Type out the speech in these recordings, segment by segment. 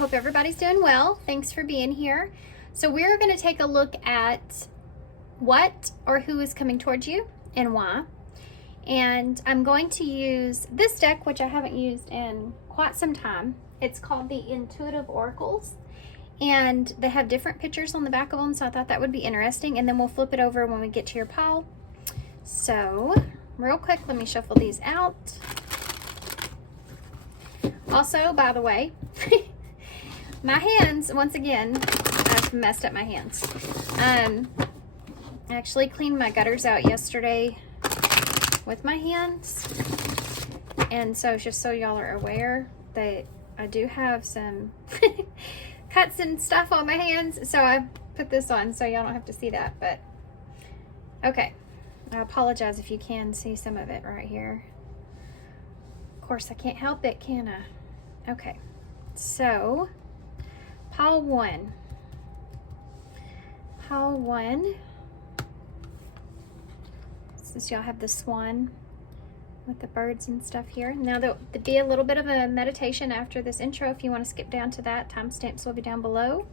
hope everybody's doing well. Thanks for being here. So we're going to take a look at what or who is coming towards you and why. And I'm going to use this deck, which I haven't used in quite some time. It's called the Intuitive Oracles, and they have different pictures on the back of them, so I thought that would be interesting. And then we'll flip it over when we get to your pile. So real quick, let me shuffle these out. Also, by the way, my hands, once again, I've messed up my hands. I actually cleaned my gutters out yesterday with my hands. And so just so y'all are aware that I do have some cuts and stuff on my hands. So I put this on so y'all don't have to see that. But okay, I apologize if you can see some of it right here. Of course, I can't help it, can I? Okay, so pile one. Pile one. Since y'all have the swan with the birds and stuff here. Now there'll be a little bit of a meditation after this intro. If you want to skip down to that, timestamps will be down below.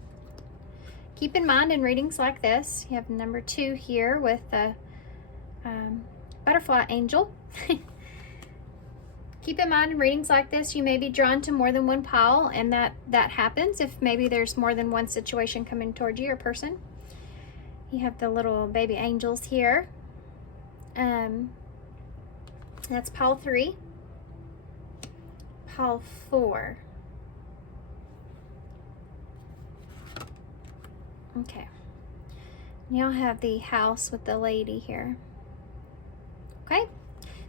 Keep in mind in readings like this, you have number 2 here with the butterfly angel. Keep in mind in readings like this, you may be drawn to more than one pile, and that happens if maybe there's more than one situation coming toward you or person. You have the little baby angels here. That's pile 3. Pile 4. Okay. Now I have the house with the lady here. Okay.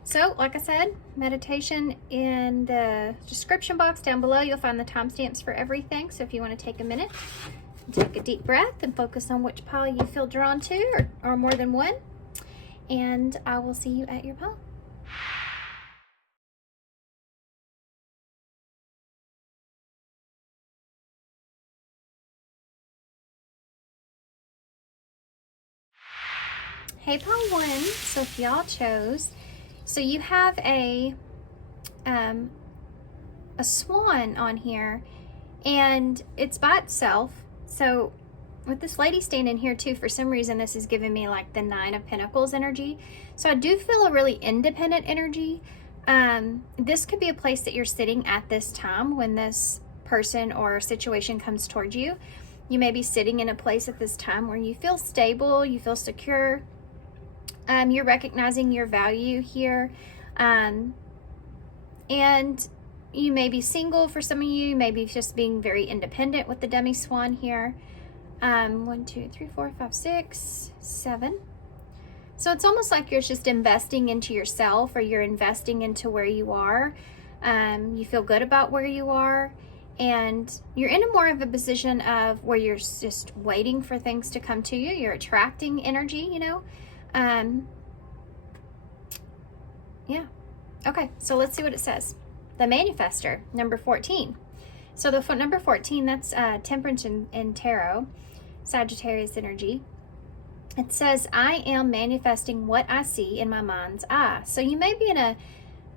So, like I said, meditation in the description box down below. You'll find the timestamps for everything. So if you want to take a minute, take a deep breath and focus on which pile you feel drawn to, or more than one. And I will see you at your pile. Hey, pile 1. So if y'all chose, so you have a swan on here, and it's by itself. So with this lady standing here too, for some reason this is giving me like the 9 of Pentacles energy. So I do feel a really independent energy. This could be a place that you're sitting at this time when this person or situation comes towards you. You may be sitting in a place at this time where you feel stable, you feel secure. You're recognizing your value here. And you may be single for some of you, maybe just being very independent with the demi swan here. 1, 2, 3, 4, 5, 6, 7. So it's almost like you're just investing into yourself, or you're investing into where you are. You feel good about where you are, and you're in a more of a position of where you're just waiting for things to come to you. You're attracting energy, you know. Yeah. Okay, so let's see what it says. The Manifester, number 14. So the number 14, that's Temperance in Tarot, Sagittarius energy. It says, I am manifesting what I see in my mind's eye. So you may be in a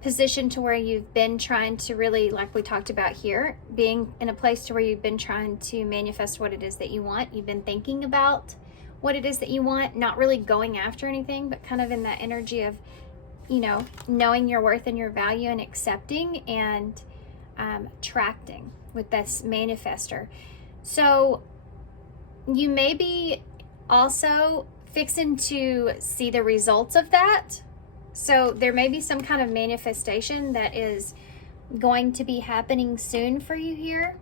position to where you've been trying to really, like we talked about here, being in a place to where you've been trying to manifest what it is that you want. You've been thinking about what it is that you want, not really going after anything, but kind of in that energy of, you know, knowing your worth and your value and accepting and attracting with this manifester. So you may be also fixing to see the results of that. So there may be some kind of manifestation that is going to be happening soon for you here.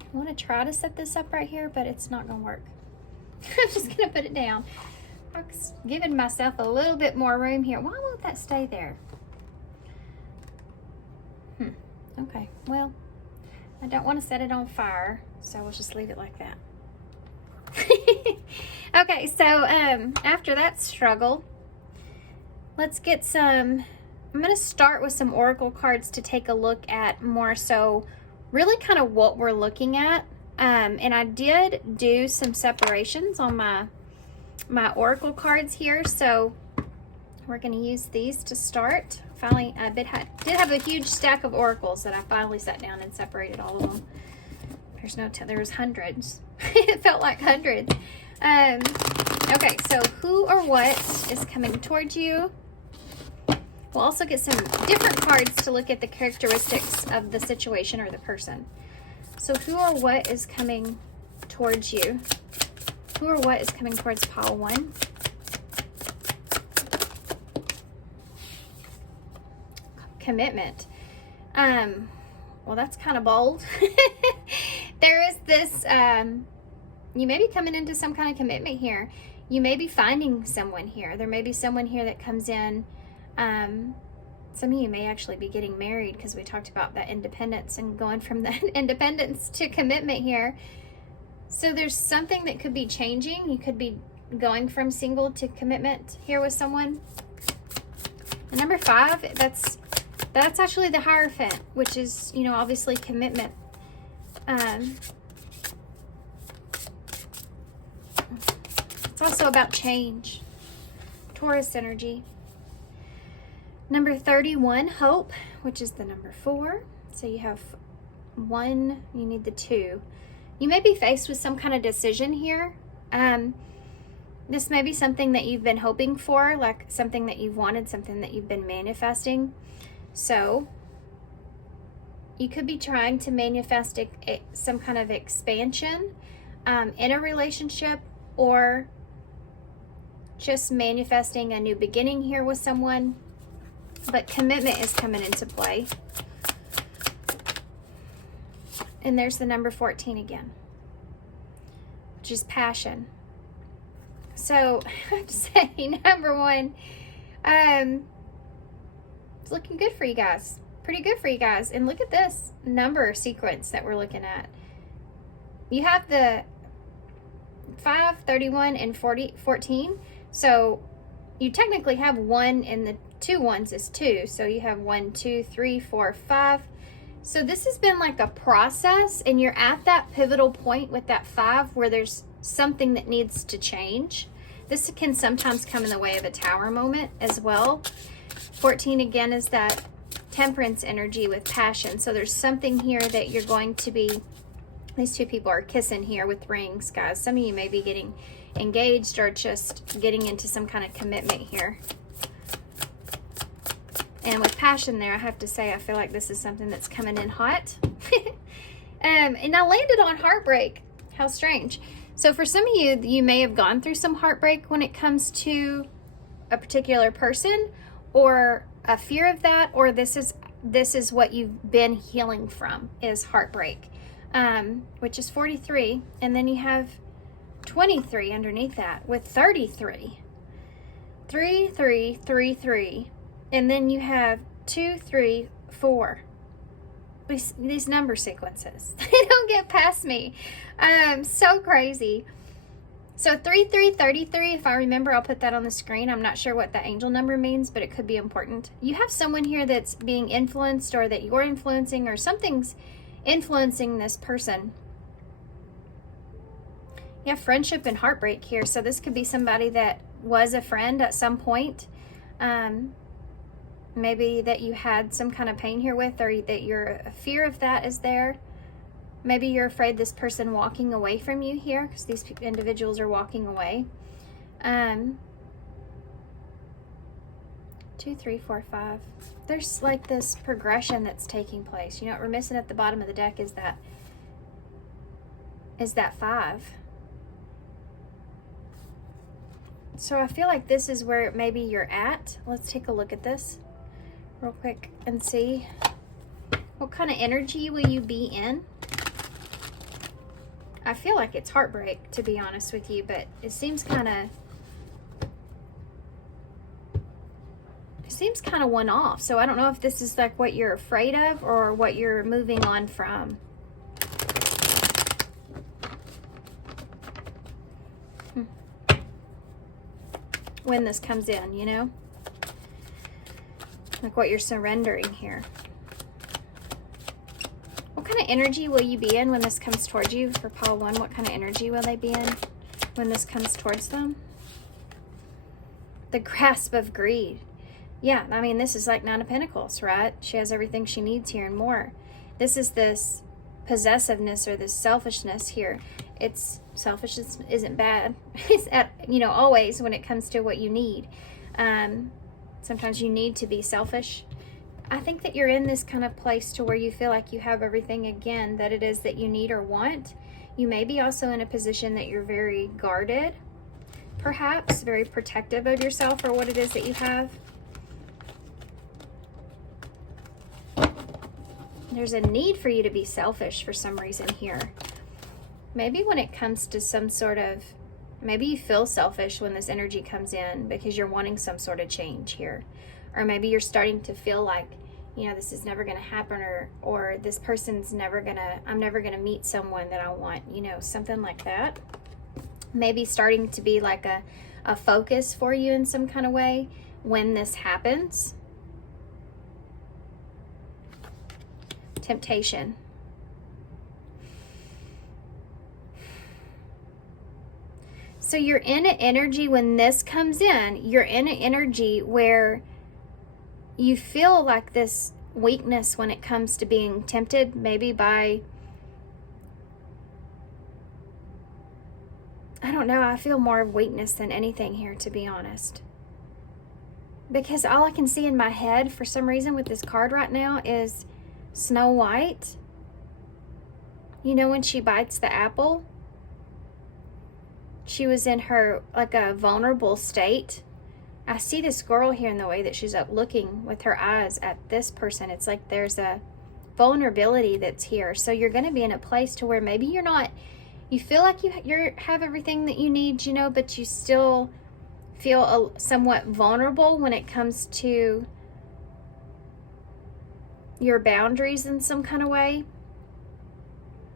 I want to try to set this up right here, but it's not going to work. I'm just going to put it down. I'm giving myself a little bit more room here. Why won't that stay there? Okay, well, I don't want to set it on fire, so we'll just leave it like that. Okay, so after that struggle, let's get some, I'm going to start with some oracle cards to take a look at more so really kind of what we're looking at. And I did do some separations on my oracle cards here, so we're going to use these to start. Finally, I did have a huge stack of oracles that I finally sat down and separated all of them. There's no, there was hundreds. It felt like hundreds. Okay, so who or what is coming towards you? We'll also get some different cards to look at the characteristics of the situation or the person. So who or what is coming towards you? Who or what is coming towards pile 1? Commitment. Well, that's kind of bold. There is this, you may be coming into some kind of commitment here. You may be finding someone here. There may be someone here that comes in. Some of you may actually be getting married, because we talked about that independence and going from that independence to commitment here. So there's something that could be changing. You could be going from single to commitment here with someone. And number 5, that's actually the Hierophant, which is, you know, obviously commitment. It's also about change. Taurus energy. Number 31, Hope, which is the number 4. So you have 1, you need the 2. You may be faced with some kind of decision here. This may be something that you've been hoping for, like something that you've wanted, something that you've been manifesting. So you could be trying to manifest some kind of expansion in a relationship, or just manifesting a new beginning here with someone. But commitment is coming into play. And there's the number 14 again, which is passion. So I have to say, number 1, it's looking good for you guys. Pretty good for you guys. And look at this number sequence that we're looking at. You have the 5, 31, and 14. So you technically have 1, and the 2 ones is 2. So you have 1, 2, 3, 4, 5. So this has been like a process, and you're at that pivotal point with that 5 where there's something that needs to change. This can sometimes come in the way of a Tower moment as well. 14 again is that Temperance energy with passion. So there's something here that you're going to be, these 2 people are kissing here with rings, guys. Some of you may be getting engaged or just getting into some kind of commitment here. And with passion there, I have to say, I feel like this is something that's coming in hot. And I landed on heartbreak. How strange. So for some of you, you may have gone through some heartbreak when it comes to a particular person, or a fear of that, or this is what you've been healing from, is heartbreak, which is 43. And then you have 23 underneath that with 33. 3, 3, 3, 3. And then you have 2, 3, 4. These number sequences, they don't get past me. So crazy. So 3, 3, 33, if I remember, I'll put that on the screen. I'm not sure what the angel number means, but it could be important. You have someone here that's being influenced, or that you're influencing, or something's influencing this person. You have friendship and heartbreak here. So this could be somebody that was a friend at some point. Maybe that you had some kind of pain here with, or that your fear of that is there. Maybe you're afraid this person walking away from you here, because these individuals are walking away. 2, 3, 4, 5. There's like this progression that's taking place. You know what we're missing at the bottom of the deck is that 5. So I feel like this is where maybe you're at. Let's take a look at this real quick and see what kind of energy will you be in. I feel like it's heartbreak, to be honest with you, but it seems kind of one-off. So I don't know if this is like what you're afraid of, or what you're moving on from. When this comes in, you know? Like what you're surrendering here. What kind of energy will you be in when this comes towards you for pile 1? What kind of energy will they be in when this comes towards them? The grasp of greed. Yeah, I mean, this is like 9 of Pentacles, right? She has everything she needs here and more. This is this possessiveness or this selfishness here. It's selfishness isn't bad. It's always when it comes to what you need. Sometimes you need to be selfish. I think that you're in this kind of place to where you feel like you have everything again that it is that you need or want. You may be also in a position that you're very guarded, perhaps very protective of yourself or what it is that you have. There's a need for you to be selfish for some reason here. Maybe when it comes to some sort of, maybe you feel selfish when this energy comes in because you're wanting some sort of change here. Or maybe you're starting to feel like, this is never going to happen, or this person's I'm never going to meet someone that I want, something like that. Maybe starting to be like a focus for you in some kind of way when this happens. Temptation. So you're in an energy when this comes in, you're in an energy where you feel like this weakness when it comes to being tempted, maybe by, I don't know, I feel more weakness than anything here, to be honest. Because all I can see in my head for some reason with this card right now is Snow White. When she bites the apple, she was in her, like a vulnerable state. I see this girl here in the way that she's up looking with her eyes at this person. It's like there's a vulnerability that's here. So you're going to be in a place to where maybe you feel like you have everything that you need, but you still feel somewhat vulnerable when it comes to your boundaries in some kind of way.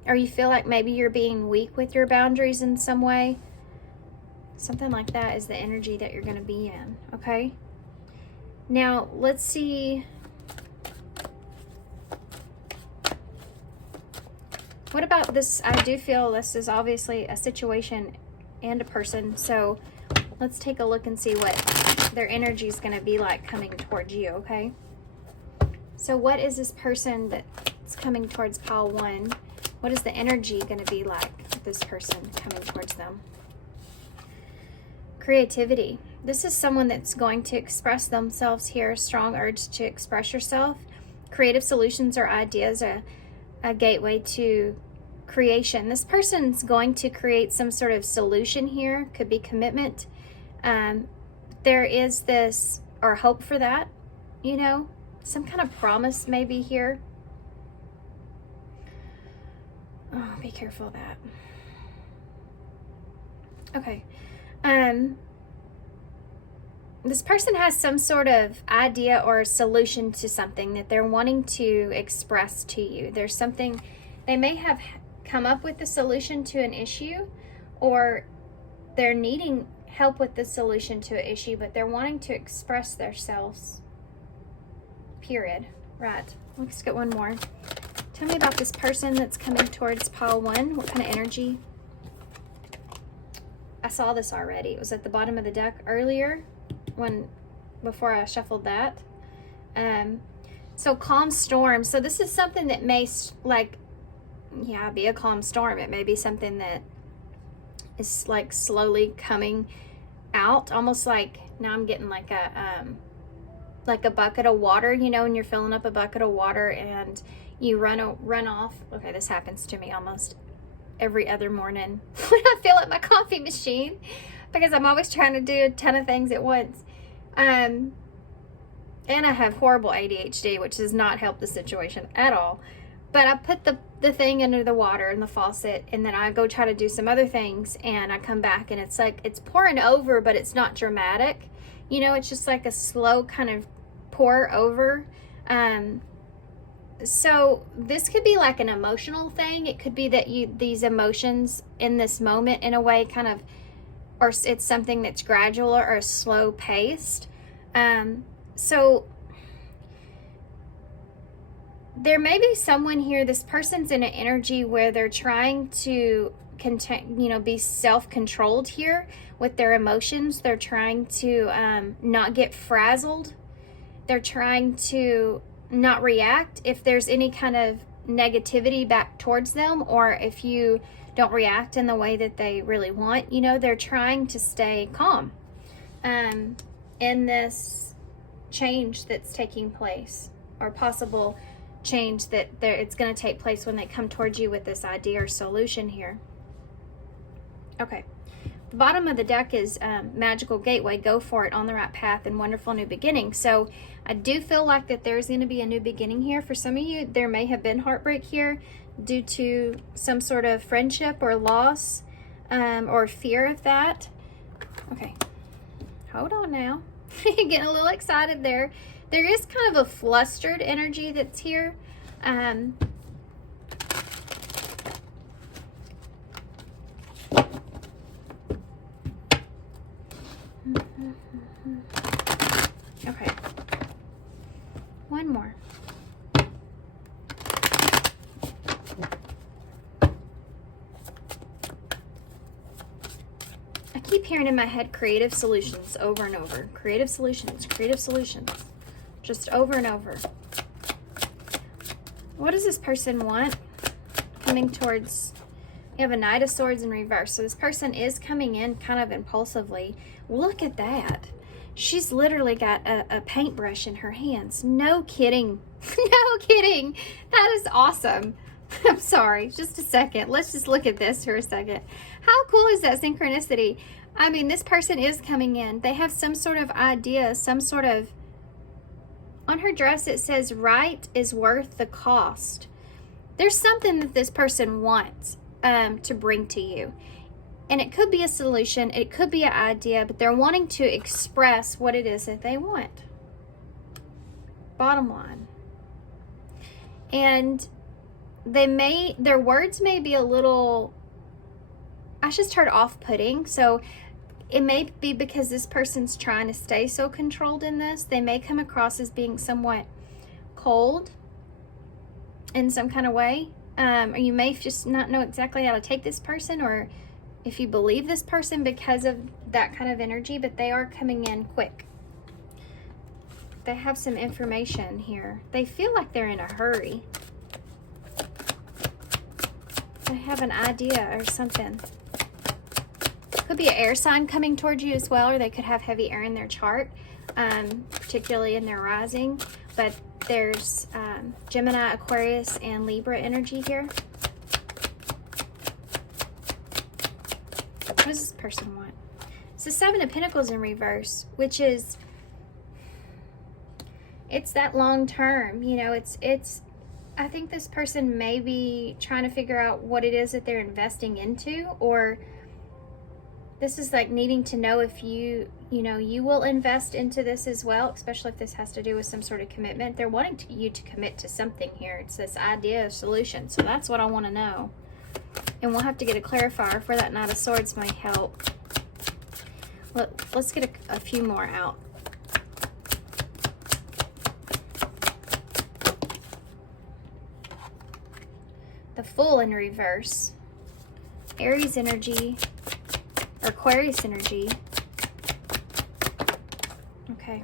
Or you feel like maybe you're being weak with your boundaries in some way. Something like that is the energy that you're going to be in, okay? Now, let's see. What about this? I do feel this is obviously a situation and a person. So let's take a look and see what their energy is going to be like coming towards you, okay? So what is this person that's coming towards pile 1? What is the energy going to be like with this person coming towards them? Creativity. This is someone that's going to express themselves here. Strong urge to express yourself. Creative solutions or ideas, a gateway to creation. This person's going to create some sort of solution here. Could be commitment. There is this, or hope for that, some kind of promise maybe here. Oh, be careful of that. Okay. This person has some sort of idea or solution to something that they're wanting to express to you. There's something, they may have come up with the solution to an issue, or they're needing help with the solution to an issue, but they're wanting to express themselves. Period. Right. Let's get one more. Tell me about this person that's coming towards pile 1. What kind of energy? I saw this already. It was at the bottom of the deck earlier before I shuffled that. So calm storm. So this is something that may be a calm storm. It may be something that is like slowly coming out, almost like, now I'm getting like a bucket of water, when you're filling up a bucket of water and you run off. Okay, this happens to me almost every other morning when I fill up my coffee machine, because I'm always trying to do a ton of things at once. And I have horrible ADHD, which does not help the situation at all. But I put the thing under the water in the faucet, and then I go try to do some other things, and I come back and it's like it's pouring over, but it's not dramatic. It's just like a slow kind of pour over. So this could be like an emotional thing. It could be that these emotions in this moment in a way kind of, or it's something that's gradual or slow paced. So there may be someone here, this person's in an energy where they're trying to be self-controlled here with their emotions. They're trying to not get frazzled. They're trying to not react if there's any kind of negativity back towards them, or if you don't react in the way that they really want. You know, they're trying to stay calm in this change that's taking place, or possible change that it's going to take place when they come towards you with this idea or solution here. Okay. The bottom of the deck is Magical Gateway, go for it, on the right path, and wonderful new beginning. So I do feel like that there's going to be a new beginning here. For some of you, there may have been heartbreak here due to some sort of friendship or loss, or fear of that. Okay, hold on now. Getting a little excited there. There is kind of a flustered energy that's here. Okay. One more. I keep hearing in my head creative solutions over and over. Creative solutions, just over and over. What does this person want? Coming towards, you have a Knight of Swords in reverse. So this person is coming in kind of impulsively. Look at that. She's literally got a paintbrush in her hands. No kidding. No kidding. That is awesome. I'm sorry. Just a second. Let's just look at this for a second. How cool is that synchronicity? I mean, this person is coming in. They have some sort of idea, some sort of... On her dress, it says, right is worth the cost. There's something that this person wants to bring to you. And it could be a solution, it could be an idea, but they're wanting to express what it is that they want. Bottom line. And their words may be a little, I just heard off-putting. So it may be because this person's trying to stay so controlled in this. They may come across as being somewhat cold in some kind of way. Or you may just not know exactly how to take this person, or if you believe this person because of that kind of energy, but they are coming in quick. They have some information here. They feel like they're in a hurry. They have an idea or something. Could be an air sign coming towards you as well, or they could have heavy air in their chart, particularly in their rising. But there's Gemini, Aquarius, and Libra energy here. What does this person want? It's the Seven of Pentacles in reverse, which is, it's that long term, you know, it's I think this person may be trying to figure out what it is that they're investing into, or this is like needing to know if you will invest into this as well, especially if this has to do with some sort of commitment. They're wanting you to commit to something here. It's this idea of solution. So that's what I want to know. And we'll have to get a clarifier for that Knight of Swords might help. Let's get a few more out. The Fool in reverse. Aries energy, or Aquarius energy. Okay.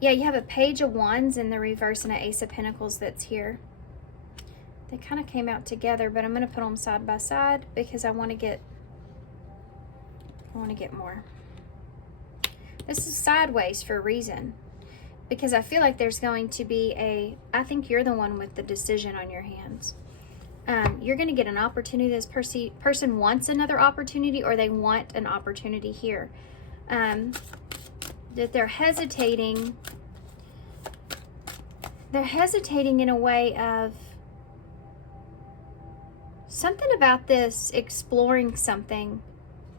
Yeah, you have a Page of Wands in the reverse and an Ace of Pentacles that's here. They kind of came out together, but I'm going to put them side by side because I want to get more. This is sideways for a reason, because I feel like there's going to be I think you're the one with the decision on your hands. You're going to get an opportunity. This person wants another opportunity, or they want an opportunity here. That they're hesitating. They're hesitating in a way of something about this exploring something.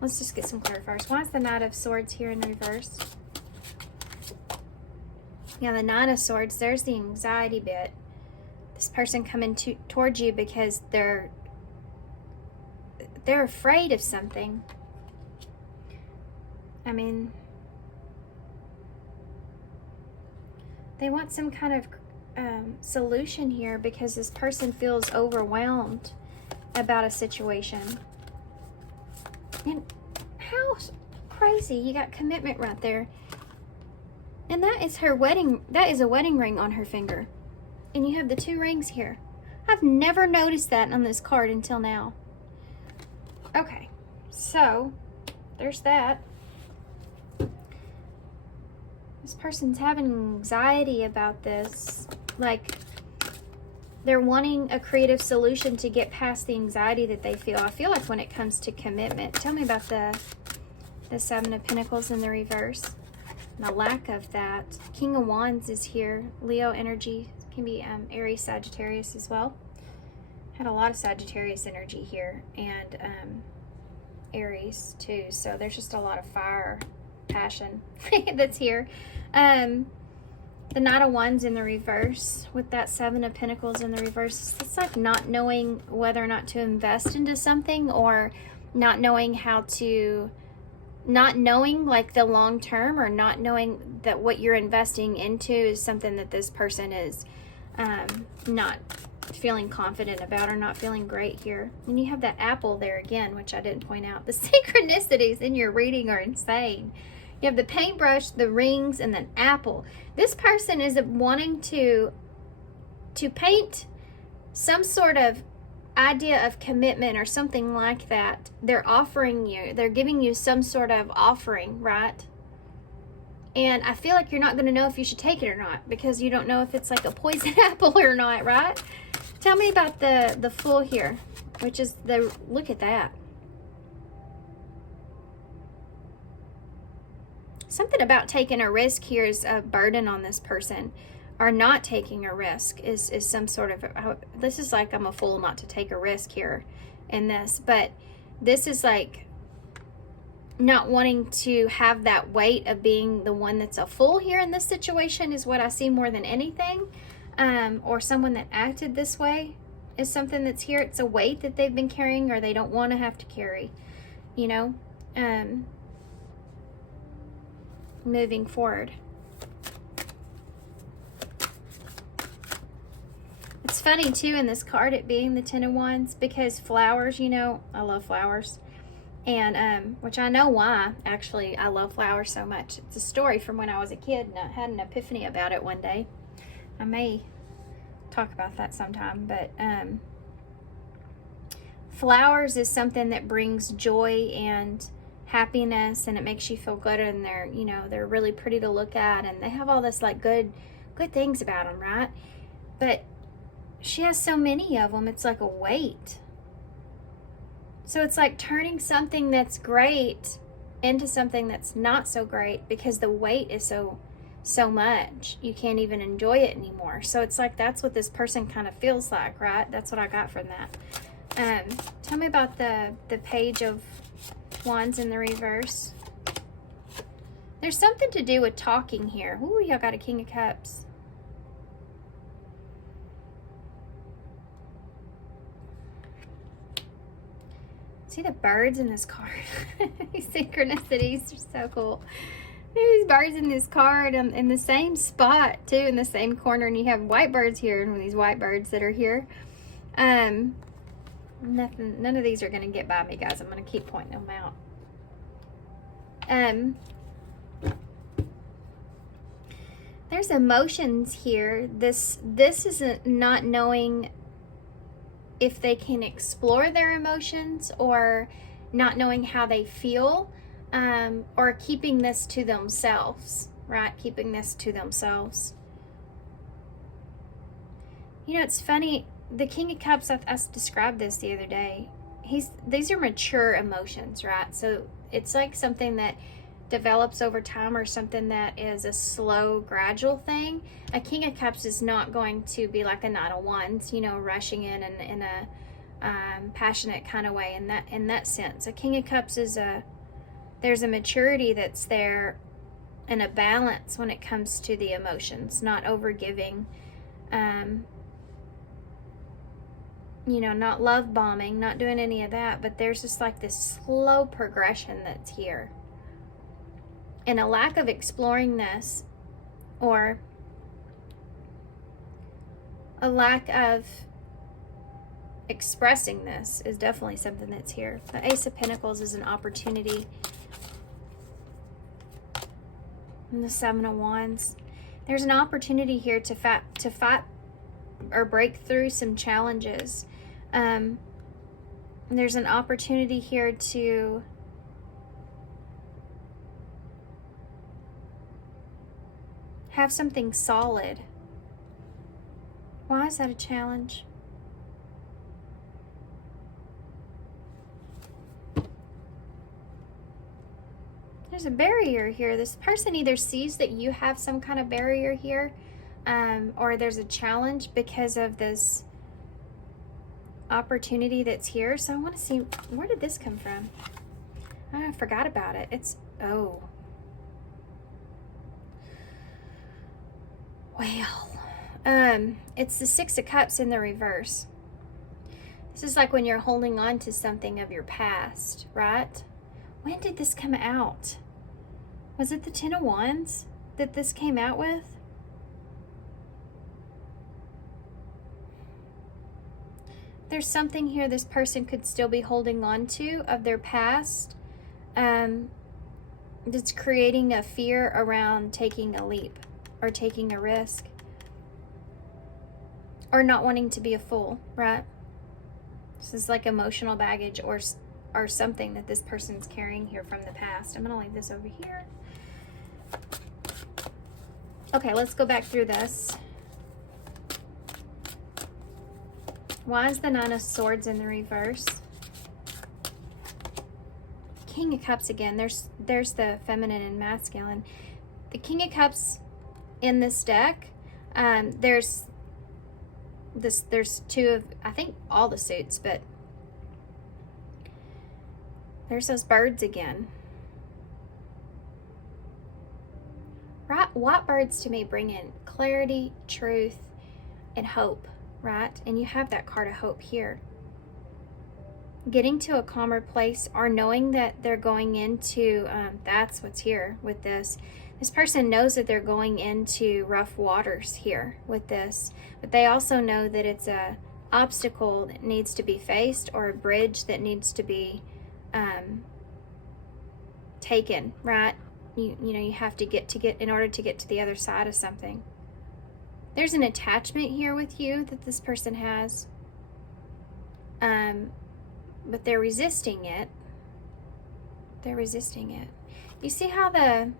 Let's just get some clarifiers. Why is the Knight of Swords here in reverse? Yeah, the Knight of Swords, there's the anxiety bit. This person coming towards you because they're afraid of something. I mean, they want some kind of solution here because this person feels overwhelmed about a situation. And how crazy, you got commitment right there. And that is her wedding, that is a wedding ring on her finger. And you have the two rings here. I've never noticed that on this card until now. Okay, so there's that. This person's having anxiety about this. Like, they're wanting a creative solution to get past the anxiety that they feel. I feel like when it comes to commitment, tell me about the Seven of Pentacles in the reverse. And the lack of that. King of Wands is here. Leo energy. Can be Aries, Sagittarius as well. Had a lot of Sagittarius energy here. And Aries too. So there's just a lot of fire, passion that's here. The Knight of Wands in the reverse with that Seven of Pentacles in the reverse. It's like not knowing whether or not to invest into something, or not knowing how to, not knowing like the long term, or not knowing that what you're investing into is something that this person is not feeling confident about, or not feeling great here. And you have that apple there again, which I didn't point out. The synchronicities in your reading are insane. You have the paintbrush, the rings, and then apple. This person is wanting to paint some sort of idea of commitment or something like that. They're offering you, they're giving you some sort of offering, right? And I feel like you're not going to know if you should take it or not, because you don't know if it's like a poison apple or not, right? Tell me about the Fool here, which is the, look at that. Something about taking a risk here is a burden on this person, or not taking a risk is some sort of, this is like, I'm a fool not to take a risk here in this, but this is like not wanting to have that weight of being the one that's a fool here in this situation is what I see more than anything. Or someone that acted this way is something that's here. It's a weight that they've been carrying, or they don't want to have to carry, you know, moving forward. It's funny too in this card, it being the Ten of Wands, because flowers, you know, I love flowers. And which I know why, actually, I love flowers so much. It's a story from when I was a kid, and I had an epiphany about it one day. I may talk about that sometime, but flowers is something that brings joy and happiness, and it makes you feel good, and they're, you know, they're really pretty to look at, and they have all this like good things about them, right? But she has so many of them, it's like a weight. So it's like turning something that's great into something that's not so great, because the weight is so much you can't even enjoy it anymore. So it's like that's what this person kind of feels like, right? That's what I got from that. Tell me about the Page of Wands in the reverse. There's something to do with talking here. Ooh, y'all got a King of Cups. See the birds in this card? These synchronicities are so cool. These birds in this card in the same spot too, in the same corner, and you have white birds here, and these white birds that are here. None of these are going to get by me, guys. I'm going to keep pointing them out. There's emotions here. This isn't not knowing if they can explore their emotions, or not knowing how they feel, or keeping this to themselves, right? Keeping this to themselves. You know, it's funny. The King of Cups, I described this the other day. These are mature emotions, right? So it's like something that develops over time, or something that is a slow, gradual thing. A King of Cups is not going to be like a Knight of Wands, you know, rushing in a passionate kind of way in that sense. A King of Cups is there's a maturity that's there, and a balance when it comes to the emotions, not overgiving. You know, not love bombing, not doing any of that, but there's just like this slow progression that's here. And a lack of exploring this, or a lack of expressing this, is definitely something that's here. The Ace of Pentacles is an opportunity. And the Seven of Wands. There's an opportunity here to fight or break through some challenges. There's an opportunity here to have something solid. Why is that a challenge? There's a barrier here. This person either sees that you have some kind of barrier here, or there's a challenge because of this opportunity that's here. So I want to see, where did this come from? I forgot about it. It's, oh. Well, it's the Six of Cups in the reverse. This is like when you're holding on to something of your past, right? When did this come out? Was it the Ten of Wands that this came out with? There's something here this person could still be holding on to of their past, that's creating a fear around taking a leap or taking a risk or not wanting to be a fool, right? This is like emotional baggage or something that this person's carrying here from the past. I'm going to leave this over here. Okay, let's go back through this. Why is the Nine of Swords in the reverse? King of Cups again. There's the feminine and masculine. The King of Cups in this deck, there's two of, I think, all the suits, but there's those birds again. Right? White birds to me bring in clarity, truth, and hope, right? And you have that card of hope here. Getting to a calmer place or knowing that they're going into, that's what's here with this. This person knows that they're going into rough waters here with this, but they also know that it's a obstacle that needs to be faced or a bridge that needs to be taken, right? You know, you have to get in order to get to the other side of something. There's an attachment here with you that this person has, but they're resisting it. They're resisting it. You see how they're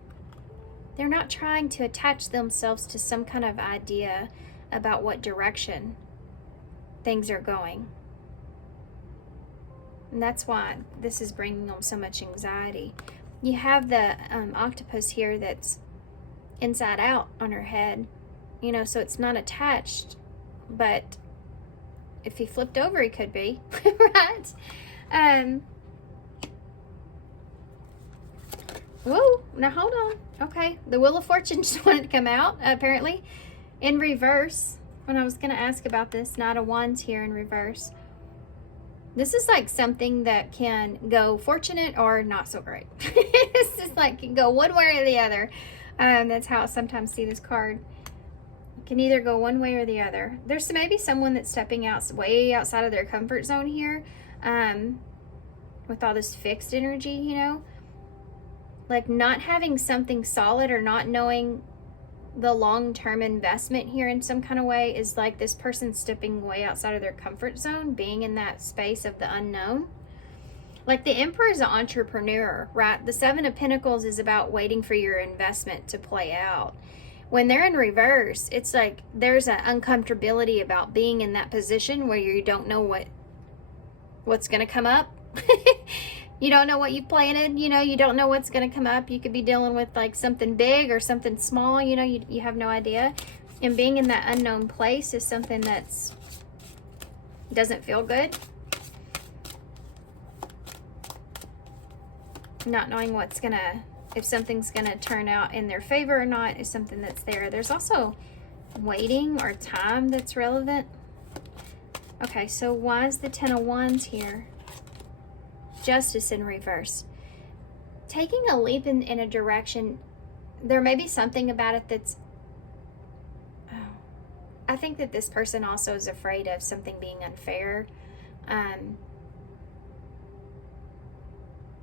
not trying to attach themselves to some kind of idea about what direction things are going. And that's why this is bringing them so much anxiety. You have the octopus here that's inside out on her head, you know, so it's not attached, but if he flipped over, he could be, right? Whoa, now hold on. Okay, the Wheel of Fortune just wanted to come out, apparently, in reverse. When I was going to ask about this, Knight of Wands here in reverse. This is like something that can go fortunate or not so great. This is like, can go one way or the other. That's how I sometimes see this card. It can either go one way or the other. There's maybe someone that's stepping out way outside of their comfort zone here, with all this fixed energy, you know. Like not having something solid or not knowing the long-term investment here in some kind of way is like this person stepping way outside of their comfort zone, being in that space of the unknown. Like the Emperor is an entrepreneur, right? The Seven of Pentacles is about waiting for your investment to play out. When they're in reverse, it's like there's an uncomfortability about being in that position where you don't know what's going to come up. You don't know what you planted, you know, you don't know what's going to come up. You could be dealing with like something big or something small, you know, you have no idea. And being in that unknown place is something that's doesn't feel good. Not knowing if something's going to turn out in their favor or not is something that's there. There's also waiting or time that's relevant. Okay, so why is the Ten of Wands here? Justice in reverse. Taking a leap in a direction, there may be something about it that's, I think that this person also is afraid of something being unfair.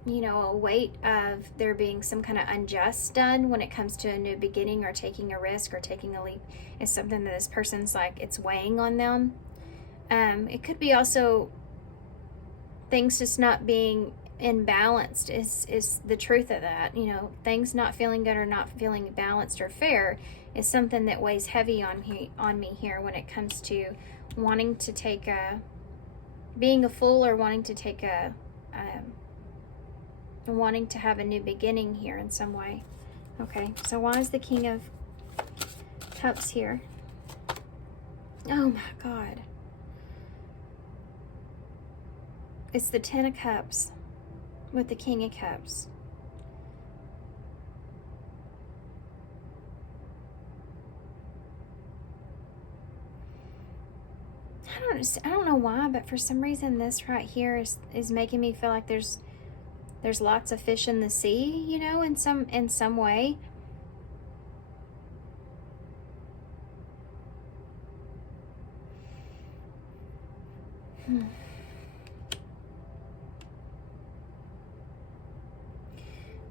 you know, a weight of there being some kind of unjust done when it comes to a new beginning or taking a risk or taking a leap is something that this person's like, it's weighing on them. It could be also things just not being imbalanced is the truth of that. You know, things not feeling good or not feeling balanced or fair is something that weighs heavy on me here when it comes to wanting to take a, being a fool or wanting to take a, wanting to have a new beginning here in some way. Okay, so why is the King of Cups here? Oh my God. It's the Ten of Cups with the King of Cups. I don't know why, but for some reason this right here is making me feel like there's lots of fish in the sea, you know, in some way.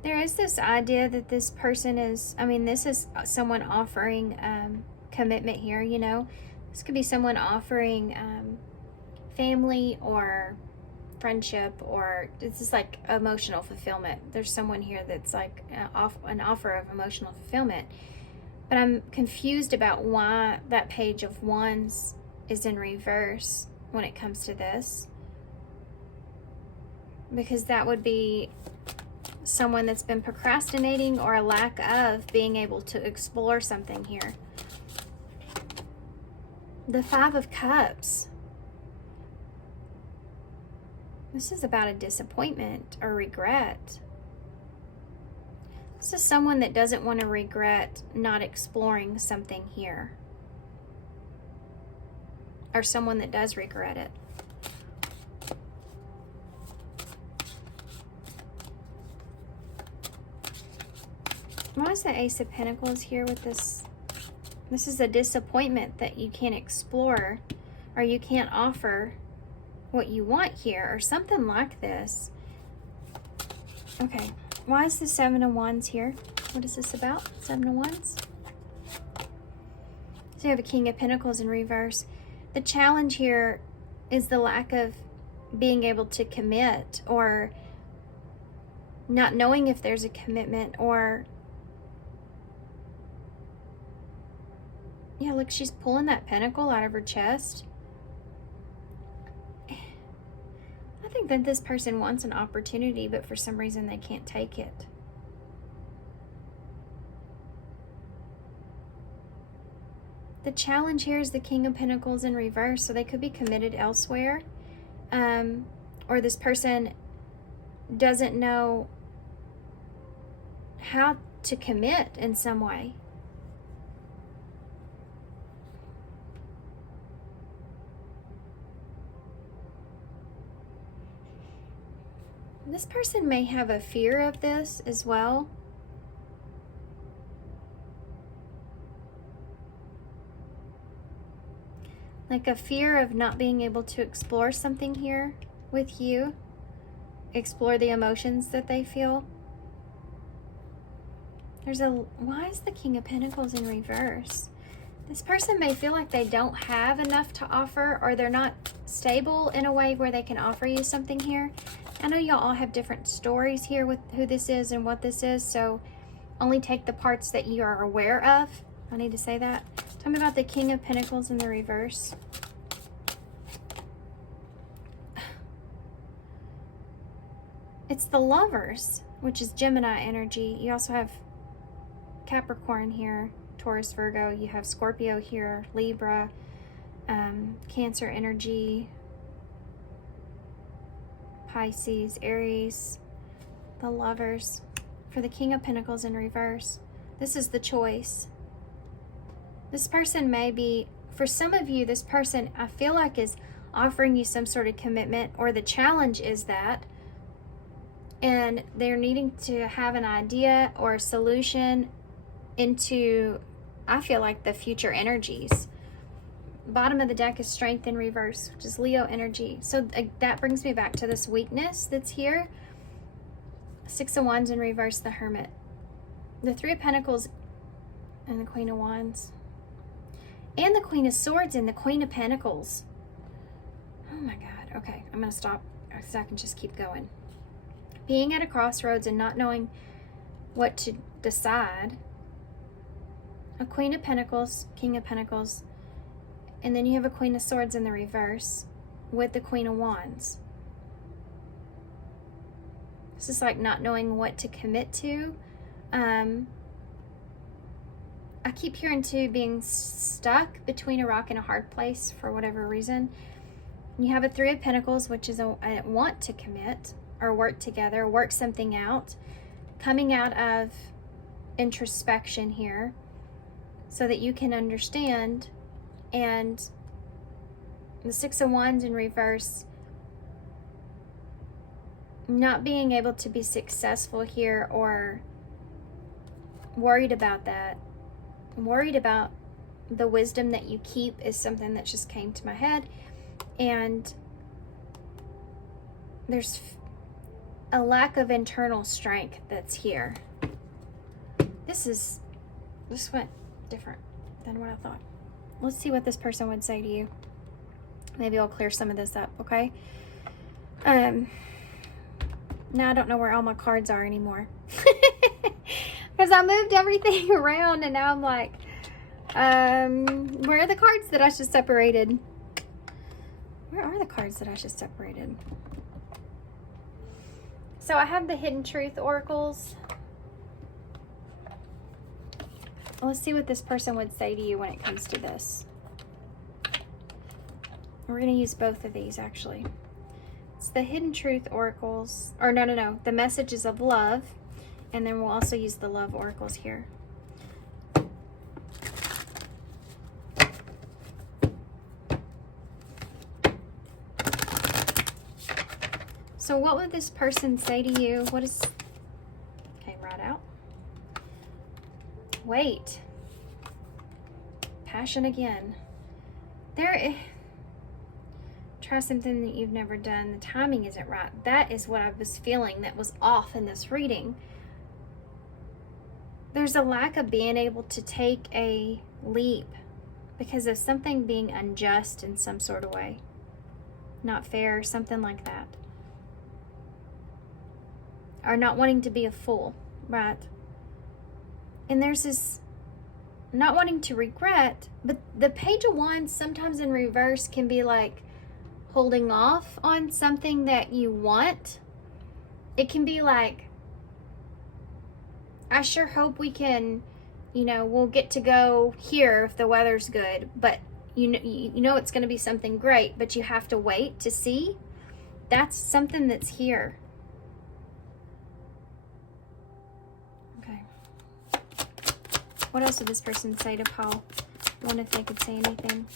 There is this idea that this person is, I mean, this is someone offering commitment here, you know. This could be someone offering family or friendship, or this is like emotional fulfillment. There's someone here that's like an offer of emotional fulfillment. But I'm confused about why that Page of Wands is in reverse when it comes to this. Because that would be someone that's been procrastinating or a lack of being able to explore something here. The Five of Cups. This is about a disappointment or regret. This is someone that doesn't want to regret not exploring something here. Or someone that does regret it. Why is the Ace of Pentacles here with this? This is a disappointment that you can't explore or you can't offer what you want here or something like this. Okay, why is the Seven of Wands here? What is this about? Seven of Wands? So you have a King of Pentacles in reverse. The challenge here is the lack of being able to commit or not knowing if there's a commitment or... Yeah, look, she's pulling that pentacle out of her chest. I think that this person wants an opportunity, but for some reason they can't take it. The challenge here is the King of Pentacles in reverse, so they could be committed elsewhere. Or this person doesn't know how to commit in some way. This person may have a fear of this as well. Like a fear of not being able to explore something here with you. Explore the emotions that they feel. Why is the King of Pentacles in reverse? This person may feel like they don't have enough to offer, or they're not stable in a way where they can offer you something here. I know y'all all have different stories here with who this is and what this is, so only take the parts that you are aware of. I need to say that. Tell me about the King of Pentacles in the reverse. It's the Lovers, which is Gemini energy. You also have Capricorn here, Taurus, Virgo. You have Scorpio here, Libra, Cancer energy, Pisces, Aries, the Lovers. For the King of Pentacles in reverse, this is the choice. This person may be, for some of you, this person I feel like is offering you some sort of commitment, or the challenge is that, and they're needing to have an idea or a solution into, I feel like, the future energies. Bottom of the deck is Strength in reverse, which is Leo energy. So that brings me back to this weakness that's here. Six of Wands in reverse, the Hermit. The Three of Pentacles and the Queen of Wands. And the Queen of Swords and the Queen of Pentacles. Oh my God. Okay, I'm going to stop because I can just keep going. Being at a crossroads and not knowing what to decide. A Queen of Pentacles, King of Pentacles, and then you have a Queen of Swords in the reverse with the Queen of Wands. This is like not knowing what to commit to. I keep hearing too, being stuck between a rock and a hard place for whatever reason. You have a Three of Pentacles, which is a want to commit or work together, work something out, coming out of introspection here so that you can understand. And the Six of Wands in reverse, not being able to be successful here, or worried about that, worried about the wisdom that you keep, is something that just came to my head. And there's a lack of internal strength that's here. This went different than what I thought. Let's see what this person would say to you. Maybe I'll clear some of this up, okay? Now I don't know where all my cards are anymore. Because I moved everything around and now I'm like, where are the cards that I just separated? Where are the cards that I just separated? So I have the Hidden Truth Oracles. Let's see what this person would say to you when it comes to this. We're going to use both of these, actually. It's the Hidden Truth Oracles. Or no. The Messages of Love. And then we'll also use the Love Oracles here. So what would this person say to you? What is... Came right out. Wait. Passion again. Try something that you've never done. The timing isn't right. That is what I was feeling that was off in this reading. There's a lack of being able to take a leap because of something being unjust in some sort of way. Not fair, something like that. Or not wanting to be a fool, right? And there's this not wanting to regret, but the Page of Wands sometimes in reverse can be like holding off on something that you want. It can be like, I sure hope we can, we'll get to go here if the weather's good, but you know it's going to be something great, but you have to wait to see. That's something that's here. Okay. What else would this person say to Paul? I wonder if they could say anything.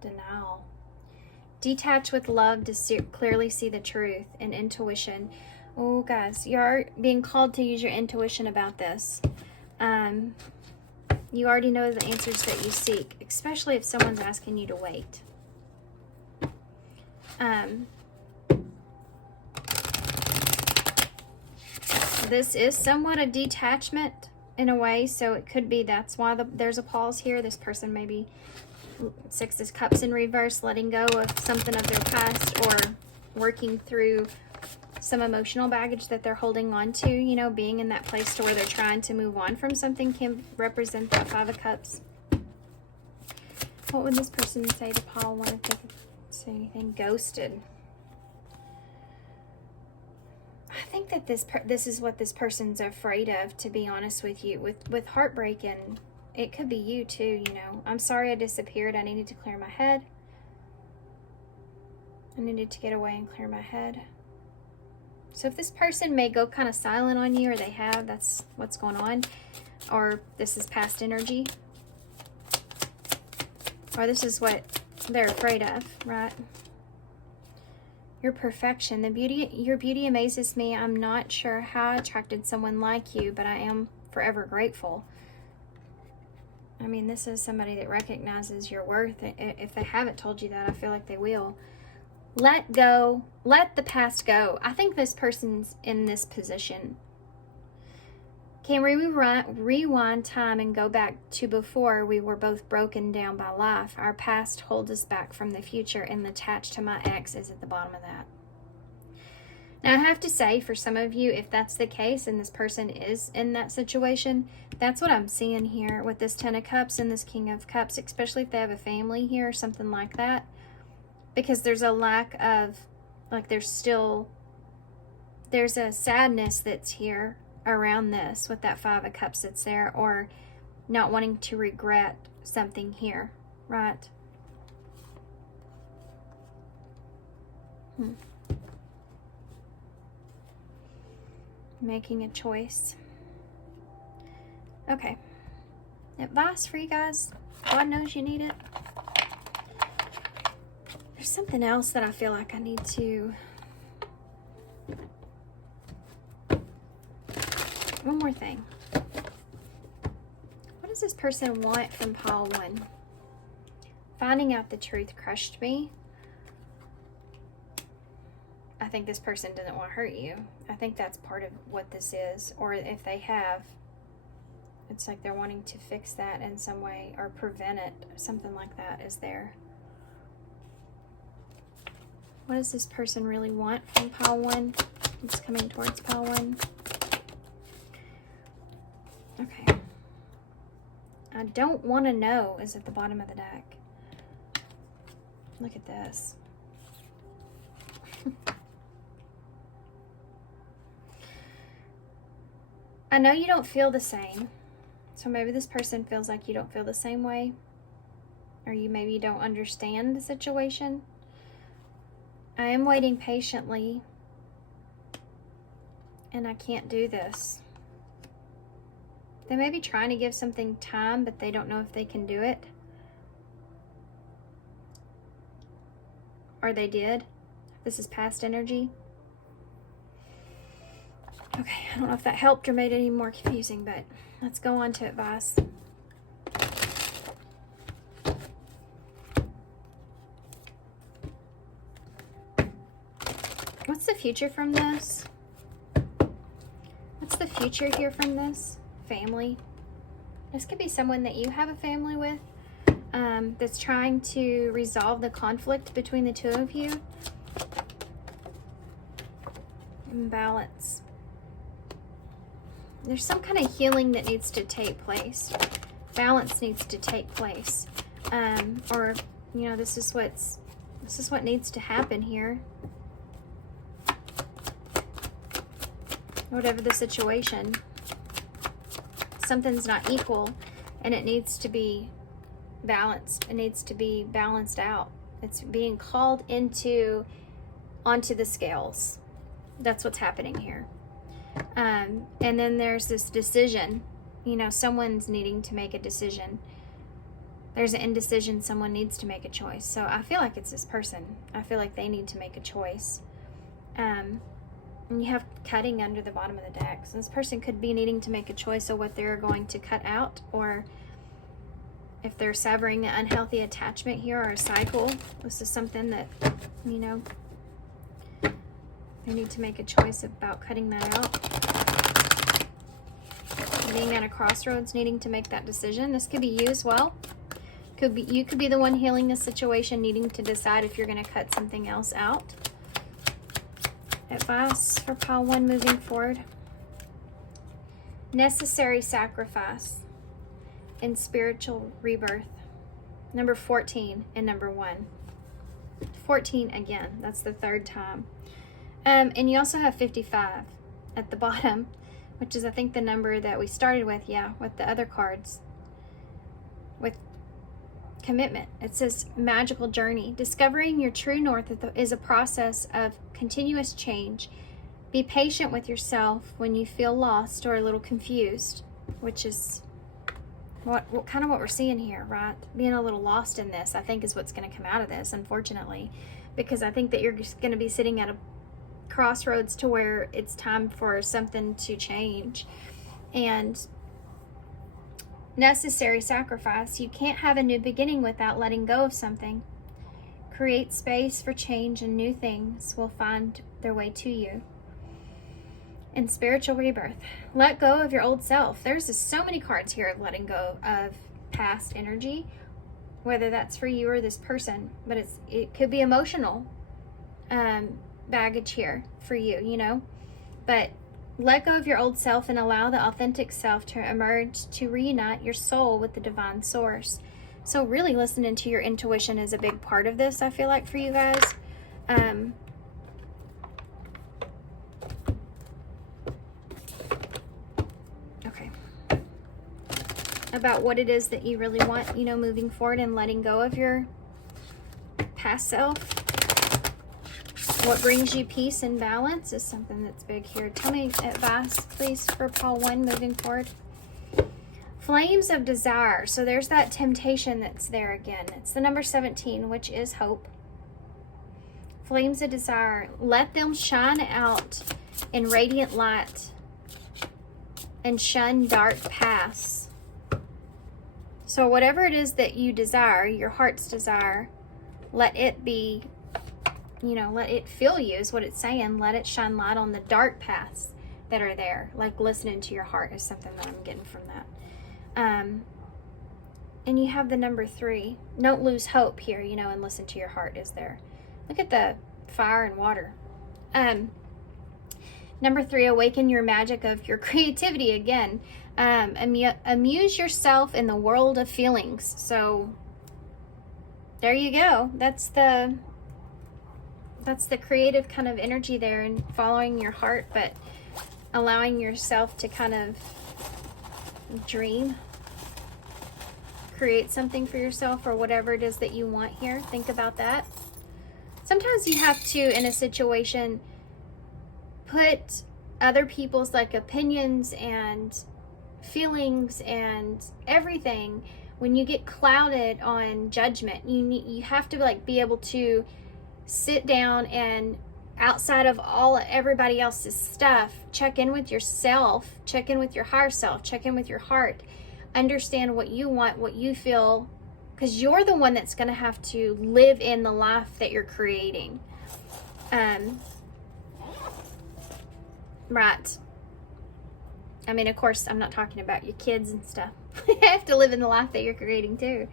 Denial. Detach with love to clearly see the truth, and intuition. Oh, guys, you're being called to use your intuition about this. You already know the answers that you seek, especially if someone's asking you to wait. This is somewhat a detachment in a way, so it could be that's why there's a pause here. This person maybe Six of Cups in reverse, letting go of something of their past, or working through some emotional baggage that they're holding on to, being in that place to where they're trying to move on from something can represent that Five of Cups. What would this person say to Paul? What if they could say anything? Ghosted. I think that this is what this person's afraid of, to be honest with you. With heartbreak, and it could be you too, I'm sorry I disappeared. I needed to clear my head. I needed to get away and clear my head. So if this person may go kind of silent on you, or they have, that's what's going on. Or this is past energy. Or this is what they're afraid of, right? Your perfection. Your beauty amazes me. I'm not sure how I attracted someone like you, but I am forever grateful. I mean, this is somebody that recognizes your worth. If they haven't told you that, I feel like they will. Let go. Let the past go. I think this person's in this position. Can we rewind time and go back to before we were both broken down by life? Our past holds us back from the future, and attached to my ex is at the bottom of that. Now, I have to say, for some of you, if that's the case and this person is in that situation, that's what I'm seeing here with this Ten of Cups and this King of Cups, especially if they have a family here or something like that. Because there's a lack of, like, there's a sadness that's here around this with that Five of Cups that's there, or not wanting to regret something here, right? Making a choice. Okay. Advice for you guys. God knows you need it. There's something else that I feel like I need to... One more thing. What does this person want from pile 1? Finding out the truth crushed me. I think this person doesn't want to hurt you. I think that's part of what this is. Or if they have, it's like they're wanting to fix that in some way or prevent it. Something like that is there. What does this person really want from pile 1? It's coming towards pile 1. Okay. I don't want to know is at the bottom of the deck. Look at this. I know you don't feel the same. So maybe this person feels like you don't feel the same way. Or you maybe don't understand the situation. I am waiting patiently. And I can't do this. They may be trying to give something time, but they don't know if they can do it. Or they did. This is past energy. Okay, I don't know if that helped or made it any more confusing, but let's go on to advice. What's the future from this? What's the future here from this? Family. This could be someone that you have a family with that's trying to resolve the conflict between the two of you. And balance. There's some kind of healing that needs to take place. Balance needs to take place. Or, you know, this is what needs to happen here. Whatever the situation. Something's not equal and it needs to be balanced. It needs to be balanced out. It's being called onto the scales. That's what's happening here. And then there's this decision. You know, someone's needing to make a decision. There's an indecision. Someone needs to make a choice. So I feel like it's this person. I feel like they need to make a choice. And you have cutting under the bottom of the deck. So this person could be needing to make a choice of what they're going to cut out, or if they're severing an unhealthy attachment here or a cycle. This is something that, you know, they need to make a choice about cutting that out. Being at a crossroads, needing to make that decision. This could be you as well. You could be the one healing the situation, needing to decide if you're going to cut something else out. Advice for pile 1 moving forward. Necessary sacrifice and spiritual rebirth. Number 14 and number 1. 14 again. That's the third time. And you also have 55 at the bottom, which is, I think, the number that we started with. Yeah, with the other cards. With commitment. It says magical journey. Discovering your true north is a process of continuous change. Be patient with yourself when you feel lost or a little confused, which is what kind of what we're seeing here, right? Being a little lost in this, I think, is what's going to come out of this, unfortunately, because I think that you're just going to be sitting at a crossroads to where it's time for something to change. And necessary sacrifice. You can't have a new beginning without letting go of something. Create space for change, and new things will find their way to you. In spiritual rebirth, let go of your old self. There's just so many cards here of letting go of past energy, whether that's for you or this person, but it could be emotional baggage here for you, you know. But let go of your old self and allow the authentic self to emerge, to reunite your soul with the divine source. So really listening to your intuition is a big part of this, I feel like, for you guys. Okay. About what it is that you really want, you know, moving forward and letting go of your past self. What brings you peace and balance is something that's big here. Tell me advice, please, for Pile 1 moving forward. Flames of desire. So there's that temptation that's there again. It's the number 17, which is hope. Flames of desire. Let them shine out in radiant light and shun dark paths. So whatever it is that you desire, your heart's desire, let it be, you know, let it fill you is what it's saying. Let it shine light on the dark paths that are there. Like listening to your heart is something that I'm getting from that. And you have the number 3. Don't lose hope here, you know, and listen to your heart is there. Look at the fire and water. Number 3, awaken your magic of your creativity again. Amuse yourself in the world of feelings. So there you go. That's the creative kind of energy there, and following your heart, but allowing yourself to kind of dream, create something for yourself, or whatever it is that you want here. Think about that. Sometimes you have to, in a situation, put other people's like opinions and feelings and everything. When you get clouded on judgment, you have to like be able to sit down and, outside of everybody else's stuff, check in with yourself, check in with your higher self, check in with your heart, understand what you want, what you feel, because you're the one that's going to have to live in the life that you're creating. Right. I mean, of course, I'm not talking about your kids and stuff. You have to live in the life that you're creating too,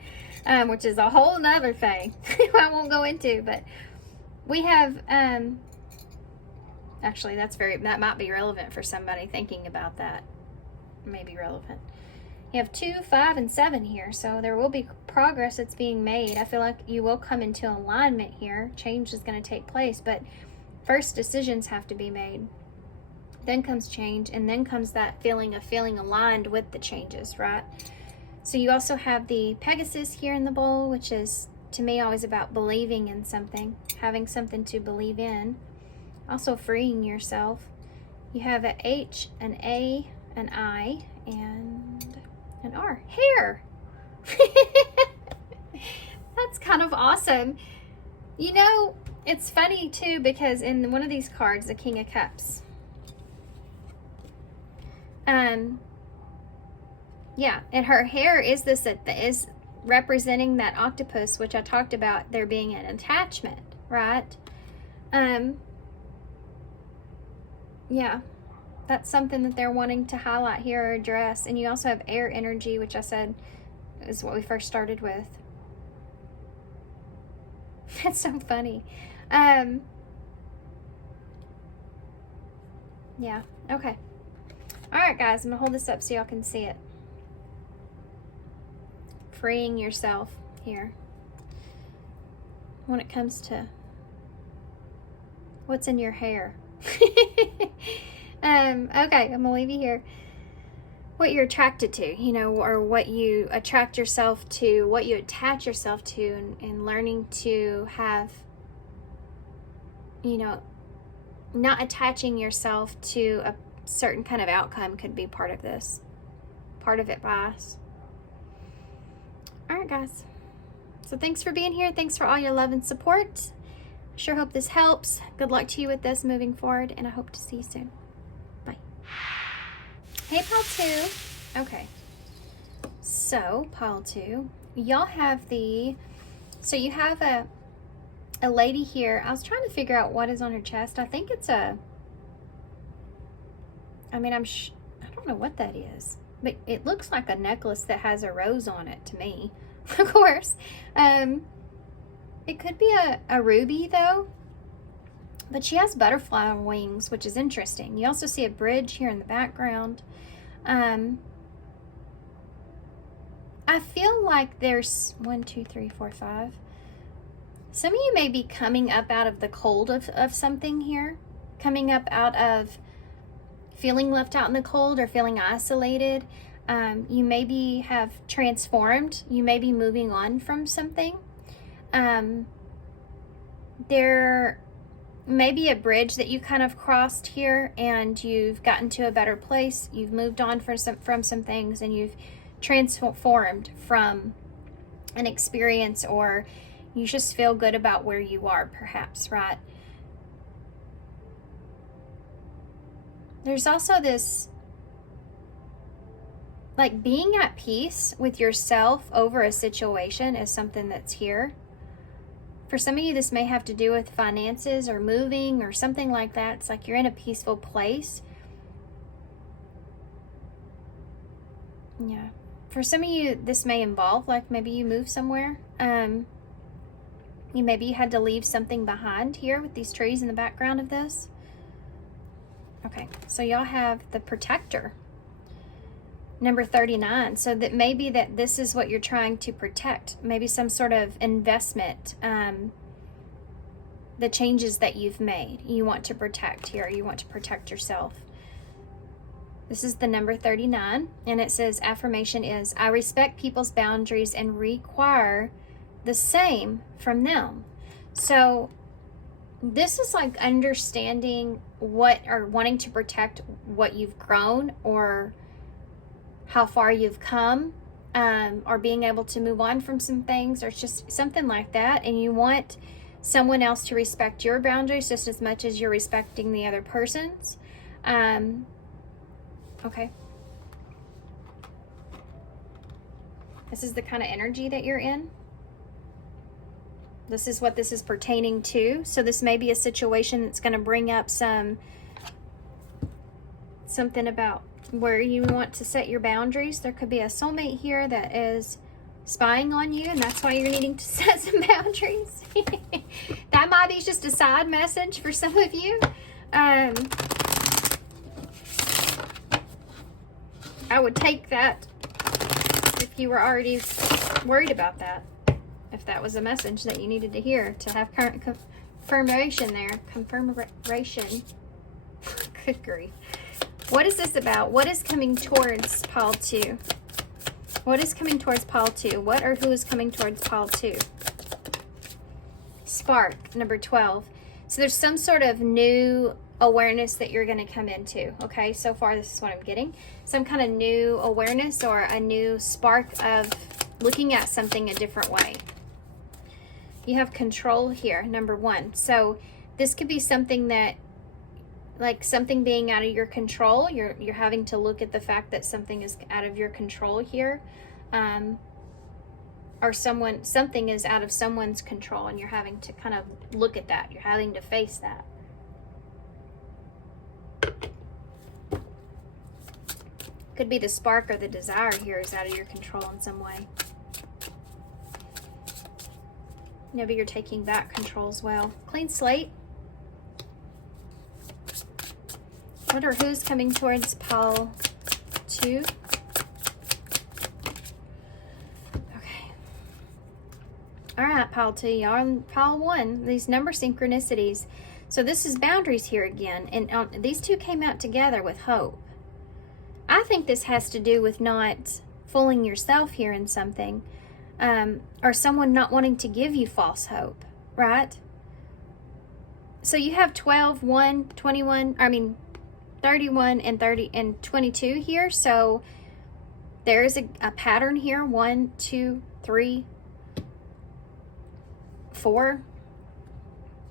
which is a whole nother thing I won't go into. But we have, actually, that might be relevant for somebody thinking about that. Maybe relevant. You have 2, 5, and 7 here, so there will be progress that's being made. I feel like you will come into alignment here. Change is going to take place, but first decisions have to be made. Then comes change, and then comes that feeling of feeling aligned with the changes, right? So you also have the Pegasus here in the bowl, which is, to me, always about believing in something, having something to believe in. Also freeing yourself. You have a H, an A, an I, and an R. Hair! That's kind of awesome. You know, it's funny too, because in one of these cards, the King of Cups, yeah, and her hair is is representing that octopus, which I talked about there being an attachment, right? Yeah, that's something that they're wanting to highlight here or address. And you also have air energy, which I said is what we first started with. It's so funny. Yeah, okay. All right, guys, I'm gonna hold this up so y'all can see it. Freeing yourself here when it comes to what's in your hair. Okay, I'm gonna leave you here. What you're attracted to, you know, or what you attract yourself to, what you attach yourself to, and learning to have, you know, not attaching yourself to a certain kind of outcome could be part of this. Part of it, bias. All right, guys. So thanks for being here. Thanks for all your love and support. Sure hope this helps. Good luck to you with this moving forward, and I hope to see you soon. Bye. Hey, Pile 2. Okay. So, Pile 2, y'all have so you have a lady here. I was trying to figure out what is on her chest. I think it's a, I mean, I don't know what that is, but it looks like a necklace that has a rose on it to me, of course. It could be a ruby though, but she has butterfly wings, which is interesting. You also see a bridge here in the background. I feel like there's 1, 2, 3, 4, 5. Some of you may be coming up out of the cold of something here, coming up out of feeling left out in the cold or feeling isolated. You maybe have transformed. You may be moving on from something. There may be a bridge that you kind of crossed here and you've gotten to a better place. You've moved on from some things and you've transformed from an experience, or you just feel good about where you are, perhaps, right? There's also this, like, being at peace with yourself over a situation is something that's here. For some of you, this may have to do with finances or moving or something like that. It's like you're in a peaceful place. Yeah. For some of you, this may involve, like, maybe you move somewhere. Maybe you had to leave something behind here with these trees in the background of this. Okay, so y'all have the Protector, number 39. So that maybe that this is what you're trying to protect. Maybe some sort of investment, the changes that you've made. You want to protect here. You want to protect yourself. This is the number 39, and it says affirmation is, I respect people's boundaries and require the same from them. So this is like understanding what, or wanting to protect what you've grown or how far you've come, or being able to move on from some things, or it's just something like that. And you want someone else to respect your boundaries just as much as you're respecting the other person's. Okay. This is the kind of energy that you're in. This is what this is pertaining to. So this may be a situation that's going to bring up something about where you want to set your boundaries. There could be a soulmate here that is spying on you, and that's why you're needing to set some boundaries. That might be just a side message for some of you. I would take that if you were already worried about that. If that was a message that you needed to hear to have current confirmation there. Confirmation. Good grief. What is this about? What is coming towards pile 2? What is coming towards pile 2? What or who is coming towards pile 2? Spark, number 12. So there's some sort of new awareness that you're going to come into. Okay, so far this is what I'm getting. Some kind of new awareness or a new spark of looking at something a different way. You have control here, number 1. So this could be something that, like something being out of your control. You're having to look at the fact that something is out of your control here, or something is out of someone's control, and you're having to kind of look at that. You're having to face that. Could be the spark or the desire here is out of your control in some way. Maybe you're taking back control as well. Clean slate. What or who's coming towards pile 2? Okay. All right, pile 2. You're on pile 1. These number synchronicities. So this is boundaries here again. And these two came out together with hope. I think this has to do with not fooling yourself here in something. Or someone not wanting to give you false hope, right? So you have 12, 1, 21, 31 and 30 and 22 here. So there is a pattern here. 1, 2, 3, 4.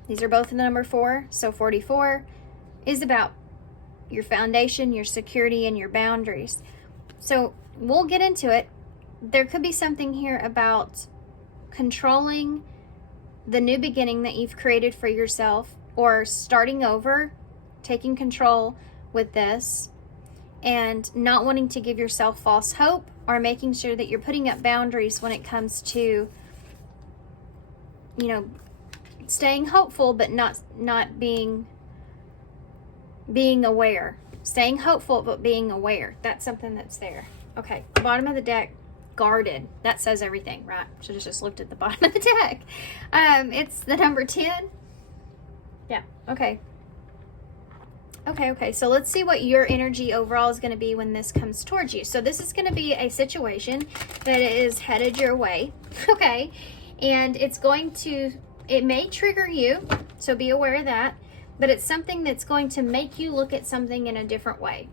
These are both the number 4. So 44 is about your foundation, your security, and your boundaries. So we'll get into it. There could be something here about controlling the new beginning that you've created for yourself, or starting over, taking control with this, and not wanting to give yourself false hope, or making sure that you're putting up boundaries when it comes to, you know, staying hopeful but not being aware. Staying hopeful but being aware. That's something that's there. Okay, bottom of the deck, guarded. That says everything, right? Should have just looked at the bottom of the deck. It's the number 10. Yeah, okay. Okay, so let's see what your energy overall is going to be when this comes towards you. So this is going to be a situation that is headed your way, okay? And it's going to, it may trigger you, so be aware of that, but it's something that's going to make you look at something in a different way.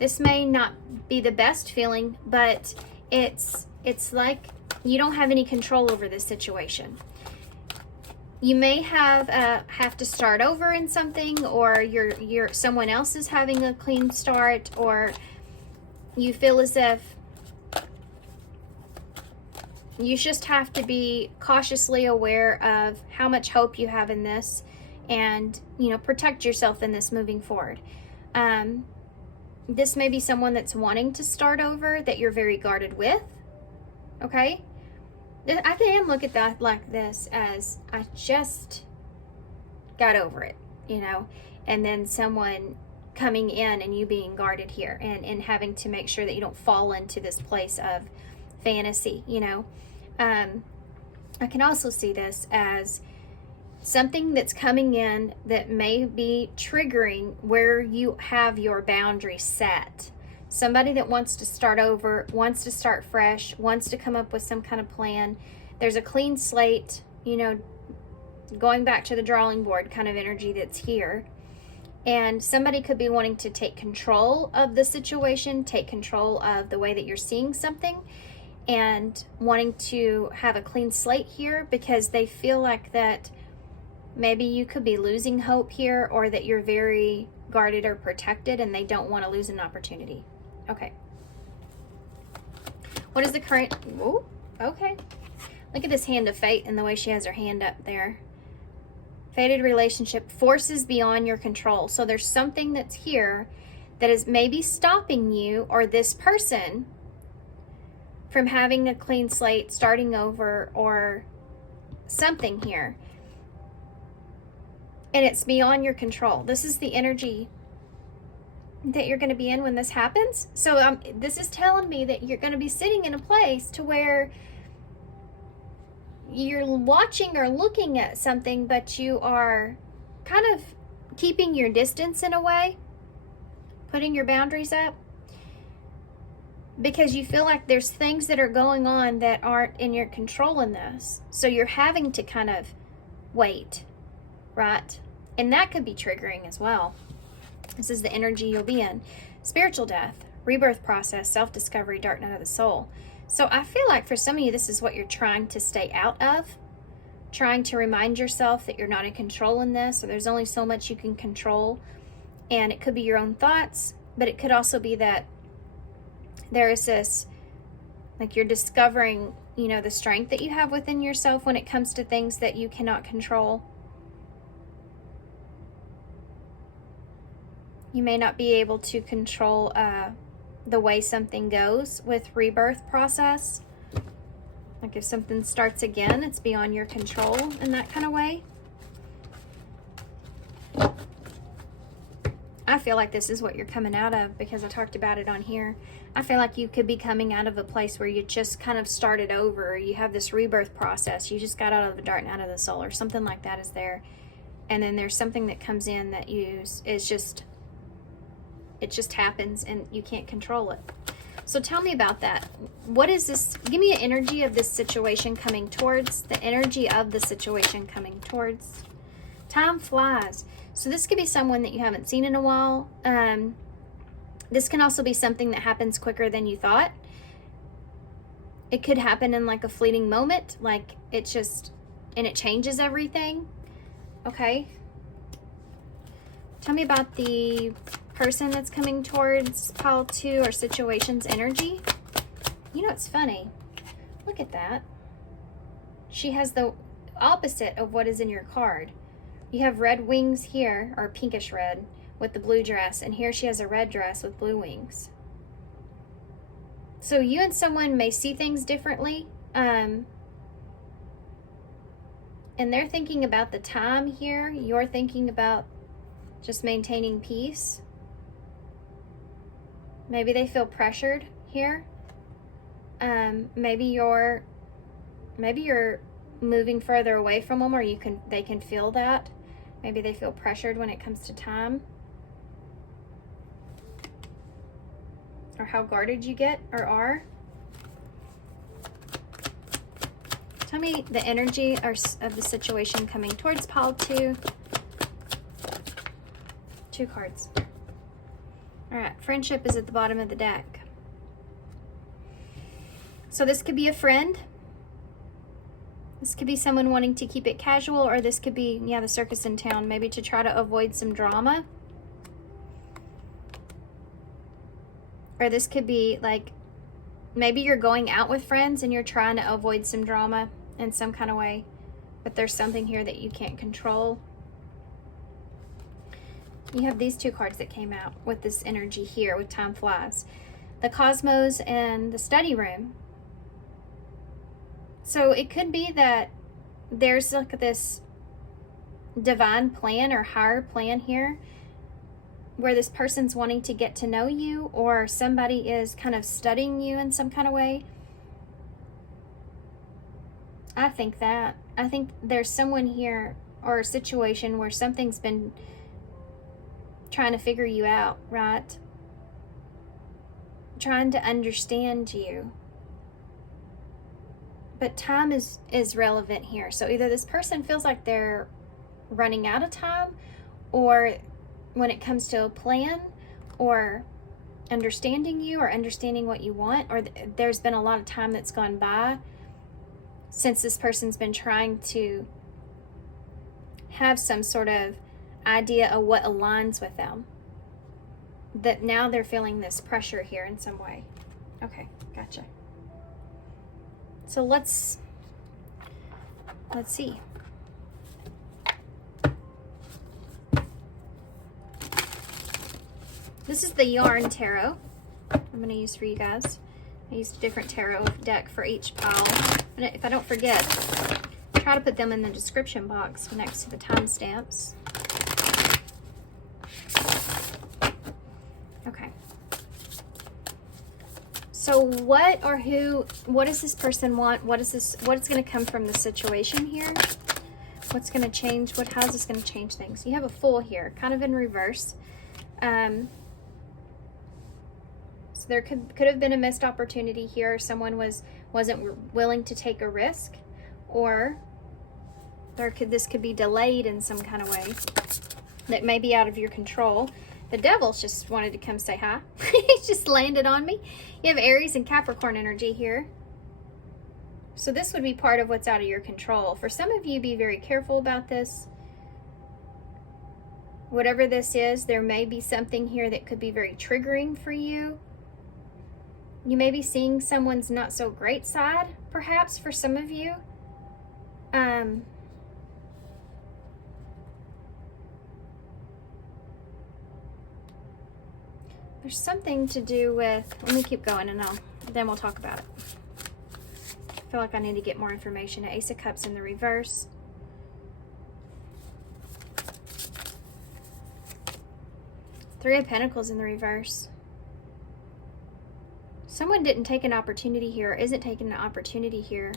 This may not be the best feeling, but it's like you don't have any control over this situation. You may have to start over in something, or you're someone else is having a clean start, or you feel as if you just have to be cautiously aware of how much hope you have in this, and, you know, protect yourself in this moving forward. This may be someone that's wanting to start over that you're very guarded with, okay? I can look at that like this, as I just got over it, you know, and then someone coming in and you being guarded here, and having to make sure that you don't fall into this place of fantasy, you know. I can also see this as something that's coming in that may be triggering where you have your boundary set. Somebody that wants to start over, wants to start fresh, wants to come up with some kind of plan. There's a clean slate, you know, going back to the drawing board kind of energy that's here. And somebody could be wanting to take control of the situation, take control of the way that you're seeing something, and wanting to have a clean slate here because they feel like that maybe you could be losing hope here, or that you're very guarded or protected and they don't want to lose an opportunity. Okay. What is the current... Ooh, okay. Look at this hand of fate and the way she has her hand up there. Fated relationship, forces beyond your control. So there's something that's here that is maybe stopping you or this person from having a clean slate, starting over, or something here. And it's beyond your control. This is the energy that you're going to be in when this happens. So this is telling me that you're going to be sitting in a place to where you're watching or looking at something, but you are kind of keeping your distance in a way, putting your boundaries up, because you feel like there's things that are going on that aren't in your control in this. So you're having to kind of wait, right? And that could be triggering as well. This is the energy you'll be in. Spiritual death, rebirth process, self-discovery, dark night of the soul. So I feel like for some of you, this is what you're trying to stay out of, trying to remind yourself that you're not in control in this, or there's only so much you can control. And it could be your own thoughts, but it could also be that there is this, like you're discovering, you know, the strength that you have within yourself when it comes to things that you cannot control. You may not be able to control the way something goes with rebirth process. Like if something starts again, it's beyond your control in that kind of way. I feel like this is what you're coming out of because I talked about it on here. I feel like you could be coming out of a place where you just kind of started over. Or you have this rebirth process. You just got out of the dark night of the soul or something like that is there. And then there's something that comes in that is just... it just happens and you can't control it. So tell me about that. What is this? Give me an energy of this situation coming towards. The energy of the situation coming towards. Time flies. So this could be someone that you haven't seen in a while. This can also be something that happens quicker than you thought. It could happen in like a fleeting moment. Like it just, and it changes everything. Okay. Tell me about the person that's coming towards pile 2 or situation's energy. You know, it's funny. Look at that. She has the opposite of what is in your card. You have red wings here, or pinkish red, with the blue dress, and here she has a red dress with blue wings. So you and someone may see things differently, and they're thinking about the time here. You're thinking about just maintaining peace. Maybe they feel pressured here. Maybe you're moving further away from them, or they can feel that. Maybe they feel pressured when it comes to time, or how guarded you get or are. Tell me the energy of the situation coming towards pile 2. 2 cards. All right, friendship is at the bottom of the deck. So this could be a friend. This could be someone wanting to keep it casual, or this could be, yeah, the circus in town, maybe to try to avoid some drama. Or this could be like, maybe you're going out with friends and you're trying to avoid some drama in some kind of way, but there's something here that you can't control. You have these 2 cards that came out with this energy here with time flies. The cosmos and the study room. So it could be that there's like this divine plan or higher plan here where this person's wanting to get to know you, or somebody is kind of studying you in some kind of way. I think there's someone here or a situation where something's been trying to figure you out, right? Trying to understand you. But time is relevant here. So either this person feels like they're running out of time, or when it comes to a plan, or understanding you, or understanding what you want, or there's been a lot of time that's gone by since this person's been trying to have some sort of idea of what aligns with them, that now they're feeling this pressure here in some way. Okay, gotcha. So let's see. This is the Yarn Tarot I'm going to use for you guys. I used a different tarot deck for each pile. And if I don't forget, try to put them in the description box next to the timestamps. Okay. So what does this person want? What is going to come from the situation here? What's going to change? How's this going to change things? You have a Fool here, kind of in reverse. So there could have been a missed opportunity here. Someone wasn't willing to take a risk, or this could be delayed in some kind of way that may be out of your control. The Devil's just wanted to come say hi. He's just landed on me. You have Aries and Capricorn energy here. So this would be part of what's out of your control. For some of you, be very careful about this. Whatever this is, there may be something here that could be very triggering for you. You may be seeing someone's not so great side, perhaps, for some of you. There's something to do with, let me keep going and then we'll talk about it. I feel like I need to get more information. Ace of Cups in the reverse. Three of Pentacles in the reverse. Someone didn't take an opportunity here, or isn't taking an opportunity here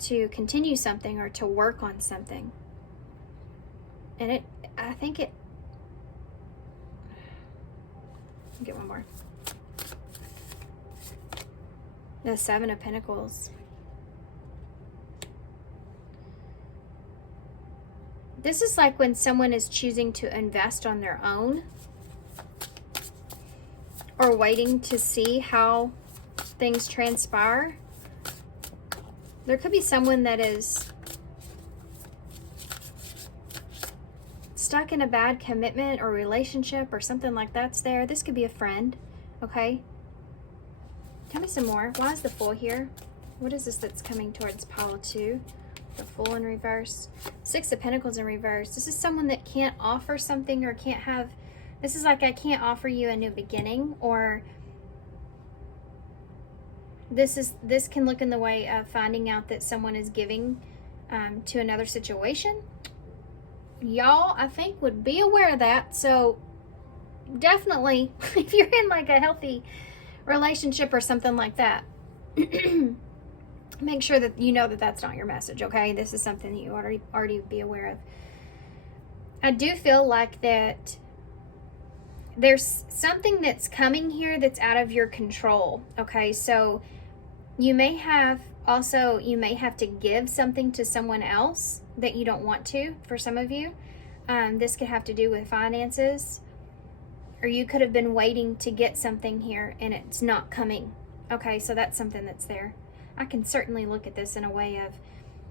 to continue something or to work on something. And I think it, get one more. The Seven of Pentacles. This is like when someone is choosing to invest on their own, or waiting to see how things transpire. There could be someone that is stuck in a bad commitment or relationship or something like that's there. This could be a friend, okay? Tell me some more. Why is the Fool here? What is this that's coming towards pile 2? The Fool in reverse. Six of Pentacles in reverse. This is someone that can't offer something or can't have... This is like, I can't offer you a new beginning, or this can look in the way of finding out that someone is giving to another situation. Y'all, I think, would be aware of that. So definitely, if you're in like a healthy relationship or something like that, make sure that you know that that's not your message, okay? This is something that you already be aware of. I do feel like that there's something that's coming here that's out of your control, okay? So you may have to give something to someone else that you don't want to, for some of you. This could have to do with finances, or you could have been waiting to get something here and it's not coming. Okay, so that's something that's there. I can certainly look at this in a way of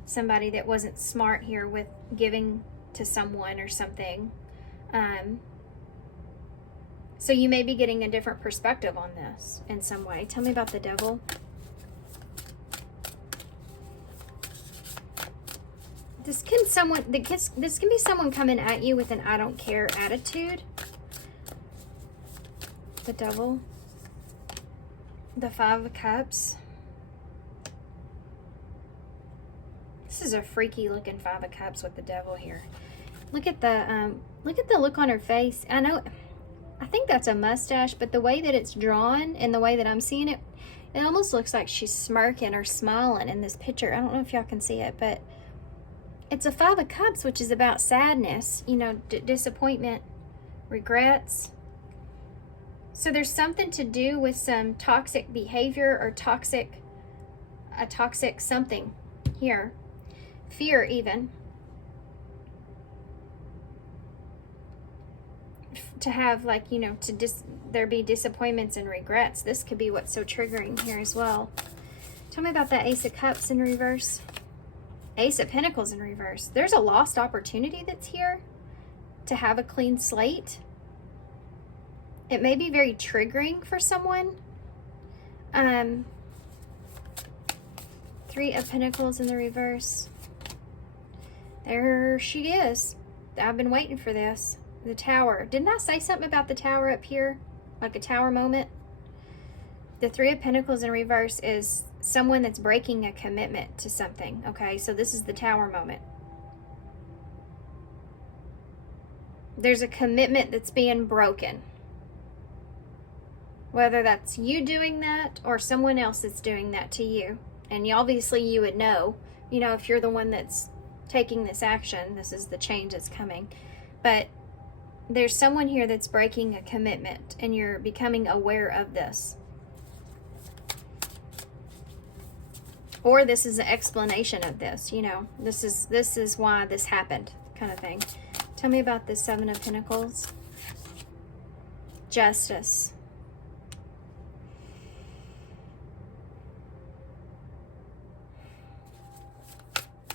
somebody that wasn't smart here with giving to someone or something. So you may be getting a different perspective on this in some way. Tell me about the Devil. This can be someone coming at you with an I don't care attitude. The Devil. The Five of Cups. This is a freaky looking Five of Cups with the Devil here. Look at the look on her face. I think that's a mustache, but the way that it's drawn and the way that I'm seeing it, it almost looks like she's smirking or smiling in this picture. I don't know if y'all can see it, but it's a Five of Cups, which is about sadness, you know, disappointment, regrets. So there's something to do with some toxic behavior or a toxic something here. Fear even. To have, like, you know, there be disappointments and regrets. This could be what's so triggering here as well. Tell me about that Ace of Cups in reverse. Ace of Pentacles in reverse. There's a lost opportunity that's here to have a clean slate. It may be very triggering for someone. Three of Pentacles in the reverse. There she is. I've been waiting for this. The Tower. Didn't I say something about the Tower up here? Like a tower moment? The Three of Pentacles in reverse is someone that's breaking a commitment to something. Okay, so this is the Tower moment. There's a commitment that's being broken. Whether that's you doing that or someone else that's doing that to you. And obviously you would know, you know, if you're the one that's taking this action, this is the change that's coming. But there's someone here that's breaking a commitment and you're becoming aware of this. Or this is an explanation of this, you know, this is why this happened, kind of thing. Tell me about the Seven of Pentacles. Justice.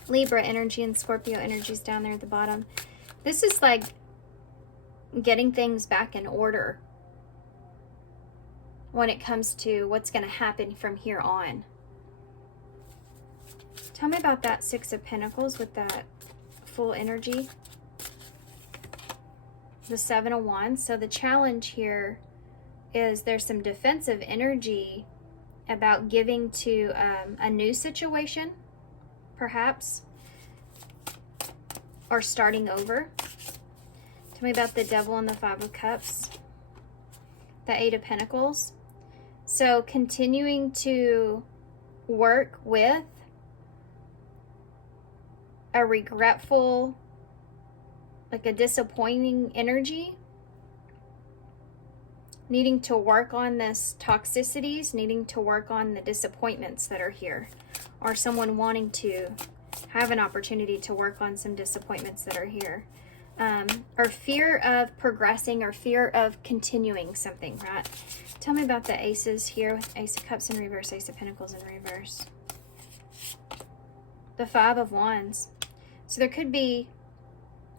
Libra energy and Scorpio energies down there at the bottom. This is like getting things back in order when it comes to what's going to happen from here on. Tell me about that Six of Pentacles with that Full energy. The Seven of Wands. So the challenge here is there's some defensive energy about giving to a new situation, perhaps, or starting over. Tell me about the Devil and the Five of Cups. The Eight of Pentacles. So continuing to work with a regretful, like a disappointing energy. Needing to work on this toxicities, needing to work on the disappointments that are here. Or someone wanting to have an opportunity to work on some disappointments that are here. Or fear of progressing or fear of continuing something, right? Tell me about the aces here with Ace of Cups in reverse, Ace of Pentacles in reverse. The Five of Wands. So there could be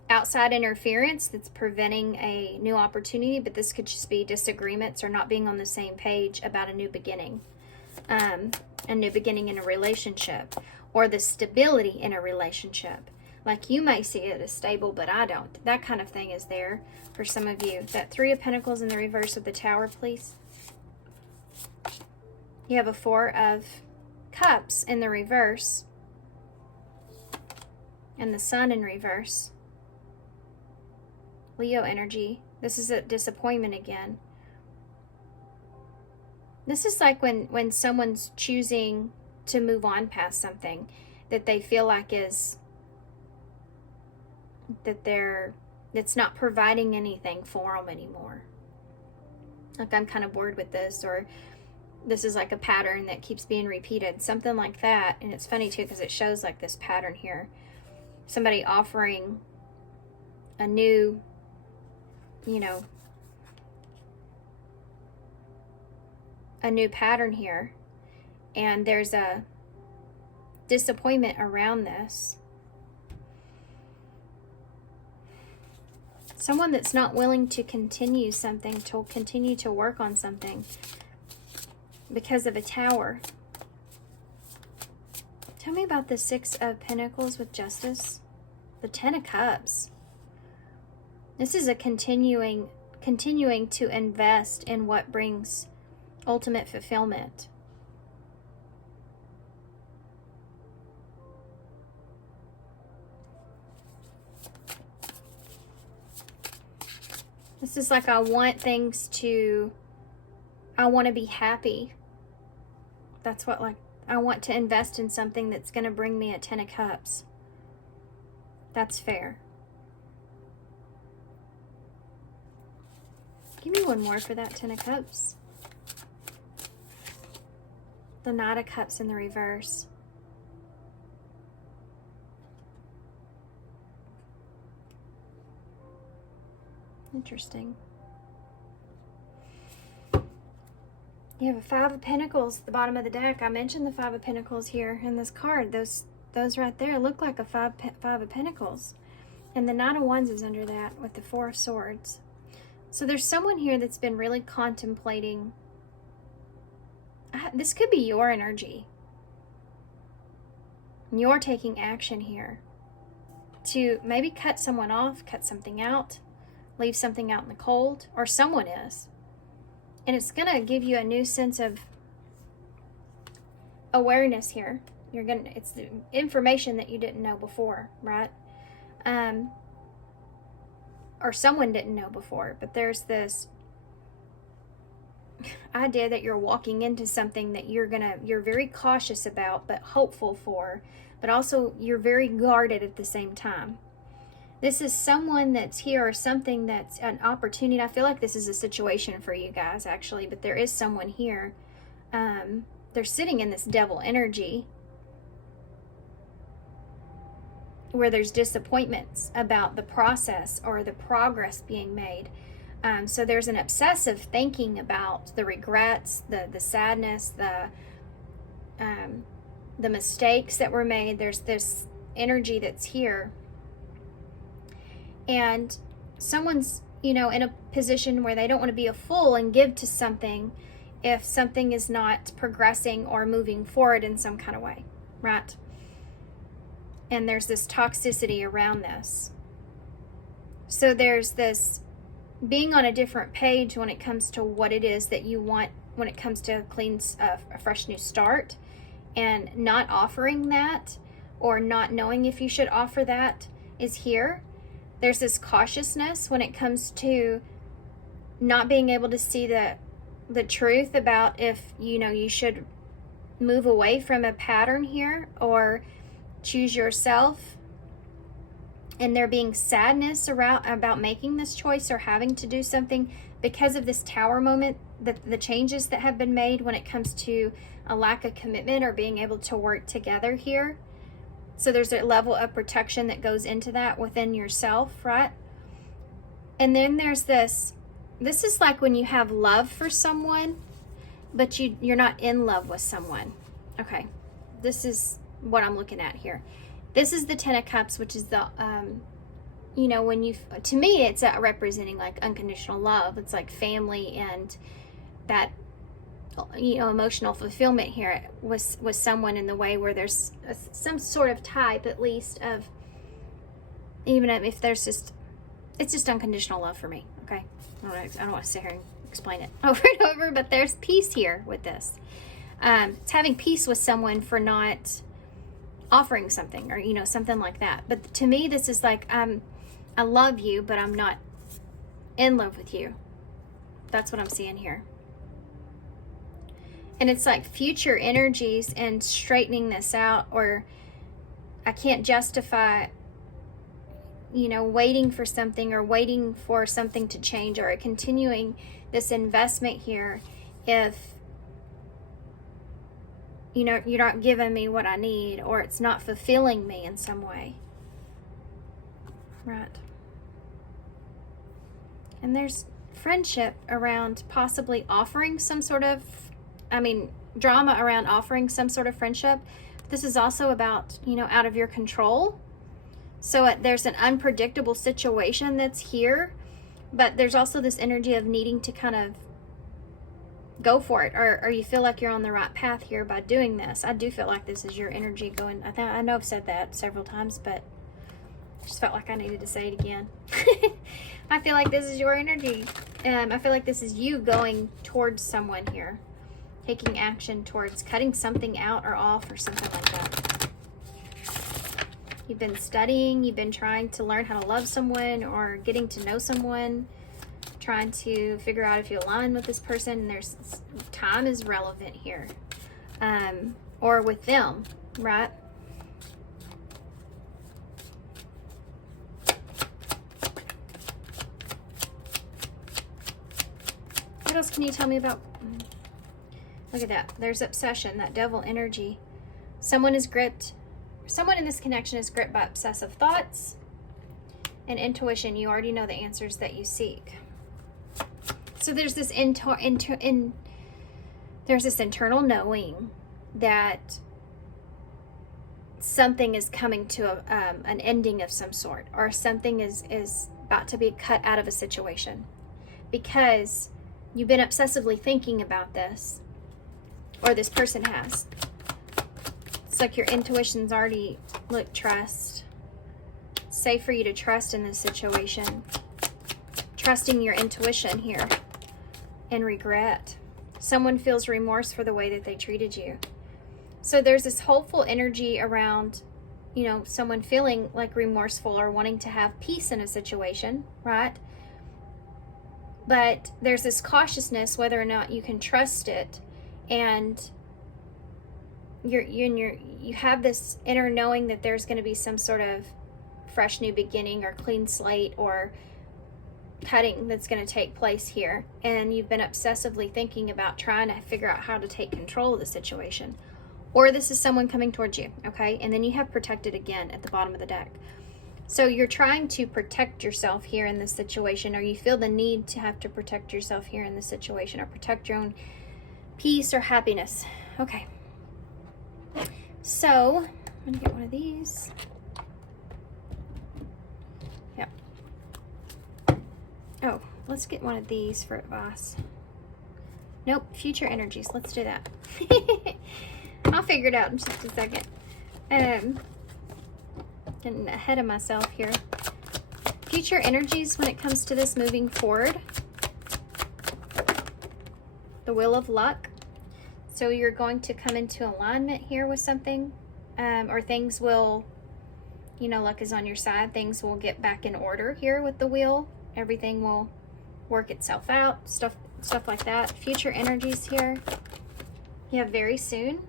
outside interference that's preventing a new opportunity, but this could just be disagreements or not being on the same page about a new beginning. A new beginning in a relationship. or the stability in a relationship. Like you may see it as stable, but I don't. That kind of thing is there for some of you. That Three of Pentacles in the reverse of the Tower, please. You have a Four of Cups in the reverse. And the Sun in reverse. Leo energy. This is a disappointment again. This is like when someone's choosing to move on past something that they feel like is it's not providing anything for them anymore. Like, I'm kind of bored with this, or this is like a pattern that keeps being repeated, something like that. And it's funny too because it shows like this pattern here. Somebody offering a new, you know, a new pattern here, and there's a disappointment around this. Someone that's not willing to continue something, to continue to work on something because of a Tower. Tell me about the Six of Pentacles with Justice. The Ten of Cups. This is a continuing to invest in what brings ultimate fulfillment. This is like I want to be happy. That's what, like, I want to invest in something that's going to bring me a Ten of Cups. That's fair. Give me one more for that Ten of Cups. The Knight of Cups in the reverse. Interesting. You have a Five of Pentacles at the bottom of the deck. I mentioned the Five of Pentacles here in this card. Those right there look like a Five of Pentacles. And the Nine of Wands is under that with the Four of Swords. So there's someone here that's been really contemplating. This could be your energy. You're taking action here to maybe cut someone off, cut something out, leave something out in the cold, or someone is. And it's going to give you a new sense of awareness here. It's the information that you didn't know before, right? Or someone didn't know before, but there's this idea that you're walking into something that you're very cautious about, but hopeful for, but also you're very guarded at the same time. This is someone that's here, or something that's an opportunity. I feel like this is a situation for you guys, actually, but there is someone here. They're sitting in this Devil energy where there's disappointments about the process or the progress being made. So there's an obsessive thinking about the regrets, the sadness, the mistakes that were made. There's this energy that's here. And someone's, in a position where they don't want to be a fool and give to something if something is not progressing or moving forward in some kind of way, right? And there's this toxicity around this. So there's this being on a different page when it comes to what it is that you want, when it comes to a fresh new start, and not offering that, or not knowing if you should offer that, is here. There's this cautiousness when it comes to not being able to see the truth about if, you should move away from a pattern here or choose yourself. And there being sadness about making this choice or having to do something because of this Tower moment, the changes that have been made when it comes to a lack of commitment or being able to work together here. So there's a level of protection that goes into that within yourself, right? And then there's this is like when you have love for someone, but you're not in love with someone. Okay, this is what I'm looking at here. This is the Ten of Cups, which is the, to me, it's representing like unconditional love. It's like family and that you know, emotional fulfillment here was someone in the way where there's some sort of type, at least, of, even if there's just, it's just unconditional love for me. Okay, I don't want to sit here and explain it over and over, but there's peace here with this. It's having peace with someone for not offering something, or, you know, something like that. But to me, this is like, I love you, but I'm not in love with you. That's what I'm seeing here. And it's like future energies and straightening this out, or I can't justify, you know, waiting for something, or waiting for something to change, or continuing this investment here if, you know, you're not giving me what I need, or it's not fulfilling me in some way. Right. And there's friendship around possibly offering some sort of, drama around offering some sort of friendship. This is also about, you know, out of your control. So there's an unpredictable situation that's here, but there's also this energy of needing to kind of go for it, or you feel like you're on the right path here by doing this. I do feel like this is your energy going. I know I've said that several times, but I just felt like I needed to say it again. I feel like this is your energy. I feel like this is you going towards someone here, taking action towards cutting something out or off, or something like that. You've been studying, you've been trying to learn how to love someone, or getting to know someone, trying to figure out if you align with this person, and there's time is relevant here, or with them, right? What else can you tell me about? Look at that. There's obsession, that devil energy. Someone in this connection is gripped by obsessive thoughts and intuition. You already know the answers that you seek. So there's this there's this internal knowing that something is coming to an ending of some sort, or something is about to be cut out of a situation, because you've been obsessively thinking about this, or this person has. It's like your intuition's already, look, trust. It's safe for you to trust in this situation. Trusting your intuition here. And regret. Someone feels remorse for the way that they treated you. So there's this hopeful energy around, you know, someone feeling like remorseful or wanting to have peace in a situation, right? But there's this cautiousness whether or not you can trust it, and you have this inner knowing that there's going to be some sort of fresh new beginning, or clean slate, or cutting that's going to take place here, and you've been obsessively thinking about trying to figure out how to take control of the situation. Or this is someone coming towards you, okay? And then you have protected again at the bottom of the deck. So you're trying to protect yourself here in this situation, or you feel the need to have to protect yourself here in this situation, or protect your own peace or happiness. Okay. So I'm gonna get one of these. Yep. Oh, let's get one of these for advice. Nope, future energies. Let's do that. I'll figure it out in just a second. Getting ahead of myself here. Future energies when it comes to this moving forward. The Wheel of Luck. So you're going to come into alignment here with something, or things will, you know, luck is on your side. Things will get back in order here with the wheel. Everything will work itself out. Stuff like that. Future energies here. Yeah, very soon.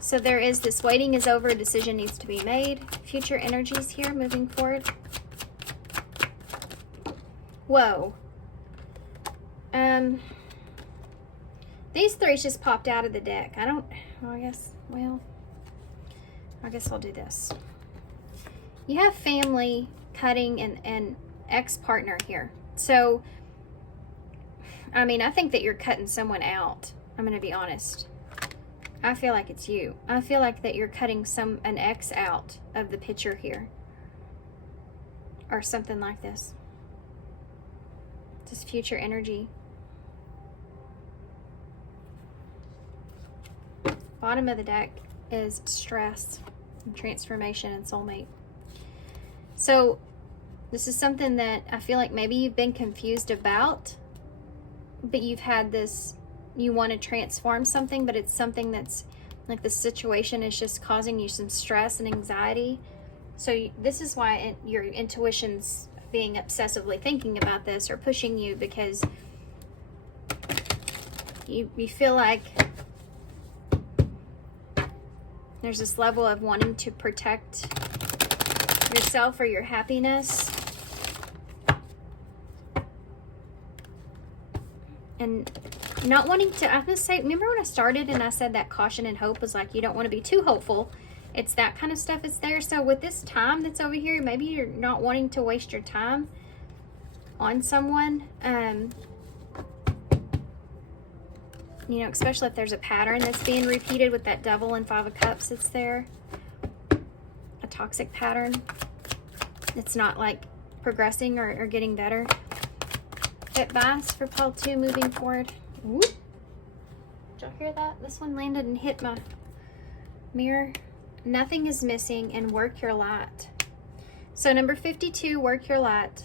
So there is this waiting is over, a decision needs to be made. Future energies here moving forward. Whoa. These three just popped out of the deck. I guess I'll do this. You have family, cutting, and ex-partner here. So, I think that you're cutting someone out. I'm going to be honest. I feel like it's you. I feel like that you're cutting an ex out of the picture here. Or something like this. This future energy. Bottom of the deck is stress and transformation and soulmate. So this is something that I feel like maybe you've been confused about, but you've had this, you want to transform something, but it's something that's like the situation is just causing you some stress and anxiety. So this is why your intuition's being obsessively thinking about this or pushing you, because you feel like there's this level of wanting to protect yourself or your happiness. And not wanting to, I was say, remember when I started and I said that caution and hope was like, you don't want to be too hopeful. It's that kind of stuff that's there. So with this time that's over here, maybe you're not wanting to waste your time on someone. You know, especially if there's a pattern that's being repeated with that Devil and Five of Cups that's there. A toxic pattern. It's not like progressing or getting better. Advice for pile 2 moving forward. Ooh. Did y'all hear that? This one landed and hit my mirror. Nothing is missing and work your light. So number 52, work your light.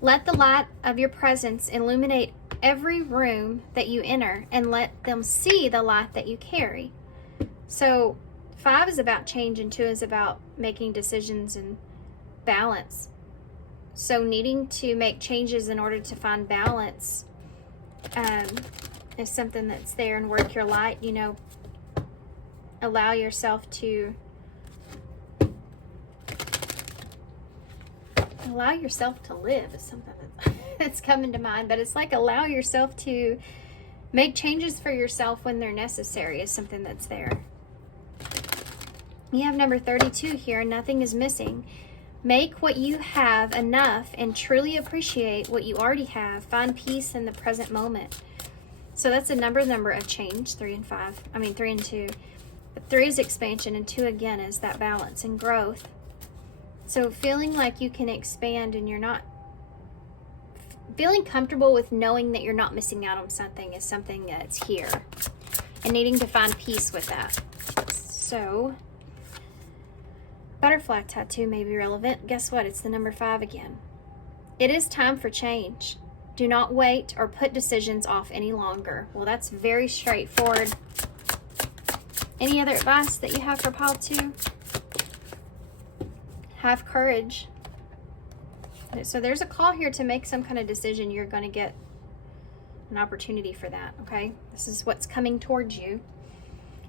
Let the light of your presence illuminate every room that you enter and let them see the light that you carry. So 5 is about change and 2 is about making decisions and balance. So needing to make changes in order to find balance is something that's there, and work your light, you know, allow yourself to live is something that's coming to mind, but it's like allow yourself to make changes for yourself when they're necessary is something that's there. You have number 32 here, nothing is missing. Make what you have enough and truly appreciate what you already have. Find peace in the present moment. So that's a number of change, 3 and 5. I mean 3 and 2. But 3 is expansion and 2 again is that balance and growth. So feeling like you can expand and you're not feeling comfortable with knowing that you're not missing out on something is something that's here. And needing to find peace with that. So butterfly tattoo may be relevant. Guess what? It's the number 5 again. It is time for change. Do not wait or put decisions off any longer. Well, that's very straightforward. Any other advice that you have for pile 2? Have courage. So there's a call here to make some kind of decision. You're going to get an opportunity for that, okay? This is what's coming towards you.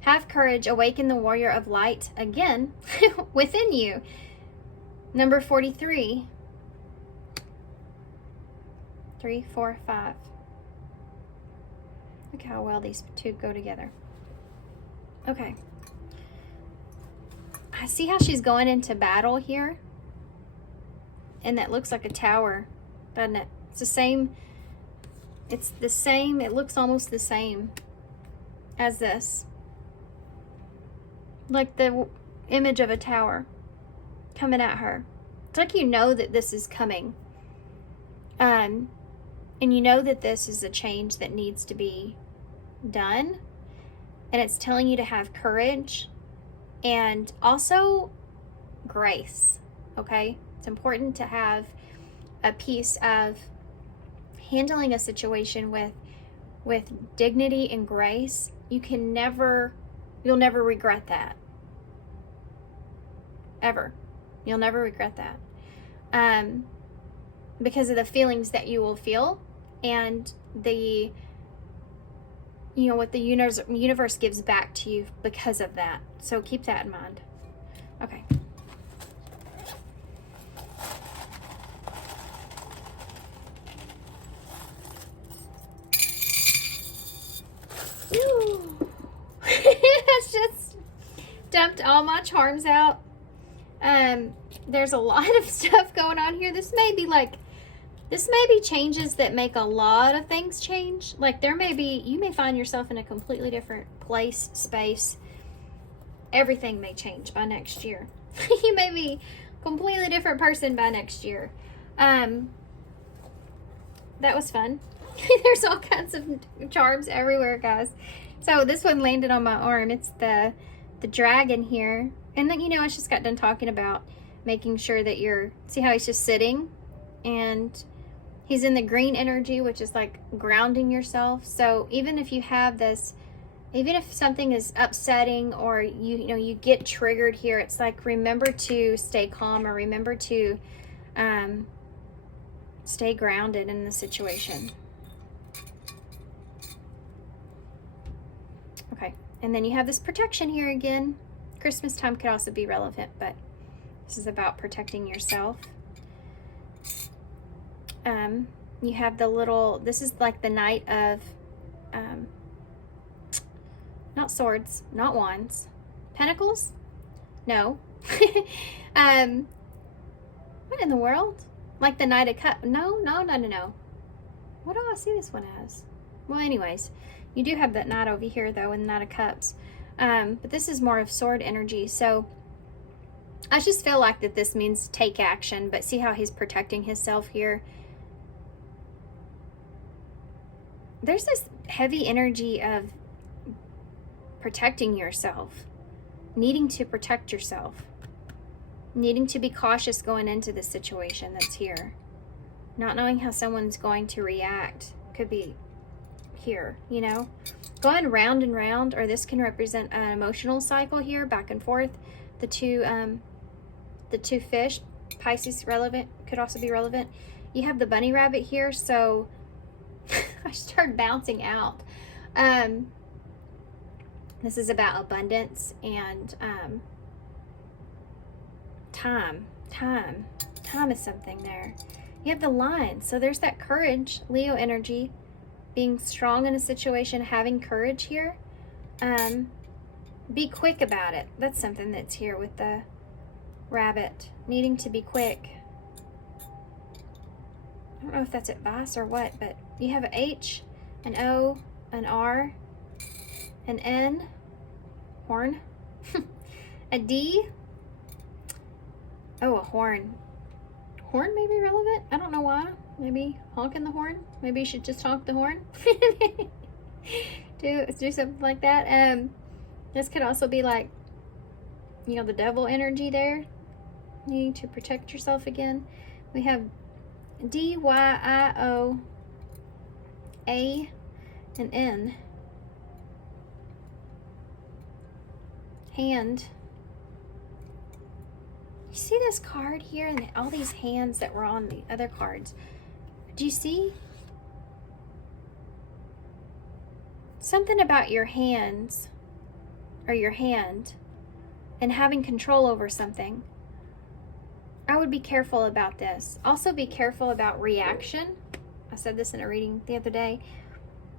Have courage. Awaken the warrior of light again within you. Number 43. 3, 4, 5. Look how well these two go together. Okay. I see how she's going into battle here. And that looks like a tower, doesn't it? It's the same. It's the same. It looks almost the same as this. Like the image of a tower coming at her. It's like you know that this is coming. And you know that this is a change that needs to be done. And it's telling you to have courage and also grace, okay? It's important to have a piece of handling a situation with dignity and grace. You'll never regret that. Ever. You'll never regret that. Because of the feelings that you will feel and the, you know, what the universe gives back to you because of that. So keep that in mind. Okay. That's just dumped all my charms out. There's a lot of stuff going on here. This may be changes that make a lot of things change. Like you may find yourself in a completely different place, space. Everything may change by next year. You may be a completely different person by next year. that was fun. There's all kinds of charms everywhere, guys. So this one landed on my arm. It's the dragon here. And then, you know, I just got done talking about making sure that you're, see how he's just sitting? And he's in the green energy, which is like grounding yourself. So even if you have this, even if something is upsetting or you know you get triggered here, it's like remember to stay calm or remember to stay grounded in the situation. Okay, and then you have this protection here again. Christmas time could also be relevant, but this is about protecting yourself. You have the little, this is like the Knight of, not swords, not wands, pentacles? No. What in the world? Like the Knight of Cups? No. What do I see this one as? Well, anyways, you do have that Knight over here though, and the Knight of Cups. But this is more of sword energy. So I just feel like that this means take action, but see how he's protecting himself here. There's this heavy energy of protecting yourself, needing to protect yourself, needing to be cautious going into this situation that's here, not knowing how someone's going to react. Could be here, you know, going round and round, or this can represent an emotional cycle here, back and forth. The two fish, Pisces relevant, could also be relevant. You have the bunny rabbit here, so I started bouncing out. This is about abundance and time is something there. You have the Lion, so there's that courage, Leo energy, being strong in a situation, having courage here. Be quick about it. That's something that's here with the rabbit, needing to be quick. I don't know if that's advice or what, but you have an H, an O, an R, an N, horn, a D, oh, a horn. Horn may be relevant. I don't know why. Maybe honking the horn. Maybe you should just honk the horn. do something like that. This could also be like, you know, the devil energy there. Needing to protect yourself again. We have D-Y-I-O, A, and N. Hand. You see this card here and all these hands that were on the other cards? Do you see? Something about your hands, or your hand, and having control over something. I would be careful about this. Also be careful about reaction. I said this in a reading the other day.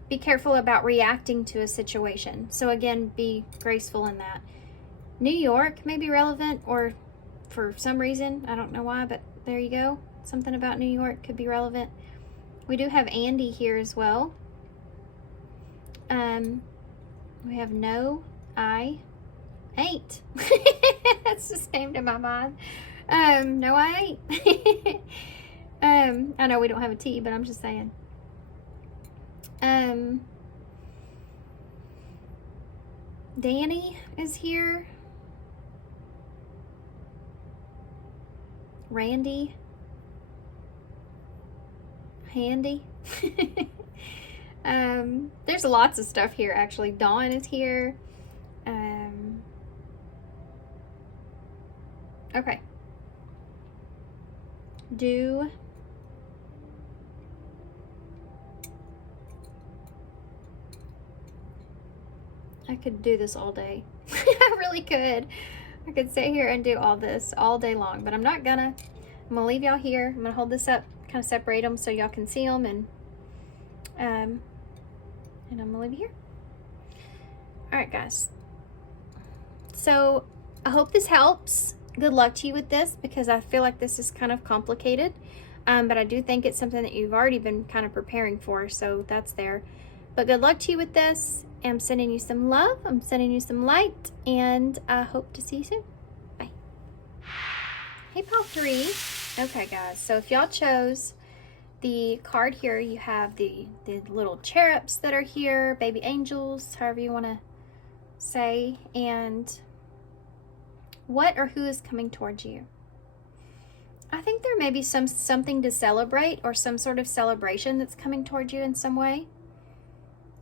Be careful about reacting to a situation. So again, be graceful in that. New York may be relevant, or for some reason, I don't know why, but there you go. Something about New York could be relevant. We do have Andy here as well. We have no, I ain't. That's just came to my mind. No, I ain't. I know we don't have a T, but I'm just saying. Danny is here. Randy. Handy. There's lots of stuff here, actually. Dawn is here. Okay. Do. I could do this all day. I really could. I could sit here and do all this all day long, but I'm not gonna. I'm gonna leave y'all here. I'm gonna hold this up, kind of separate them so y'all can see them, and I'm gonna leave you here. All right, guys. So I hope this helps. Good luck to you with this, because I feel like this is kind of complicated, but I do think it's something that you've already been kind of preparing for, so that's there. But good luck to you with this. I'm sending you some love. I'm sending you some light, and I hope to see you soon. Bye. Hey, Pile 3. Okay, guys. So if y'all chose The card here, you have the little cherubs that are here, baby angels, however you want to say, and what or who is coming towards you. I think there may be something to celebrate, or some sort of celebration that's coming towards you in some way.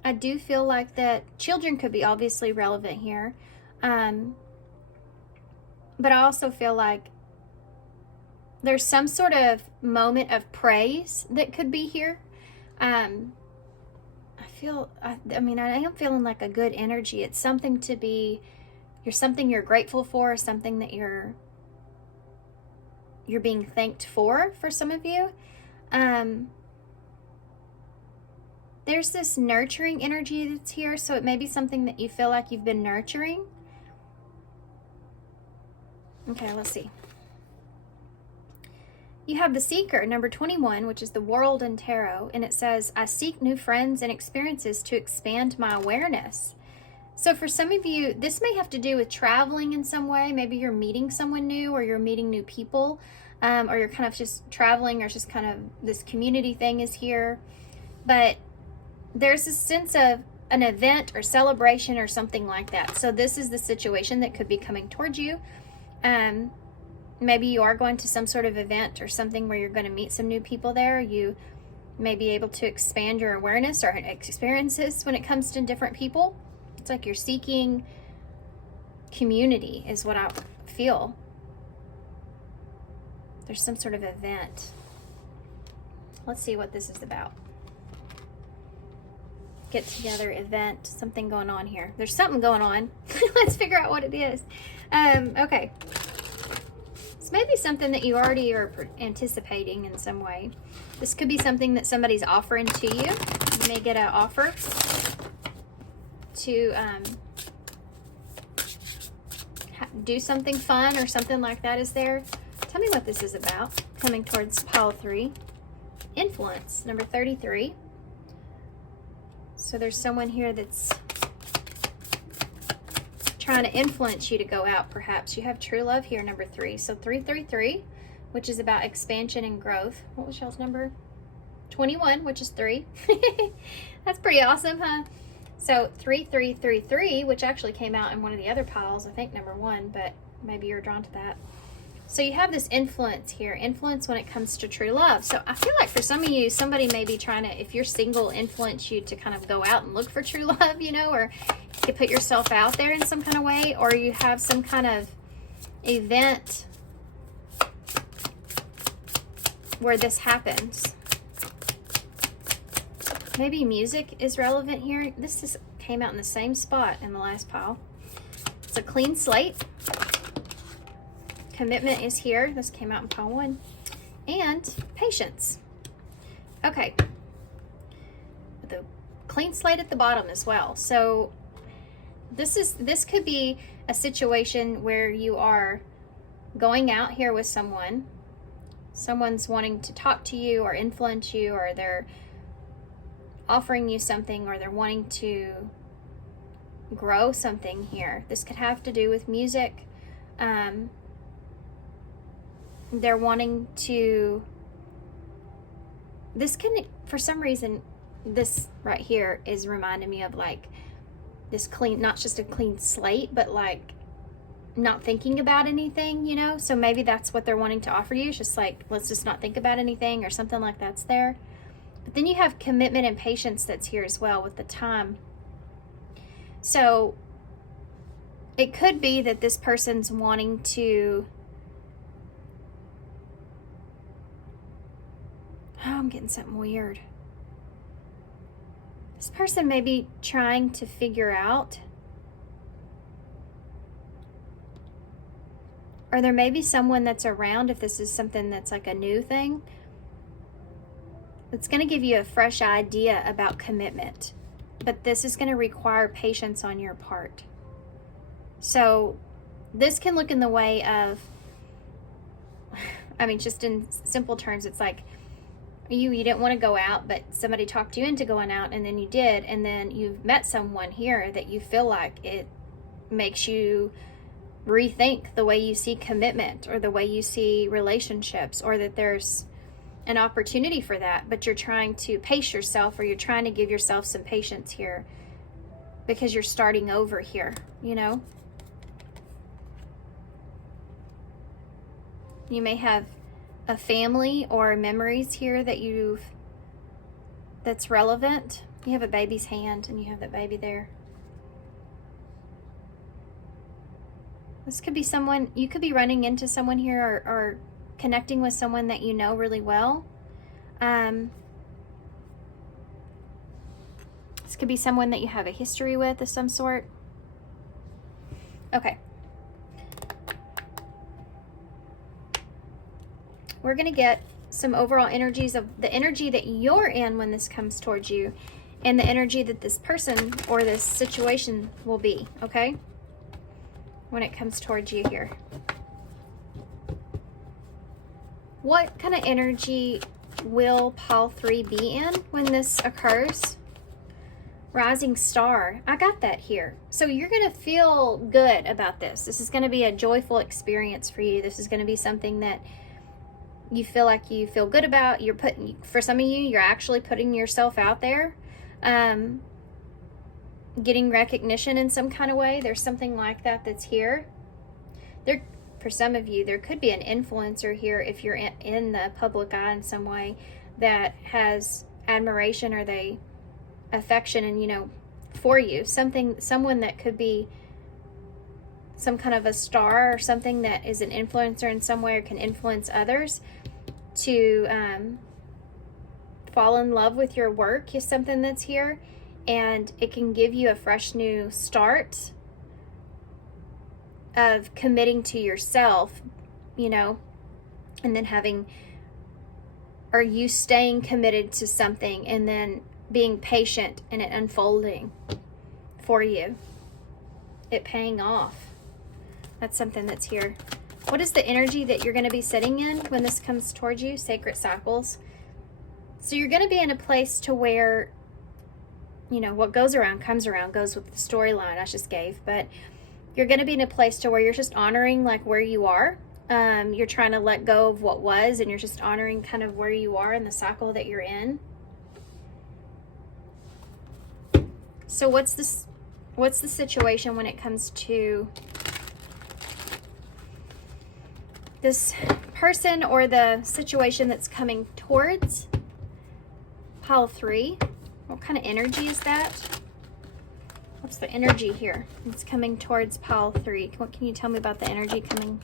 I do feel like that children could be obviously relevant here. But I also feel like there's some sort of moment of praise that could be here. I am feeling like a good energy. It's something to be, something you're grateful for, something that you're being thanked for some of you. There's this nurturing energy that's here, so it may be something that you feel like you've been nurturing. Okay, let's see. You have the Seeker, number 21, which is the World in Tarot, and it says, I seek new friends and experiences to expand my awareness. So for some of you, this may have to do with traveling in some way. Maybe you're meeting someone new, or you're meeting new people, or you're kind of just traveling, or just kind of this community thing is here. But there's a sense of an event or celebration or something like that. So this is the situation that could be coming towards you. Maybe you are going to some sort of event or something where you're going to meet some new people there. You may be able to expand your awareness or experiences when it comes to different people. It's like you're seeking community is what I feel. There's some sort of event. Let's see what this is about. Get together, event, something going on here. There's something going on. Let's figure out what it is. Okay. This may be something that you already are anticipating in some way. This could be something that somebody's offering to you. You may get an offer to do something fun or something like that is there. Tell me what this is about. Coming towards pile 3. Influence, number 33. So there's someone here that's trying to influence you to go out, perhaps. You have true love here, number 3. So 333, which is about expansion and growth. What was y'all's number? 21, which is 3. That's pretty awesome, huh? So 3333, which actually came out in one of the other piles, I think number 1, but maybe you're drawn to that. So you have this influence here, influence when it comes to true love. So I feel like for some of you, somebody may be trying to, if you're single, influence you to kind of go out and look for true love, you know, or you put yourself out there in some kind of way, or you have some kind of event where this happens. Maybe music is relevant here. This just came out in the same spot in the last pile. It's a clean slate. Commitment is here. This came out in pile 1. And patience. Okay. The clean slate at the bottom as well. So this could be a situation where you are going out here with someone. Someone's wanting to talk to you or influence you, or they're offering you something, or they're wanting to grow something here. This could have to do with music. They're wanting to, this can, for some reason, this right here is reminding me of like this clean, not just a clean slate, but like not thinking about anything, you know? So maybe that's what they're wanting to offer you. It's just like, let's just not think about anything, or something like that's there. But then you have commitment and patience that's here as well with the time. So it could be that this person's wanting to, oh, I'm getting something weird. This person may be trying to figure out, or there may be someone that's around, if this is something that's like a new thing, it's going to give you a fresh idea about commitment. But this is going to require patience on your part. So this can look in the way of, I mean, just in simple terms, it's like you didn't want to go out, but somebody talked you into going out, and then you did, and then you've met someone here that you feel like it makes you rethink the way you see commitment, or the way you see relationships, or that there's an opportunity for that, but you're trying to pace yourself, or you're trying to give yourself some patience here because you're starting over here, you know? You may have a family or memories here that that's relevant. You have a baby's hand and you have that baby there. This could be someone, you could be running into someone here, or connecting with someone that you know really well. This could be someone that you have a history with of some sort. Okay. We're going to get some overall energies of the energy that you're in when this comes towards you, and the energy that this person or this situation will be, okay? When it comes towards you here. What kind of energy will pile 3 be in when this occurs? Rising star. I got that here. So you're going to feel good about this. This is going to be a joyful experience for you. This is going to be something that you feel like you feel good about. You're putting, for some of you, you're actually putting yourself out there. Getting recognition in some kind of way. There's something like that that's here. There, for some of you, there could be an influencer here if you're in the public eye in some way that has admiration, or they affection and, you know, for you. Someone that could be some kind of a star or something that is an influencer in some way, or can influence others to fall in love with your work, is something that's here. And it can give you a fresh new start of committing to yourself, you know, and then having, or you staying committed to something and then being patient and it unfolding for you, it paying off. That's something that's here. What is the energy that you're going to be sitting in when this comes towards you? Sacred cycles. So you're going to be in a place to where, you know, what goes around comes around, goes with the storyline I just gave. But you're going to be in a place to where you're just honoring like where you are. You're trying to let go of what was, and you're just honoring kind of where you are in the cycle that you're in. So what's the situation when it comes to this person or the situation that's coming towards pile 3? What kind of energy is that? What's the energy here? It's coming towards pile 3. What can you tell me about the energy coming?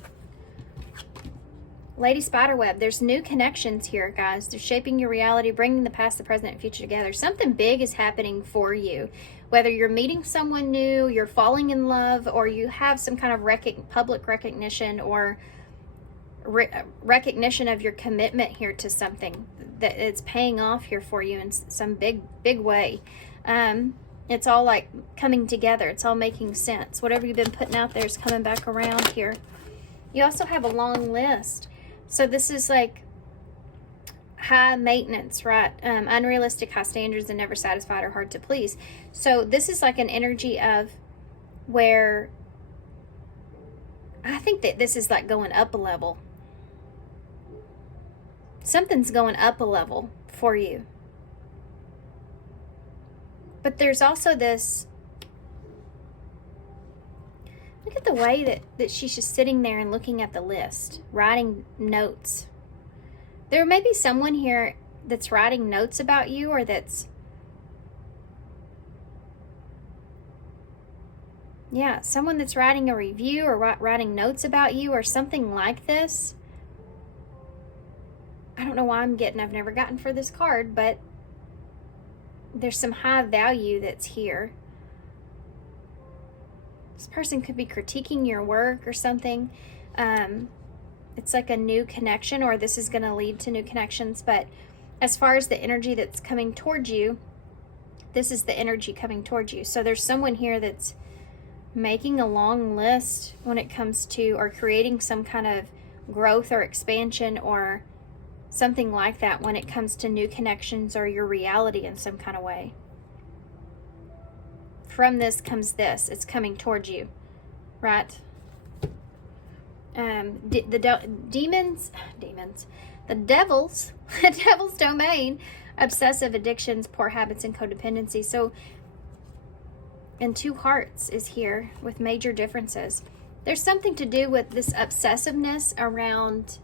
Lady Spiderweb. There's new connections here, guys. They're shaping your reality, bringing the past, the present, and future together. Something big is happening for you. Whether you're meeting someone new, you're falling in love, or you have some kind of public recognition, or recognition of your commitment here to something, that it's paying off here for you in some big way. It's all like coming together. It's all making sense. Whatever you've been putting out there is coming back around here. You also have a long list. So this is like high maintenance, right? Unrealistic, high standards, and never satisfied or hard to please. So this is like an energy of where I think that this is like going up a level. Something's going up a level for you. But there's also this, look at the way that she's just sitting there and looking at the list, writing notes. There may be someone here that's writing notes about you, or that's, yeah, someone that's writing a review or writing notes about you or something like this. I don't know why I've never gotten for this card, but there's some high value that's here. This person could be critiquing your work or something. It's like a new connection, or this is going to lead to new connections. But as far as the energy that's coming towards you, this is the energy coming towards you. So there's someone here that's making a long list when it comes to, or creating some kind of growth or expansion or something like that when it comes to new connections or your reality in some kind of way. From this comes this. It's coming towards you, right? The the devil's the devil's domain, obsessive addictions, poor habits, and codependency. So, and 2 hearts is here with major differences. There's something to do with this obsessiveness around,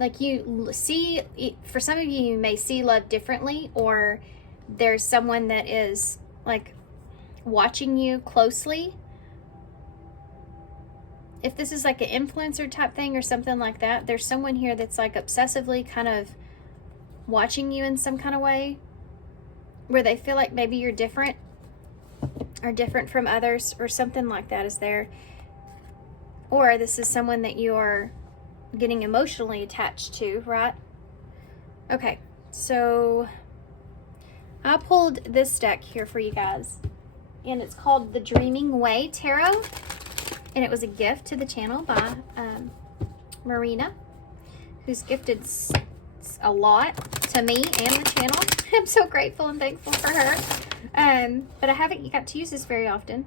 like, you see, for some of you, you may see love differently, or there's someone that is like watching you closely. If this is like an influencer type thing or something like that, there's someone here that's like obsessively kind of watching you in some kind of way, where they feel like maybe you're different or different from others, or something like that is there. Or this is someone that you're getting emotionally attached to, right? Okay, so I pulled this deck here for you guys, and it's called the Dreaming Way Tarot, and it was a gift to the channel by Marina, who's gifted a lot to me and the channel. I'm so grateful and thankful for her. But I haven't got to use this very often,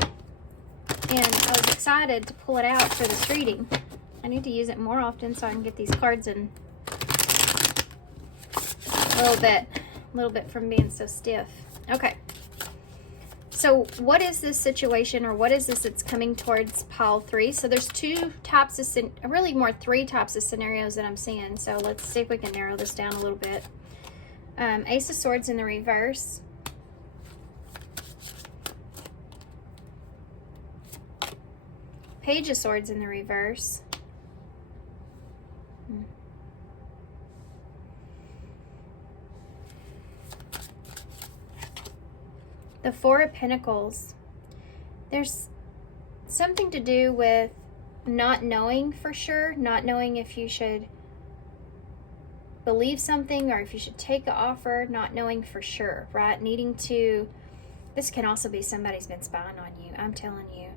and I was excited to pull it out for this reading. I need to use it more often so I can get these cards in a little bit from being so stiff. Okay. So what is this situation, or what is this that's coming towards pile 3? So there's 2 types of, really more 3 types of scenarios that I'm seeing. So let's see if we can narrow this down a little bit. Ace of Swords in the reverse. Page of Swords in the reverse. The Four of Pentacles. There's something to do with not knowing for sure, not knowing if you should believe something or if you should take an offer, not knowing for sure, right? Needing to, this can also be somebody's been spying on you. I'm telling you,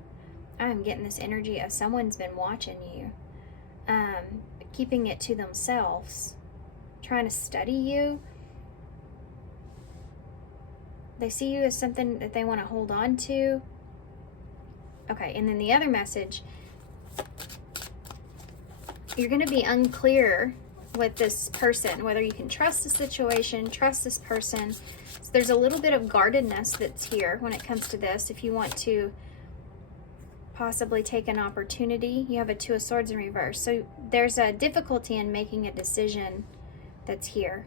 I'm getting this energy of someone's been watching you, keeping it to themselves, trying to study you. They see you as something that they want to hold on to. Okay, and then the other message, you're going to be unclear with this person, whether you can trust the situation, trust this person. So there's a little bit of guardedness that's here when it comes to this. If you want to possibly take an opportunity, you have a Two of Swords in reverse. So there's a difficulty in making a decision that's here.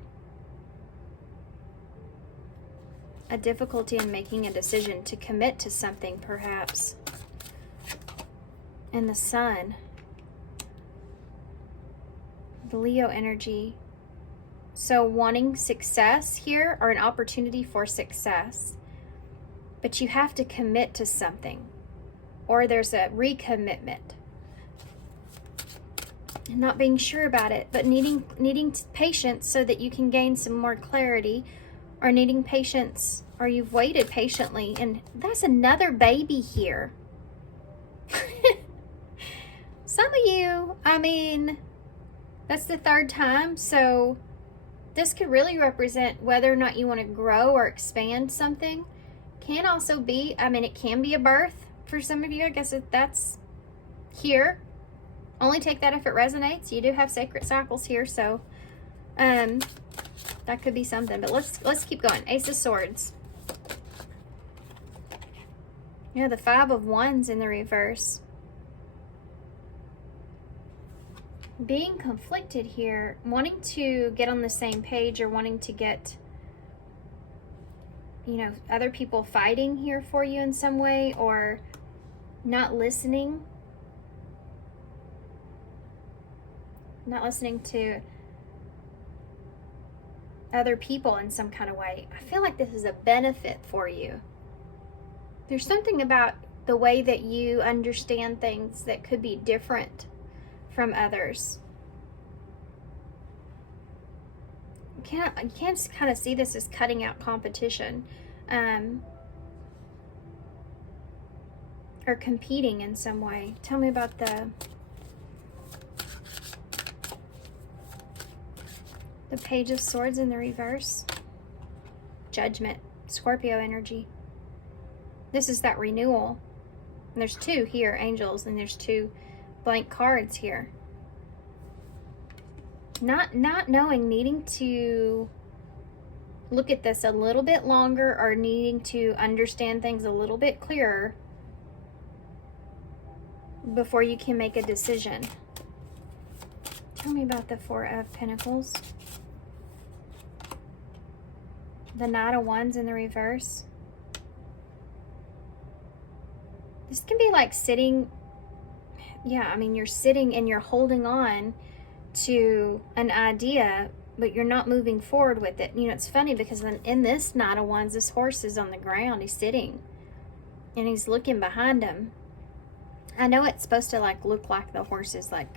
A difficulty in making a decision to commit to something, perhaps. And the Sun. The Leo energy. So wanting success here, or an opportunity for success. But you have to commit to something. Or there's a recommitment. And not being sure about it, but needing patience so that you can gain some more clarity. Or needing patience, or you've waited patiently. And that's another baby here. Some of you, I mean, that's the 3rd time. So this could really represent whether or not you want to grow or expand something. Can also be, I mean, it can be a birth for some of you. I guess that's here. Only take that if it resonates. You do have sacred cycles here, so that could be something. But let's keep going. Ace of Swords. You know, the 5 of Wands in the reverse. Being conflicted here, wanting to get on the same page, or wanting to get, you know, other people fighting here for you in some way, or not listening. Not listening to other people in some kind of way. I feel like this is a benefit for you. There's something about the way that you understand things that could be different from others. You can't kind of see this as cutting out competition, or competing in some way. Tell me about the Page of Swords in the reverse. Judgment, Scorpio energy. This is that renewal. And there's 2 here, angels, and there's 2 blank cards here. Not knowing, needing to look at this a little bit longer, or needing to understand things a little bit clearer before you can make a decision. Tell me about the Four of Pentacles. The Knight of Wands in the reverse. This can be like sitting, yeah, I mean, you're sitting and you're holding on to an idea, but you're not moving forward with it. You know, it's funny because in this Knight of Wands, this horse is on the ground. He's sitting and he's looking behind him. I know it's supposed to like look like the horse is like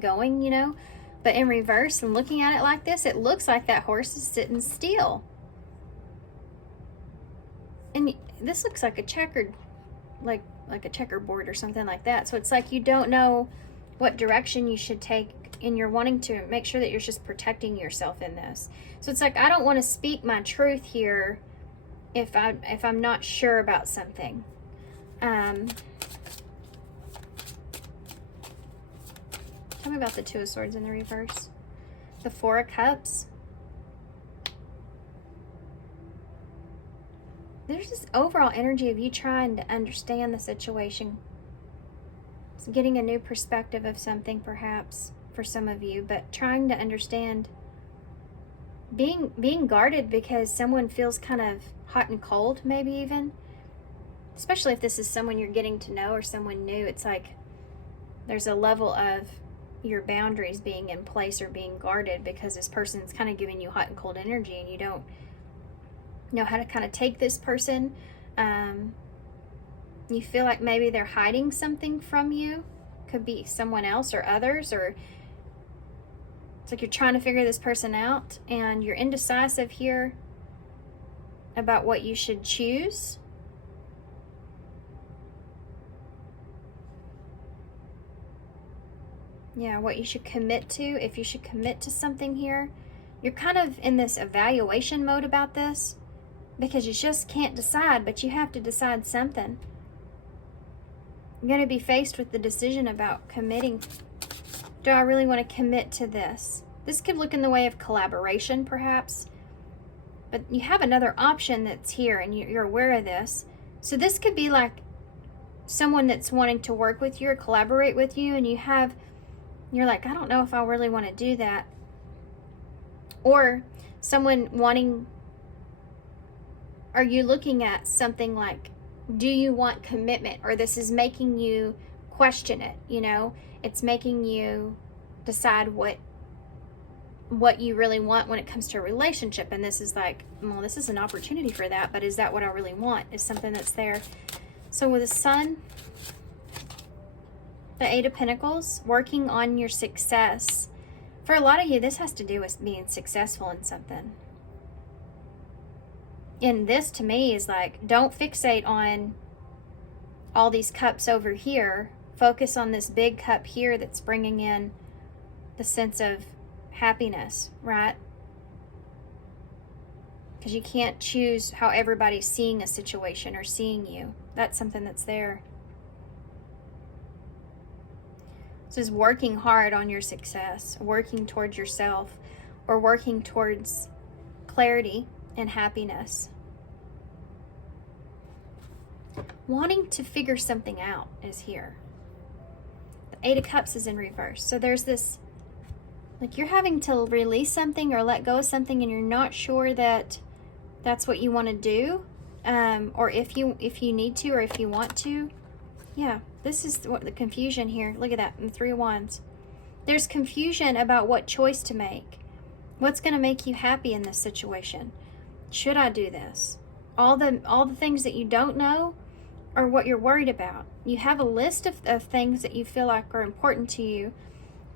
going, you know, but in reverse and looking at it like this, it looks like that horse is sitting still. And this looks like a checkered, like a checkerboard or something like that. So it's like you don't know what direction you should take, and you're wanting to make sure that you're just protecting yourself in this. So it's like, I don't want to speak my truth here if I'm not sure about something. Tell me about the Two of Swords in the reverse. The Four of Cups. There's this overall energy of you trying to understand the situation. It's getting a new perspective of something, perhaps, for some of you, but trying to understand, being guarded because someone feels kind of hot and cold, maybe even. Especially if this is someone you're getting to know or someone new. It's like there's a level of your boundaries being in place or being guarded because this person's kind of giving you hot and cold energy, and you don't know how to kind of take this person. You feel like maybe they're hiding something from you. Could be someone else or others, or it's like you're trying to figure this person out and you're indecisive here about what you should choose. Yeah, what you should commit to, if you should commit to something here. You're kind of in this evaluation mode about this because you just can't decide, but you have to decide something. You're going to be faced with the decision about committing. Do I really want to commit to this? This could look in the way of collaboration, perhaps. But you have another option that's here, and you're aware of this. So this could be like someone that's wanting to work with you or collaborate with you, and you're like, I don't know if I really want to do that. Or someone wanting, are you looking at something like, do you want commitment? Or this is making you question it, you know? It's making you decide what you really want when it comes to a relationship. And this is like, well, this is an opportunity for that, but is that what I really want? Is something that's there. So with the Sun, the Eight of Pentacles, working on your success. For a lot of you, this has to do with being successful in something. And this to me is like, don't fixate on all these cups over here. Focus on this big cup here that's bringing in the sense of happiness, right? Because you can't choose how everybody's seeing a situation or seeing you. That's something that's there. This is working hard on your success, working towards yourself, or working towards clarity and happiness. Wanting to figure something out is here. The Eight of Cups is in reverse. So there's this, like you're having to release something or let go of something, and you're not sure that that's what you want to do, or if you need to, or if you want to. Yeah, this is what the confusion here. Look at that, in the Three of Wands. There's confusion about what choice to make. What's going to make you happy in this situation? Should I do this? All the things that you don't know are what you're worried about. You have a list of things that you feel like are important to you,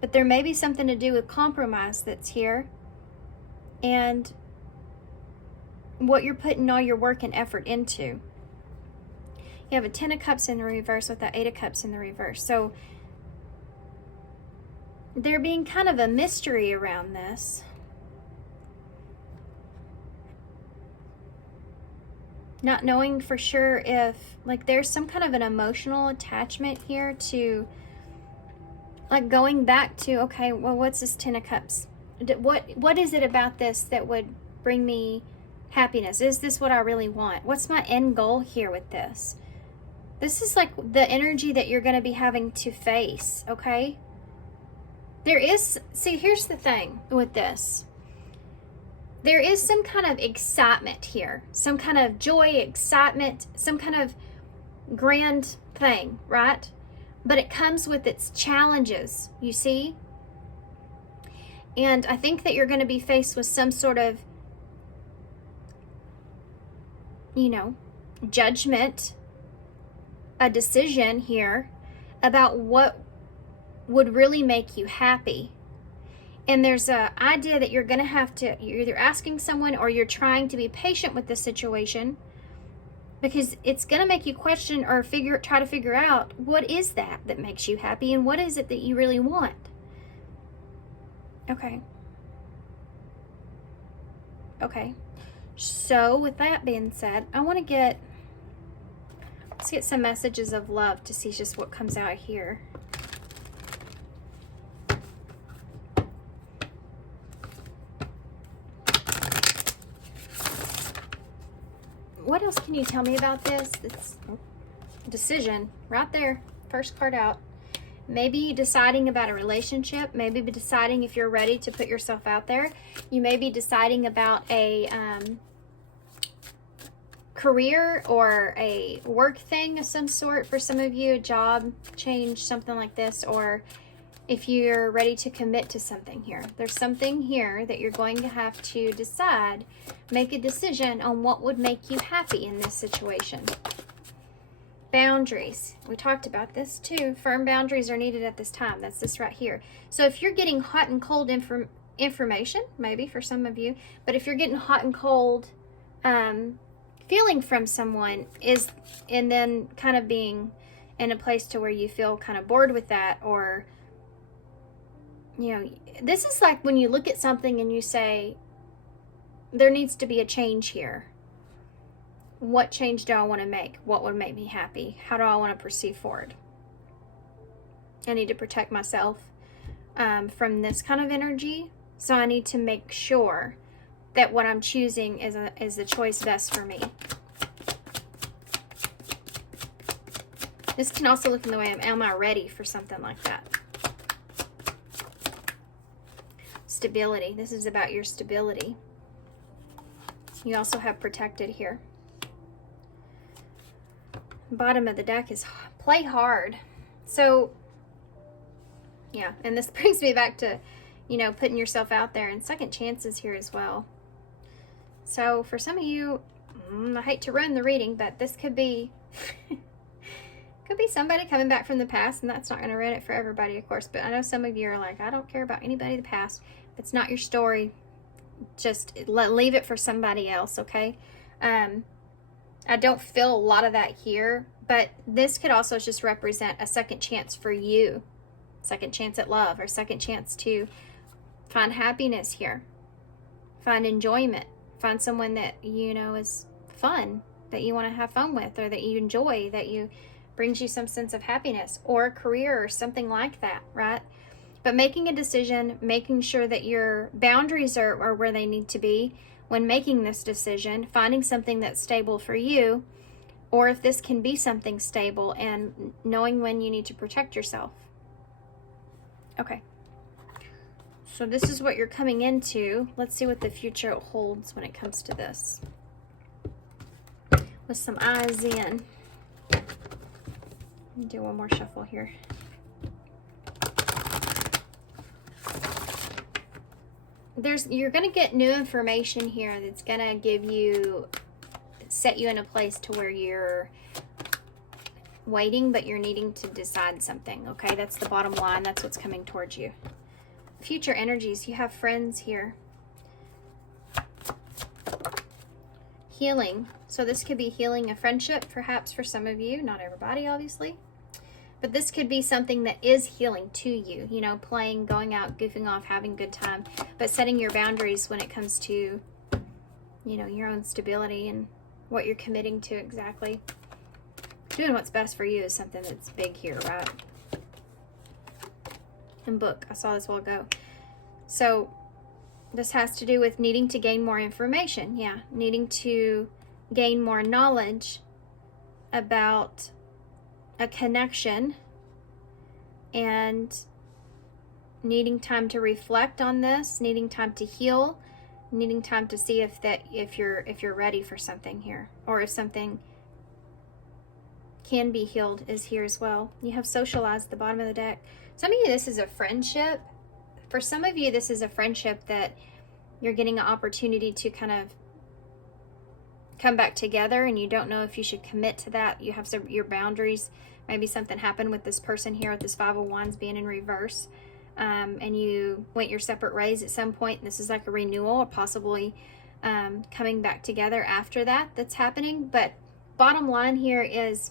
but there may be something to do with compromise that's here, and what you're putting all your work and effort into. You have a Ten of Cups in the reverse with the Eight of Cups in the reverse. So there being kind of a mystery around this. Not knowing for sure if, like, there's some kind of an emotional attachment here to Like going back to, okay, well, what's this Ten of Cups? What is it about this that would bring me happiness? Is this what I really want? What's my end goal here with this? This is like the energy that you're going to be having to face, okay? There is, see, here's the thing with this. There is some kind of excitement here, some kind of joy, excitement, some kind of grand thing, right? But it comes with its challenges, you see? And I think that you're going to be faced with some sort of, you know, judgment, a decision here about what would really make you happy. And there's an idea that you're going to have to, you're either asking someone or you're trying to be patient with the situation, because it's going to make you question or try to figure out what is that makes you happy and what is it that you really want. Okay. Okay. So with that being said, I want to let's get some messages of love to see just what comes out here. What else can you tell me about this? It's decision right there. First card out. Maybe deciding about a relationship. Maybe deciding if you're ready to put yourself out there. You may be deciding about a career or a work thing of some sort for some of you. A job change, something like this. Or if you're ready to commit to something here. There's something here that you're going to have to decide. Make a decision on what would make you happy in this situation. Boundaries. We talked about this too. Firm boundaries are needed at this time. That's this right here. So if you're getting hot and cold information, maybe for some of you, but if you're getting hot and cold feeling from someone and then kind of being in a place to where you feel kind of bored with that, or, you know, this is like when you look at something and you say, there needs to be a change here. What change do I want to make? What would make me happy? How do I want to proceed forward? I need to protect myself from this kind of energy. So I need to make sure that what I'm choosing is the choice best for me. This can also look in the way of, am I ready for something like that? Stability. This is about your stability. You also have protected here. Bottom of the deck is play hard. So, yeah, and this brings me back to, you know, putting yourself out there and second chances here as well. So for some of you, I hate to ruin the reading, but this could be could be somebody coming back from the past, and that's not going to ruin it for everybody, of course. But I know some of you are like, I don't care about anybody in the past. If it's not your story, just leave it for somebody else, okay? I don't feel a lot of that here, but this could also just represent a second chance for you. Second chance at love, or second chance to find happiness here. Find enjoyment. Find someone that, you know, is fun, that you want to have fun with, or that you enjoy, that brings you some sense of happiness, or a career or something like that, right? But making a decision, making sure that your boundaries are where they need to be when making this decision, finding something that's stable for you, or if this can be something stable, and knowing when you need to protect yourself. Okay. So this is what you're coming into. Let's see what the future holds when it comes to this. With some eyes in. Let me do one more shuffle here. You're going to get new information here that's going to set you in a place to where you're waiting, but you're needing to decide something, okay? That's the bottom line. That's what's coming towards you. Future energies. You have friends here. Healing. So this could be healing a friendship, perhaps for some of you. Not everybody, obviously. But this could be something that is healing to you. You know, playing, going out, goofing off, having a good time. But setting your boundaries when it comes to, you know, your own stability and what you're committing to exactly. Doing what's best for you is something that's big here, right? and book. I saw this a while ago. So this has to do with needing to gain more information. Yeah, needing to gain more knowledge about a connection and needing time to reflect on this, needing time to heal, needing time to see if you're ready for something here, or if something can be healed is here as well. You have socialized at the bottom of the deck. Some of you, this is a friendship. For some of you, this is a friendship that you're getting an opportunity to kind of come back together, and you don't know if you should commit to that. You have your boundaries. Maybe something happened with this person here with this Five of Wands being in reverse, and you went your separate ways at some point. This is like a renewal, or possibly coming back together after that's happening. But bottom line here is,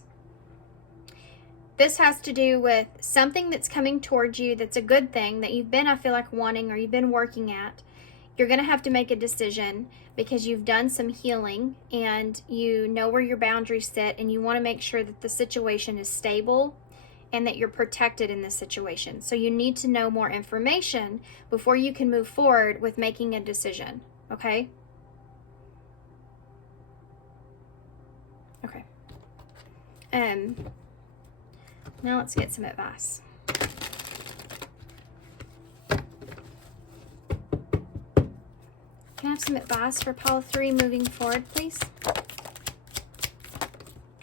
this has to do with something that's coming towards you that's a good thing that you've been, I feel like, wanting, or you've been working at. You're going to have to make a decision because you've done some healing and you know where your boundaries sit, and you want to make sure that the situation is stable and that you're protected in this situation. So you need to know more information before you can move forward with making a decision. Okay? Okay. Now let's get some advice. Can I have some advice for pile 3 moving forward, please?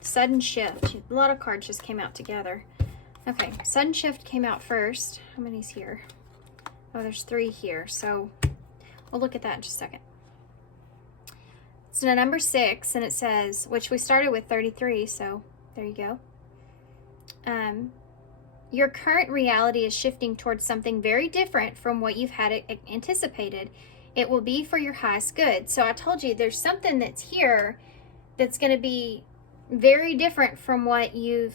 Sudden shift. A lot of cards just came out together. Okay, sudden shift came out first. How many's here? Oh, there's 3 here. So we'll look at that in just a second. It's number 6, and it says, which we started with 33, so there you go. Your current reality is shifting towards something very different from what you've had anticipated. It will be for your highest good. So I told you there's something that's here that's going to be very different from what you've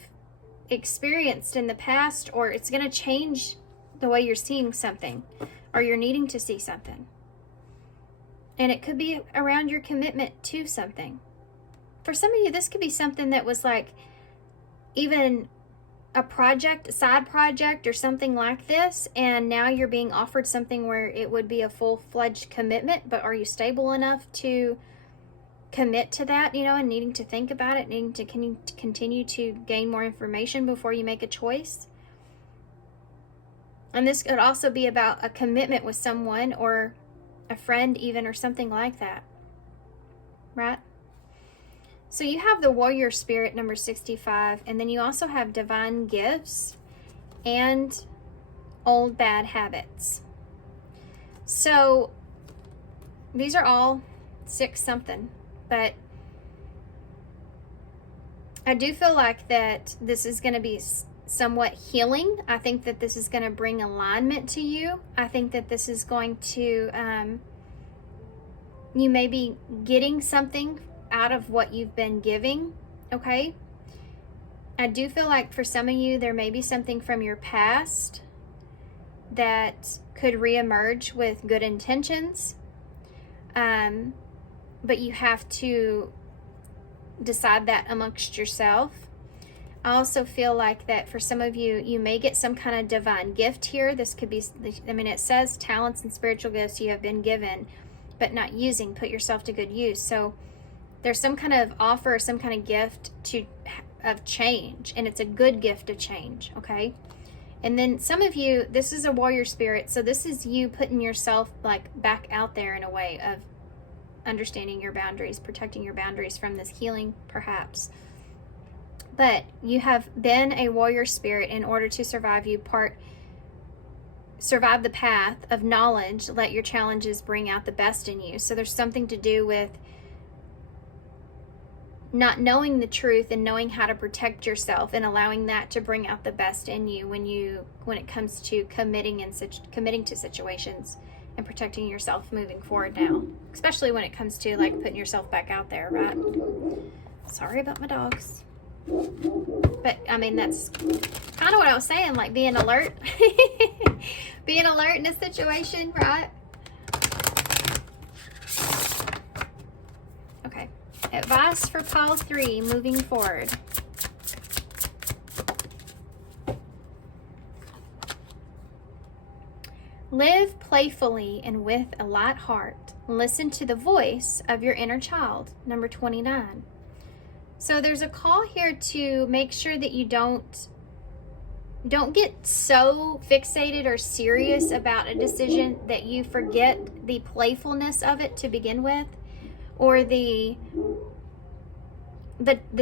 experienced in the past, or it's going to change the way you're seeing something, or you're needing to see something. And it could be around your commitment to something. For some of you, this could be something that was like even a project, a side project or something like this, and now you're being offered something where it would be a full-fledged commitment, but are you stable enough to commit to that, you know, and needing to think about it, needing to continue to gain more information before you make a choice? And this could also be about a commitment with someone, or a friend even, or something like that, right? So you have the warrior spirit, number 65, and then you also have divine gifts and old bad habits. So these are all 6 something, but I do feel like that this is going to be somewhat healing. I think that this is going to bring alignment to you. I think that this is going to, you may be getting something out of what you've been giving, okay? I do feel like for some of you, there may be something from your past that could reemerge with good intentions, but you have to decide that amongst yourself. I also feel like that for some of you, you may get some kind of divine gift here. This could be, I mean, it says talents and spiritual gifts you have been given, but not using. Put yourself to good use. So there's some kind of offer, some kind of gift of change, and it's a good gift of change, okay? And then some of you, this is a warrior spirit, so this is you putting yourself like back out there in a way of understanding your boundaries, protecting your boundaries from this healing, perhaps. But you have been a warrior spirit in order to survive. Survive the path of knowledge. Let your challenges bring out the best in you. So there's something to do with not knowing the truth and knowing how to protect yourself, and allowing that to bring out the best in you when it comes to committing to situations and protecting yourself moving forward now, especially when it comes to like putting yourself back out there, right? Sorry about my dogs, but I mean, that's kind of what I was saying, like being alert. Being alert in a situation, right? Okay, advice for pile 3 moving forward. Live playfully and with a light heart. Listen to the voice of your inner child. Number 29. So there's a call here to make sure that you don't get so fixated or serious about a decision that you forget the playfulness of it to begin with, or the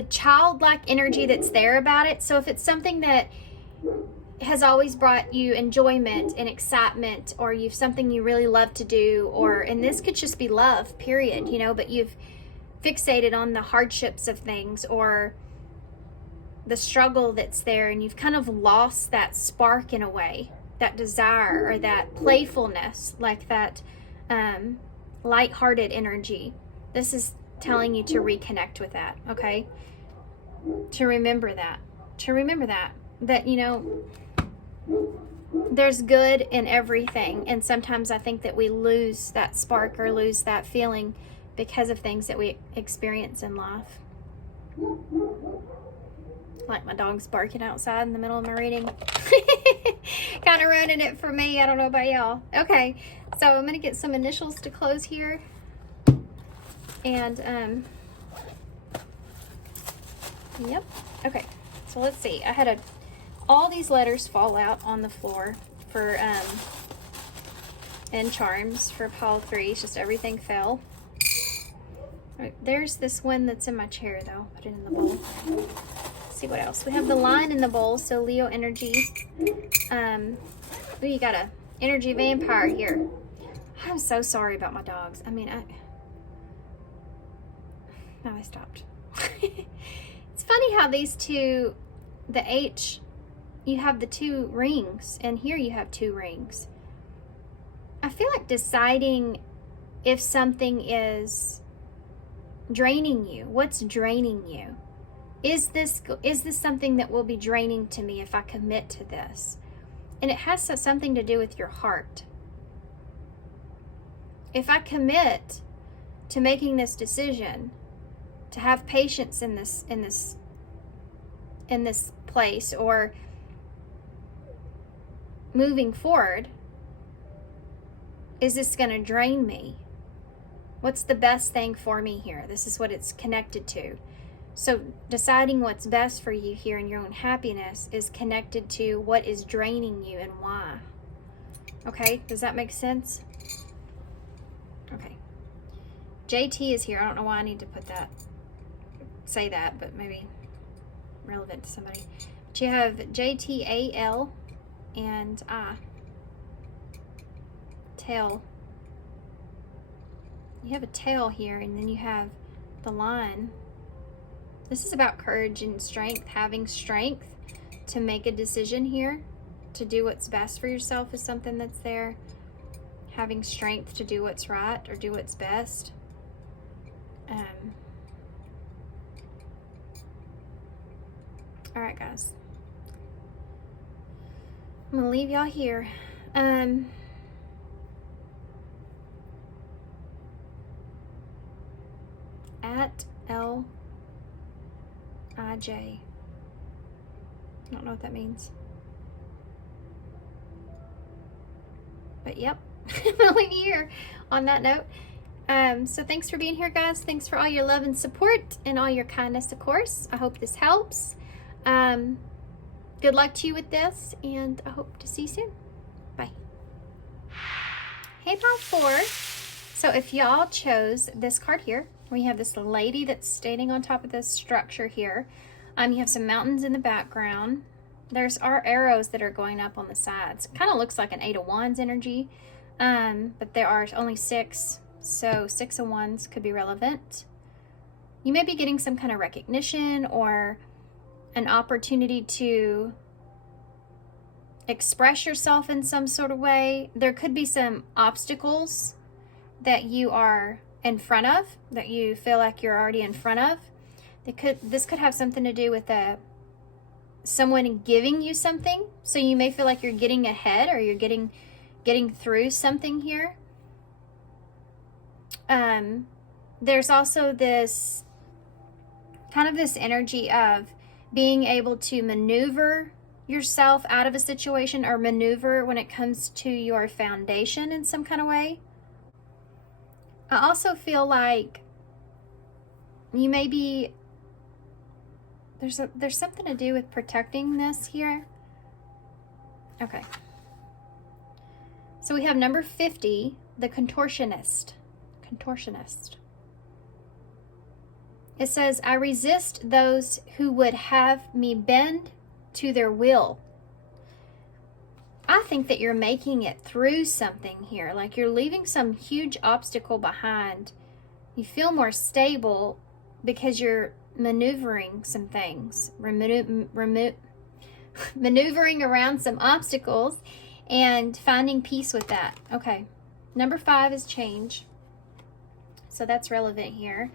childlike energy that's there about it. So if it's something that has always brought you enjoyment and excitement, or you've something you really love to do, or, and this could just be love, period, you know, but you've fixated on the hardships of things or the struggle that's there, and you've kind of lost that spark in a way, that desire or that playfulness, like that lighthearted energy. This is telling you to reconnect with that, okay? To remember that, that, you know, there's good in everything. And sometimes I think that we lose that spark or lose that feeling because of things that we experience in life. Like my dog's barking outside in the middle of my reading. Kind of running it for me. I don't know about y'all. Okay, so I'm going to get some initials to close here. And, yep. Okay, so let's see. I had all these letters fall out on the floor for, and charms for pile 3. It's just everything fell. All right, there's this one that's in my chair, though. Put it in the bowl. Let's see what else. We have the line in the bowl, so Leo energy. You got a energy vampire here. I'm so sorry about my dogs. I mean, now I stopped. It's funny how these two, the H, you have the 2 rings, and here you have 2 rings. I feel like deciding if something is draining you. What's draining you? Is this something that will be draining to me if I commit to this? And it has something to do with your heart. If I commit to making this decision, to have patience in this place, or moving forward, is this going to drain me? What's the best thing for me here? This is what it's connected to. So deciding what's best for you here in your own happiness is connected to what is draining you and why. Okay, does that make sense? Okay. JT is here. I don't know why I need to say that, but maybe relevant to somebody. But you have JTAL and I. Tail. You have a tail here, and then you have the line. This is about courage and strength, having strength to make a decision here, to do what's best for yourself is something that's there. Having strength to do what's right or do what's best. All right, guys. I'm gonna leave y'all here. At LIJ. I don't know what that means. But yep, I'll leave you here on that note. So thanks for being here, guys. Thanks for all your love and support and all your kindness, of course. I hope this helps. Good luck to you with this, and I hope to see you soon. Bye. Hey, pile 4. So if y'all chose this card here, we have this lady that's standing on top of this structure here. You have some mountains in the background. There's our arrows that are going up on the sides. Kind of looks like an 8 of Wands energy, but there are only 6, so 6 of Wands could be relevant. You may be getting some kind of recognition or an opportunity to express yourself in some sort of way. There could be some obstacles that you are in front of, that you feel like you're already in front of. This could have something to do with someone giving you something, so you may feel like you're getting ahead or you're getting through something here. There's also this kind of this energy of being able to maneuver yourself out of a situation or maneuver when it comes to your foundation in some kind of way. I also feel like you may be, there's something to do with protecting this here. Okay. So we have number 50, the contortionist. Contortionist. It says, I resist those who would have me bend to their will. I think that you're making it through something here. Like you're leaving some huge obstacle behind. You feel more stable because you're maneuvering some things. Maneuvering around some obstacles and finding peace with that. Okay. Number 5 is change. So that's relevant here.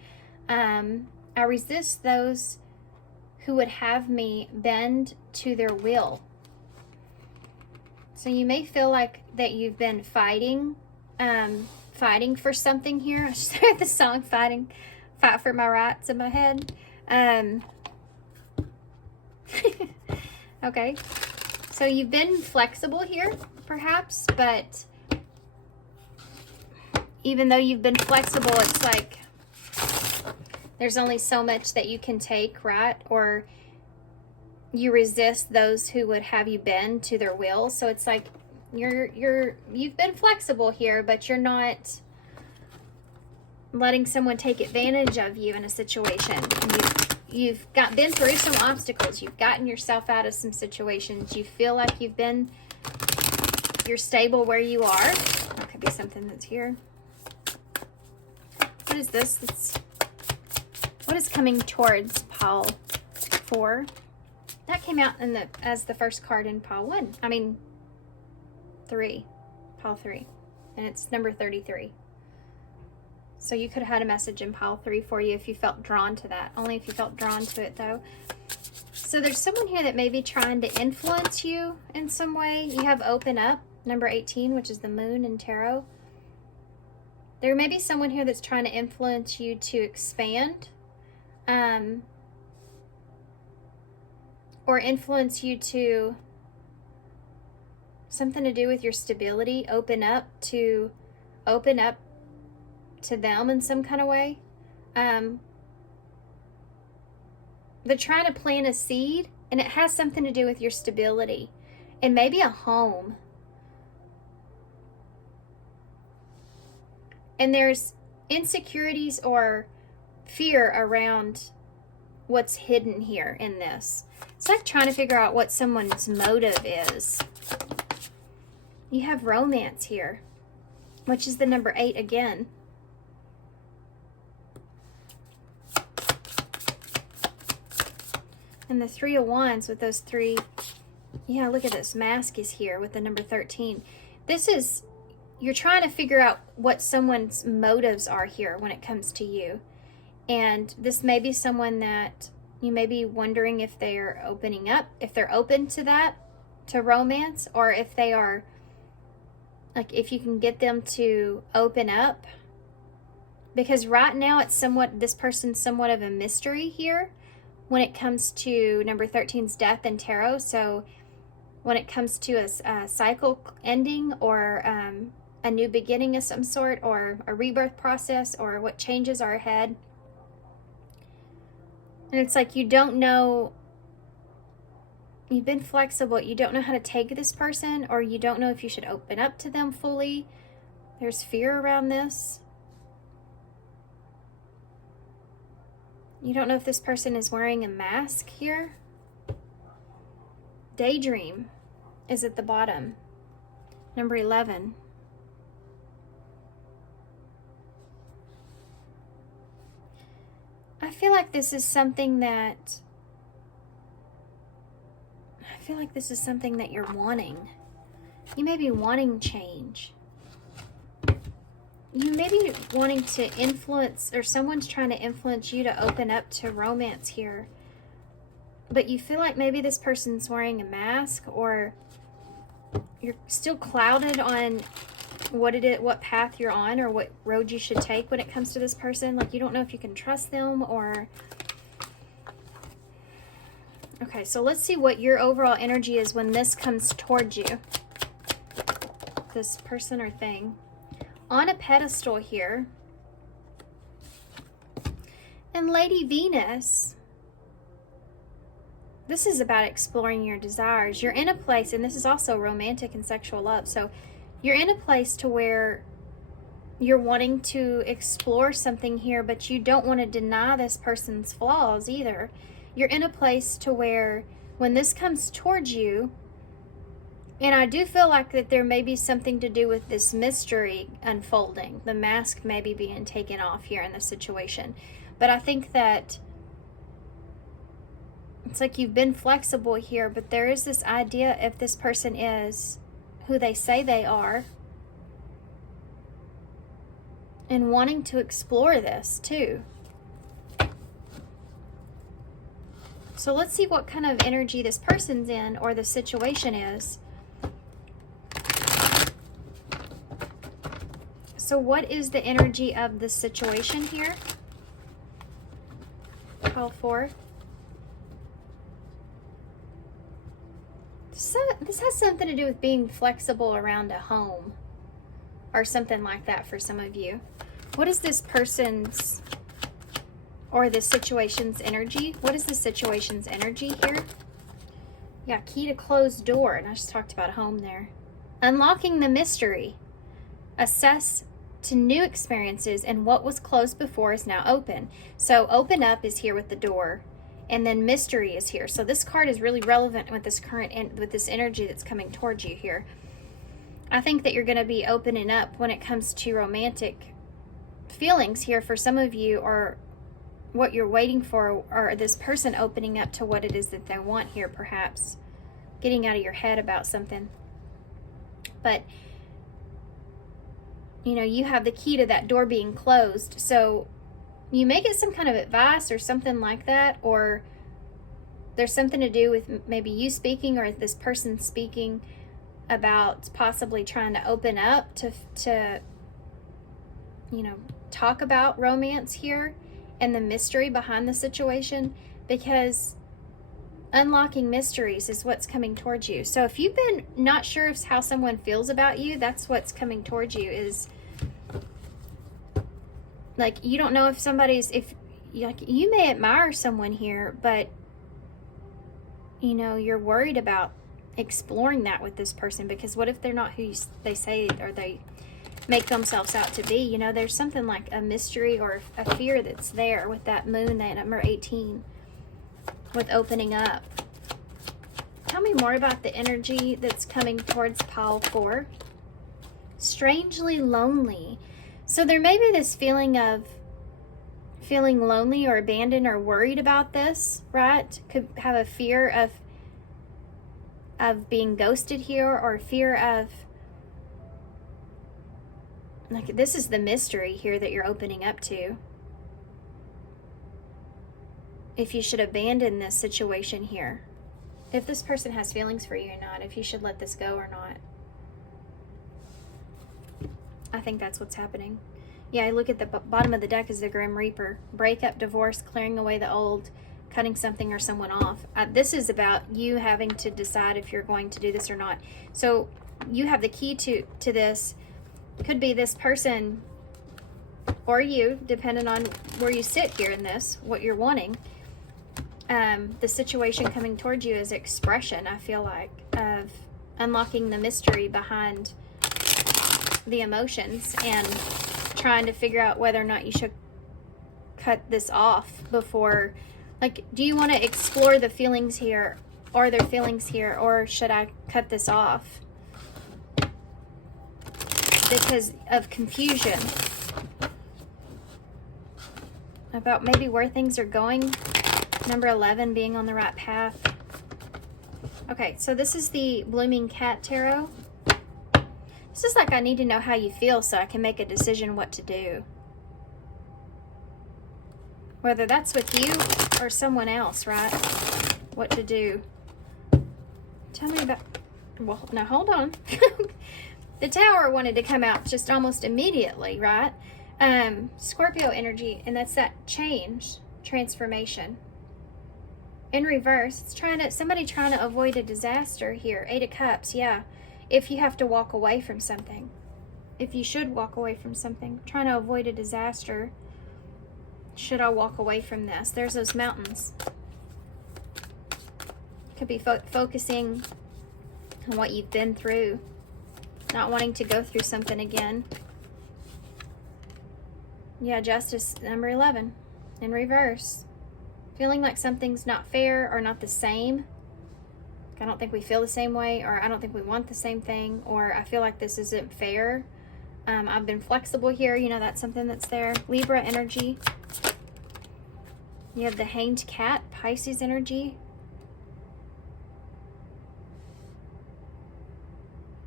I resist those who would have me bend to their will. So you may feel like that you've been fighting for something here. I just heard the song Fight for My Rights in my head. Okay. So you've been flexible here, perhaps, but even though you've been flexible, it's like there's only so much that you can take, right? Or you resist those who would have you bend to their will. So it's like you've been flexible here, but you're not letting someone take advantage of you in a situation. You've been through some obstacles. You've gotten yourself out of some situations. You feel like you're stable where you are. That could be something that's here. What is this? What is coming towards pile 4? That came out as the first card in pile 1. I mean, 3. Pile 3. And it's number 33. So you could have had a message in pile 3 for you if you felt drawn to that. Only if you felt drawn to it, though. So there's someone here that may be trying to influence you in some way. You have open up, number 18, which is the moon in tarot. There may be someone here that's trying to influence you to expand. Or influence you to something to do with your stability, open up to them in some kind of way. They're trying to plant a seed, and it has something to do with your stability and maybe a home. And there's insecurities or fear around what's hidden here in this. It's like trying to figure out what someone's motive is. You have romance here, which is the number 8 again. And the 3 of Wands with those 3. Yeah, look at this. Mask is here with the number 13. This is, you're trying to figure out what someone's motives are here when it comes to you. And this may be someone that you may be wondering if they are opening up, if they're open to that, to romance, or if they are, like, if you can get them to open up. Because right now it's somewhat, this person's somewhat of a mystery here when it comes to number 13's death and tarot. So when it comes to a cycle ending or a new beginning of some sort, or a rebirth process, or what changes are ahead. And it's like you don't know, you've been flexible, you don't know how to take this person, or you don't know if you should open up to them fully. There's fear around this. You don't know if this person is wearing a mask here. Daydream is at the bottom. Number 11. I feel like this is something that you're wanting. You may be wanting change. You may be wanting to influence, or someone's trying to influence you to open up to romance here. But you feel like maybe this person's wearing a mask, or you're still clouded on what path you're on, or what road you should take when it comes to this person. Like you don't know if you can trust them, or Okay, so let's see what your overall energy is when this comes towards you. This person or thing. On a pedestal here. And Lady Venus. This is about exploring your desires. You're in a place, and this is also romantic and sexual love. So you're in a place to where you're wanting to explore something here, but you don't want to deny this person's flaws either. You're in a place to where when this comes towards you, and I do feel like that there may be something to do with this mystery unfolding, the mask maybe being taken off here in this situation. But I think that it's like you've been flexible here, but there is this idea if this person is who they say they are, and wanting to explore this too. So let's see what kind of energy this person's in or the situation is. So what is the energy of the situation here? Call for. So this has something to do with being flexible around a home or something like that for some of you. What is this person's or the situation's energy? What is the situation's energy here? Yeah, key to closed door. And I just talked about home there. Unlocking the mystery. Assess to new experiences, and what was closed before is now open. So open up is here with the door. And then mystery is here. So this card is really relevant with this with this energy that's coming towards you here. I think that you're going to be opening up when it comes to romantic feelings here for some of you, or what you're waiting for, or this person opening up to what it is that they want here, perhaps. Getting out of your head about something. But, you know, you have the key to that door being closed. So you may get some kind of advice or something like that, or there's something to do with maybe you speaking or this person speaking about possibly trying to open up to you know, talk about romance here and the mystery behind the situation, because unlocking mysteries is what's coming towards you. So if you've been not sure of how someone feels about you, that's what's coming towards you. Is like you don't know if somebody's, if like you may admire someone here, but you know, you're worried about exploring that with this person, because what if they're not who they say or they make themselves out to be? You know, there's something like a mystery or a fear that's there with that moon, that number 18, with opening up. Tell me more about the energy that's coming towards pile 4. Strangely lonely. So there may be this feeling of feeling lonely or abandoned or worried about this, right? Could have a fear of being ghosted here, or fear of, like, this is the mystery here that you're opening up to. If you should abandon this situation here. If this person has feelings for you or not. If you should let this go or not. I think that's what's happening. Yeah, I look at the bottom of the deck is the Grim Reaper. Breakup, divorce, clearing away the old, cutting something or someone off. This is about you having to decide if you're going to do this or not. So you have the key to this. Could be this person or you, depending on where you sit here in this, what you're wanting. The situation coming towards you is expression, I feel like, of unlocking the mystery behind the emotions and trying to figure out whether or not you should cut this off before. Like, do you want to explore the feelings here? Are there feelings here? Or should I cut this off? Because of confusion about maybe where things are going. Number 11, being on the right path. Okay, so this is the Blooming Cat Tarot. This is like, I need to know how you feel so I can make a decision what to do. Whether that's with you or someone else, right? What to do. Tell me about... Well, now hold on. The Tower wanted to come out just almost immediately, right? Scorpio energy, and that's that change, transformation. In reverse, it's somebody trying to avoid a disaster here. 8 of Cups, yeah. If you have to walk away from something. If you should walk away from something. Trying to avoid a disaster. Should I walk away from this? There's those mountains. Could be focusing on what you've been through. Not wanting to go through something again. Yeah, Justice, number 11. In reverse. Feeling like something's not fair or not the same. I don't think we feel the same way, or I don't think we want the same thing, or I feel like this isn't fair. I've been flexible here. You know, that's something that's there. Libra energy. You have the Hanged Cat, Pisces energy.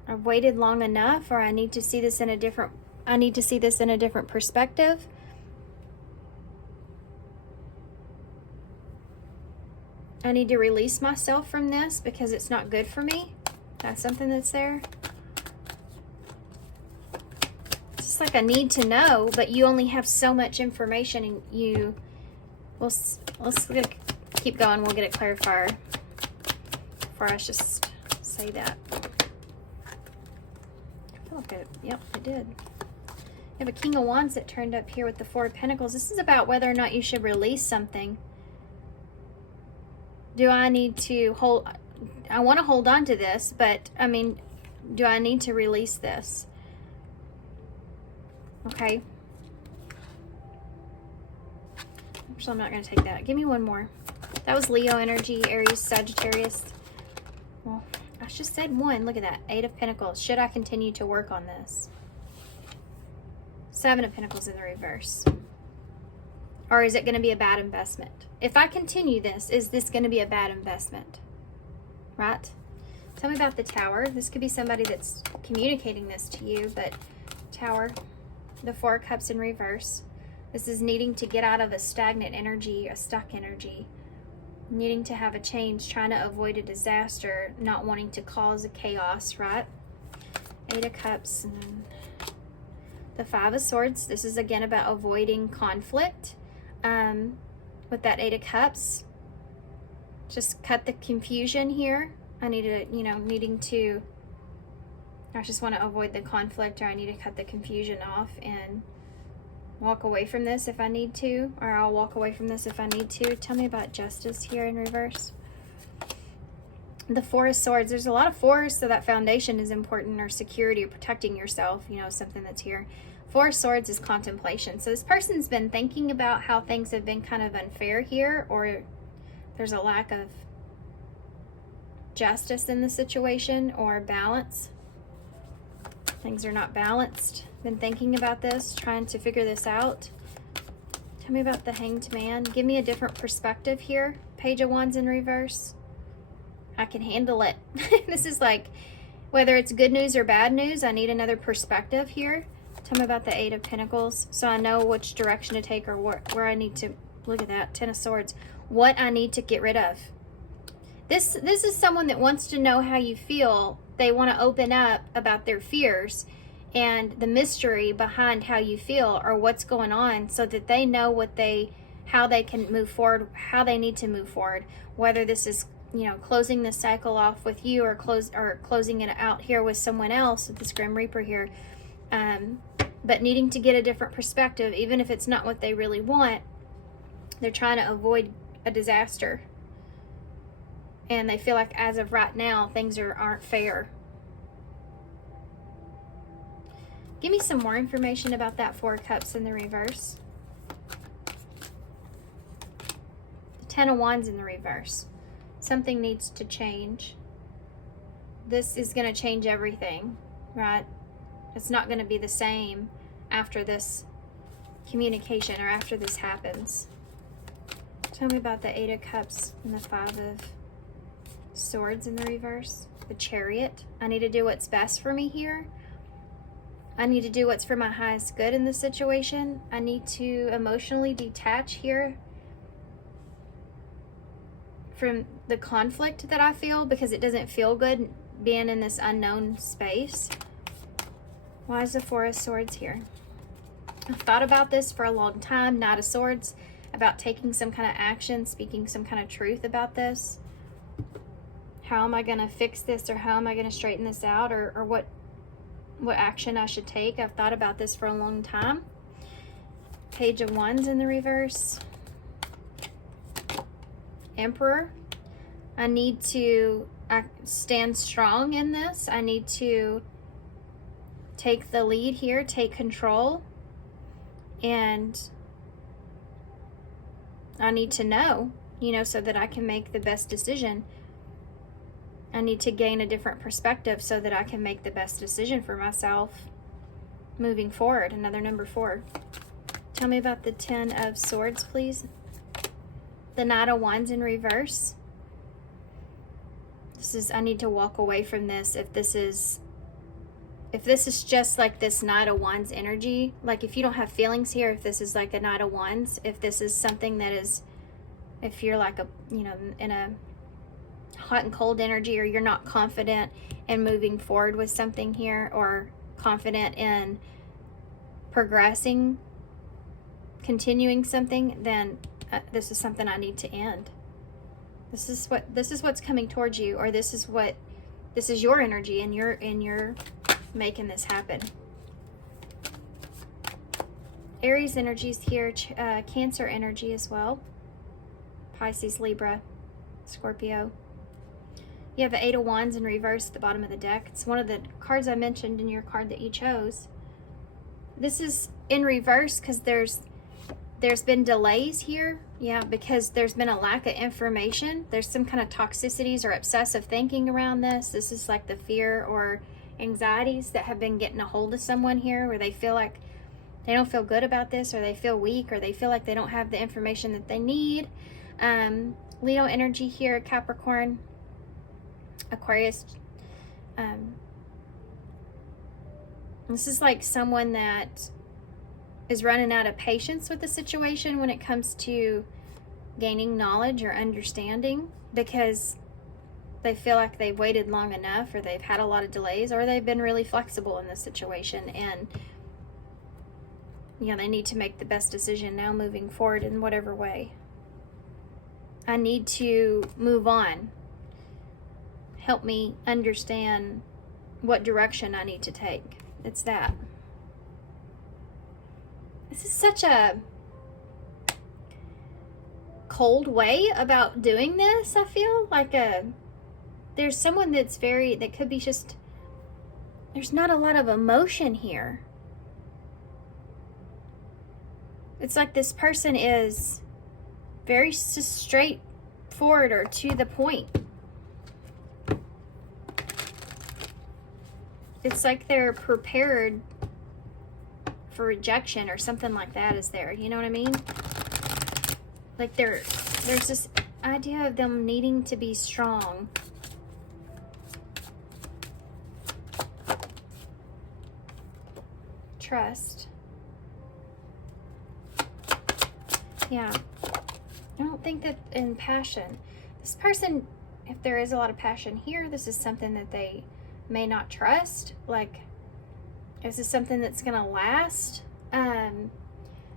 I've waited long enough, or I need to see this in a different perspective. I need to release myself from this because it's not good for me. That's something that's there. It's just like I need to know, but you only have so much information, and let's keep going. We'll get a clarifier before I just say that. I feel like yep, I did. You have a King of Wands that turned up here with the Four of Pentacles. This is about whether or not you should release something. Do I need to I want to hold on to this, but I mean, do I need to release this? Okay. So I'm not going to take that. Give me one more. That was Leo energy, Aries, Sagittarius. Well, I just said one. Look at that. 8 of Pentacles. Should I continue to work on this? 7 of Pentacles in the reverse. Or is it going to be a bad investment? If I continue this, is this going to be a bad investment? Right? Tell me about the Tower. This could be somebody that's communicating this to you, but Tower, the 4 of Cups in reverse. This is needing to get out of a stagnant energy, a stuck energy. Needing to have a change, trying to avoid a disaster, not wanting to cause a chaos, right? 8 of Cups and then the 5 of Swords. This is again about avoiding conflict. With that 8 of Cups, just cut the confusion here. I need to, I just want to avoid the conflict, or I need to cut the confusion off and walk away from this if I need to, or I'll walk away from this if I need to. Tell me about Justice here in reverse. The 4 of Swords. There's a lot of 4s, so that foundation is important, or security, or protecting yourself, something that's here. 4 of Swords is contemplation. So this person's been thinking about how things have been kind of unfair here, or there's a lack of justice in the situation, or balance. Things are not balanced. Been thinking about this, trying to figure this out. Tell me about the Hanged Man. Give me a different perspective here. Page of Wands in reverse. I can handle it. This is like, whether it's good news or bad news, I need another perspective here. Tell me about the 8 of Pentacles, so I know which direction to take, or where I need to, look at that, 10 of Swords, what I need to get rid of. This is someone that wants to know how you feel. They want to open up about their fears and the mystery behind how you feel, or what's going on, so that they know how they can move forward, how they need to move forward. Whether this is, closing this cycle off with you, or closing it out here with someone else, with this Grim Reaper here. But needing to get a different perspective, even if it's not what they really want. They're trying to avoid a disaster, and they feel like as of right now things aren't fair. Give me some more information about that 4 of Cups in the reverse. The 10 of Wands in the reverse. Something needs to change. This is going to change everything, right? It's not going to be the same after this communication, or after this happens. Tell me about the 8 of Cups and the 5 of Swords in the reverse. The Chariot. I need to do what's best for me here. I need to do what's for my highest good in this situation. I need to emotionally detach here from the conflict that I feel, because it doesn't feel good being in this unknown space. Why is the 4 of Swords here? I've thought about this for a long time. Knight of Swords. about taking some kind of action, speaking some kind of truth about this. How am I going to fix this, or how am I going to straighten this out, or what action I should take? I've thought about this for a long time. Page of Wands in the reverse. Emperor. I need to stand strong in this. I need to take the lead here, take control, and I need to know, you know, so that I can make the best decision. I need to gain a different perspective so that I can make the best decision for myself moving forward. Another number 4. Tell me about the 10 of Swords, please. The Knight of Wands in reverse. This is, I need to walk away from this. If this is just like this Knight of Wands energy, like if you don't have feelings here, if this is like a Knight of Wands, if this is something that is, if you're like a, you know, in a hot and cold energy, or you're not confident in moving forward with something here, or confident in progressing, continuing something, then this is something I need to end. This is what's coming towards you, or this is your energy, and you're making this happen. Aries energies here, Cancer energy as well. Pisces, Libra, Scorpio. You have the 8 of Wands in reverse at the bottom of the deck. It's one of the cards I mentioned in your card that you chose. This is in reverse because there's been delays here. Yeah, because there's been a lack of information. There's some kind of toxicities or obsessive thinking around this. This is like the fear or anxieties that have been getting a hold of someone here, where they feel like they don't feel good about this, or they feel weak, or they feel like they don't have the information that they need. Leo energy here, Capricorn, Aquarius. This is like someone that is running out of patience with the situation when it comes to gaining knowledge or understanding, because they feel like they've waited long enough, or they've had a lot of delays, or they've been really flexible in this situation, and you know, they need to make the best decision now moving forward in whatever way. I need to move on. Help me understand what direction I need to take. It's that. This is such a cold way about doing this. I feel like there's someone that could be just, there's not a lot of emotion here. It's like this person is very straightforward or to the point. It's like they're prepared for rejection or something like that is there. You know what I mean? Like there's this idea of them needing to be strong. Trust. Yeah. I don't think that in passion. This person, if there is a lot of passion here, this is something that they may not trust. Like, is this something that's going to last?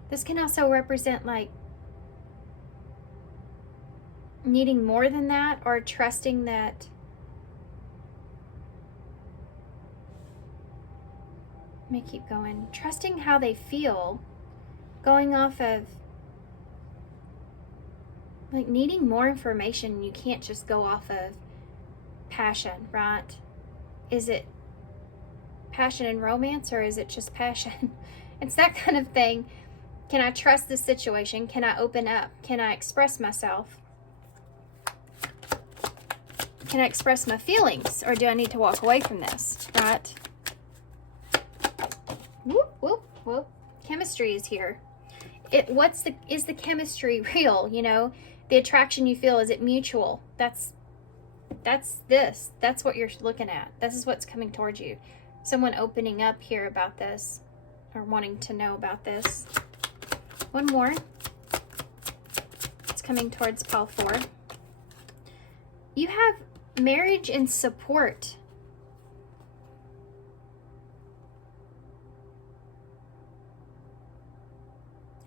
This can also represent like needing more than that, or trusting that let me keep going. Trusting how they feel, going off of like needing more information. You can't just go off of passion, right? Is it passion and romance, or is it just passion? It's that kind of thing. Can I trust this situation? Can I open up? Can I express myself? Can I express my feelings, or do I need to walk away from this, right? Whoop, whoop, whoop. Chemistry is here. Is the chemistry real? You know, the attraction you feel, is it mutual? That's what you're looking at. This is what's coming towards you. Someone opening up here about this, or wanting to know about this. One more. It's coming towards pile 4. You have marriage and support.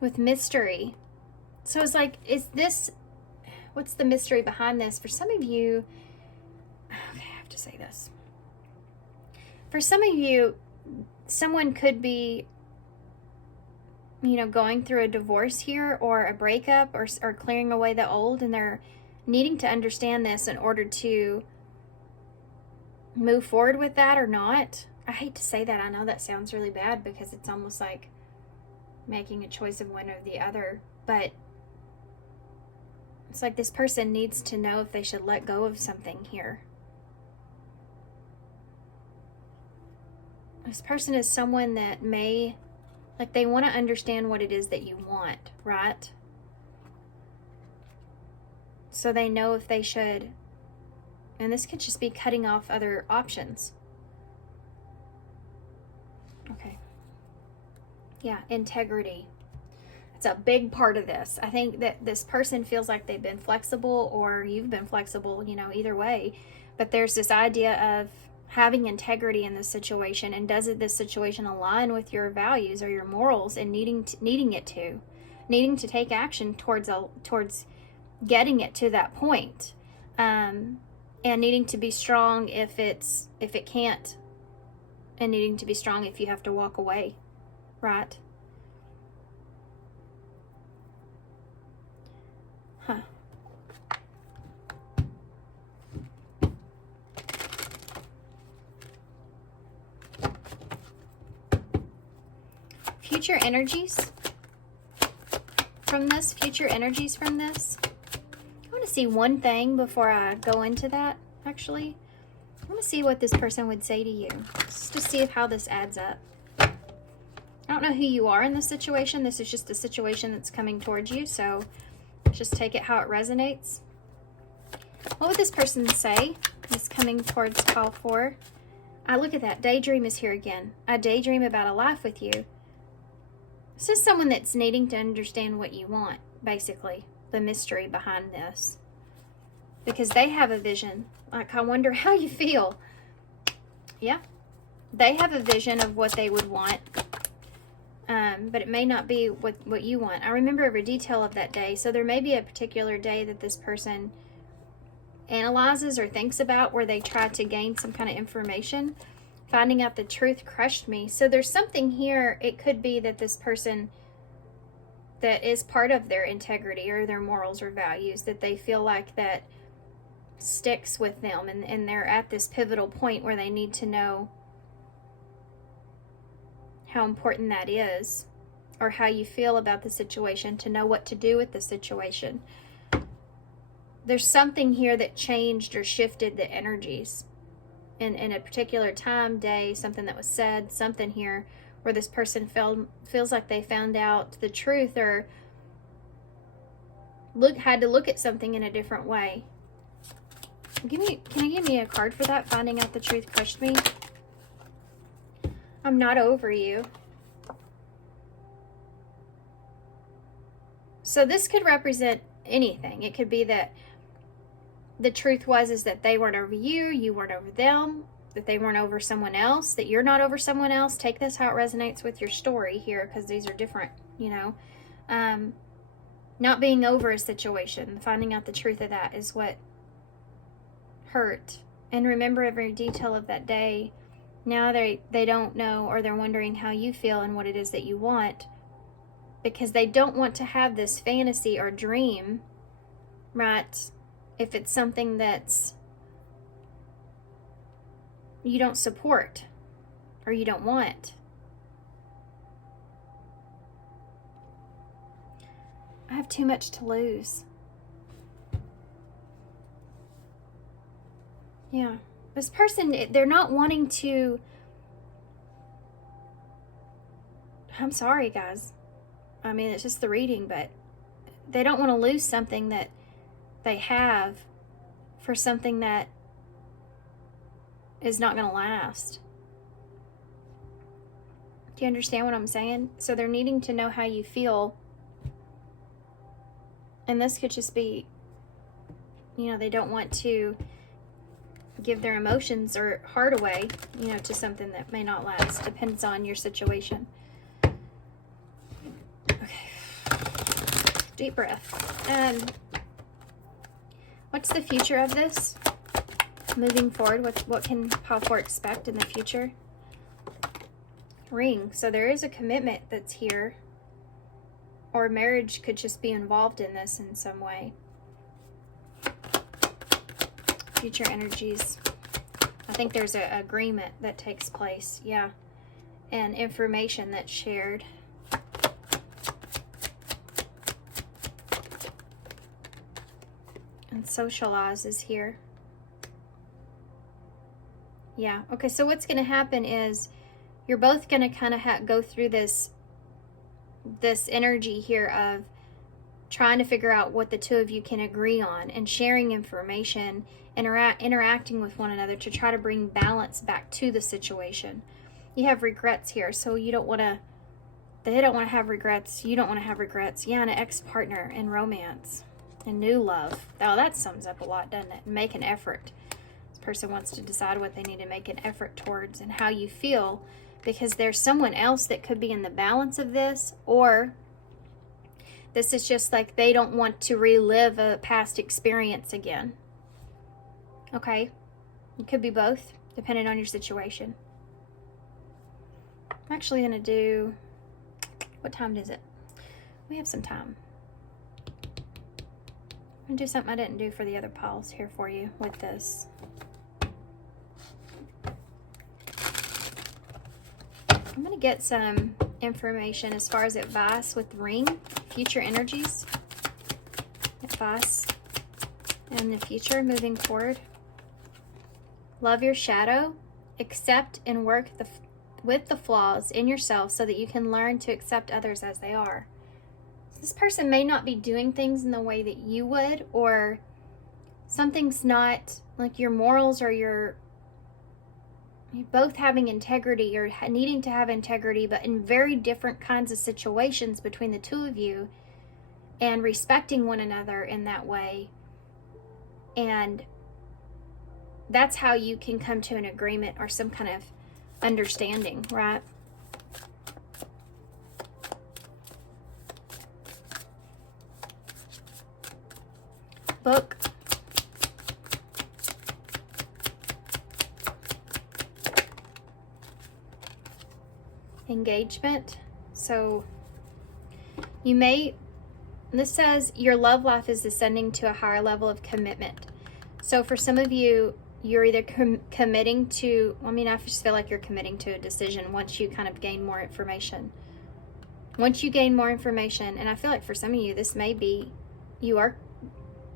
With mystery. So it's like, is this, what's the mystery behind this? For some of you, okay, I have to say this. For some of you, someone could be, you know, going through a divorce here, or a breakup, or clearing away the old, and they're needing to understand this in order to move forward with that or not. I hate to say that. I know that sounds really bad because it's almost like making a choice of one or the other, but it's like this person needs to know if they should let go of something here. This person is someone that may, like, they want to understand what it is that you want, right? So they know if they should, and this could just be cutting off other options. Okay. Yeah, integrity. It's a big part of this. I think that this person feels like they've been flexible, or you've been flexible, you know, either way. But there's this idea of having integrity in this situation, and does this situation align with your values or your morals, and needing to take action towards getting it to that point, and needing to be strong if it can't, and needing to be strong if you have to walk away, right? Huh. Future energies from this. I want to see one thing before I go into that, actually. I want to see what this person would say to you, just to see how this adds up. I don't know who you are in this situation. This is just a situation that's coming towards you, so just take it how it resonates. What would this person say is coming towards pile 4? I look at that. Daydream is here again. I daydream about a life with you. It's just someone that's needing to understand what you want, basically, the mystery behind this. Because they have a vision. Like, I wonder how you feel. Yeah. They have a vision of what they would want. But it may not be what you want. I remember every detail of that day. So there may be a particular day that this person analyzes or thinks about where they try to gain some kind of information. Finding out the truth crushed me. So there's something here. It could be that this person, that is part of their integrity or their morals or values, that they feel like that sticks with them, and they're at this pivotal point where they need to know how important that is, or how you feel about the situation, to know what to do with the situation. There's something here that changed or shifted the energies in a particular time, day, something that was said, something here where this person feels like they found out the truth, or had to look at something in a different way. Can you give me a card for that? Finding out the truth crushed me. I'm not over you. So this could represent anything. It could be that the truth is that they weren't over you, you weren't over them, that they weren't over someone else, that you're not over someone else. Take this how it resonates with your story here, because these are different, you know. Not being over a situation, finding out the truth of that is what hurt. And remember every detail of that day. Now they don't know, or they're wondering how you feel and what it is that you want, because they don't want to have this fantasy or dream, right? If it's something that's you don't support or you don't want. I have too much to lose. Yeah. This person, they're not wanting to... I'm sorry, guys. I mean, it's just the reading, but they don't want to lose something that they have for something that is not going to last. Do you understand what I'm saying? So they're needing to know how you feel. And this could just be, you know, they don't want to give their emotions or heart away, you know, to something that may not last. Depends on your situation. Okay. Deep breath. What's the future of this? Moving forward, what can Paul expect in the future? Ring. So there is a commitment that's here. Or marriage could just be involved in this in some way. Future energies. I think there's an agreement that takes place. Yeah. And information that's shared. And socialize is here. Yeah. Okay, so what's going to happen is you're both going to kind of go through this energy here of trying to figure out what the two of you can agree on and sharing information, interacting with one another to try to bring balance back to the situation. You have regrets here, so you don't want to, they don't want to have regrets, you don't want to have regrets. Yeah, and an ex-partner and romance and new love. Oh, that sums up a lot, doesn't it? Make an effort. This person wants to decide what they need to make an effort towards and how you feel, because there's someone else that could be in the balance of this, or this is just like they don't want to relive a past experience again. Okay? It could be both, depending on your situation. I'm actually going to do, what time is it? We have some time. I'm going to do something I didn't do for the other piles here for you with this. I'm going to get some information as far as advice with ring, future energies, advice in the future, moving forward. Love your shadow, accept and work with the flaws in yourself so that you can learn to accept others as they are. This person may not be doing things in the way that you would, or something's not like your morals or you're both having integrity or needing to have integrity, but in very different kinds of situations between the two of you, and respecting one another in that way. And that's how you can come to an agreement or some kind of understanding, right? Book. Engagement. So you may, this says your love life is ascending to a higher level of commitment. So for some of you, you're either committing to, I mean, I just feel like you're committing to a decision once you kind of gain more information. Once you gain more information, and I feel like for some of you, this may be, you are,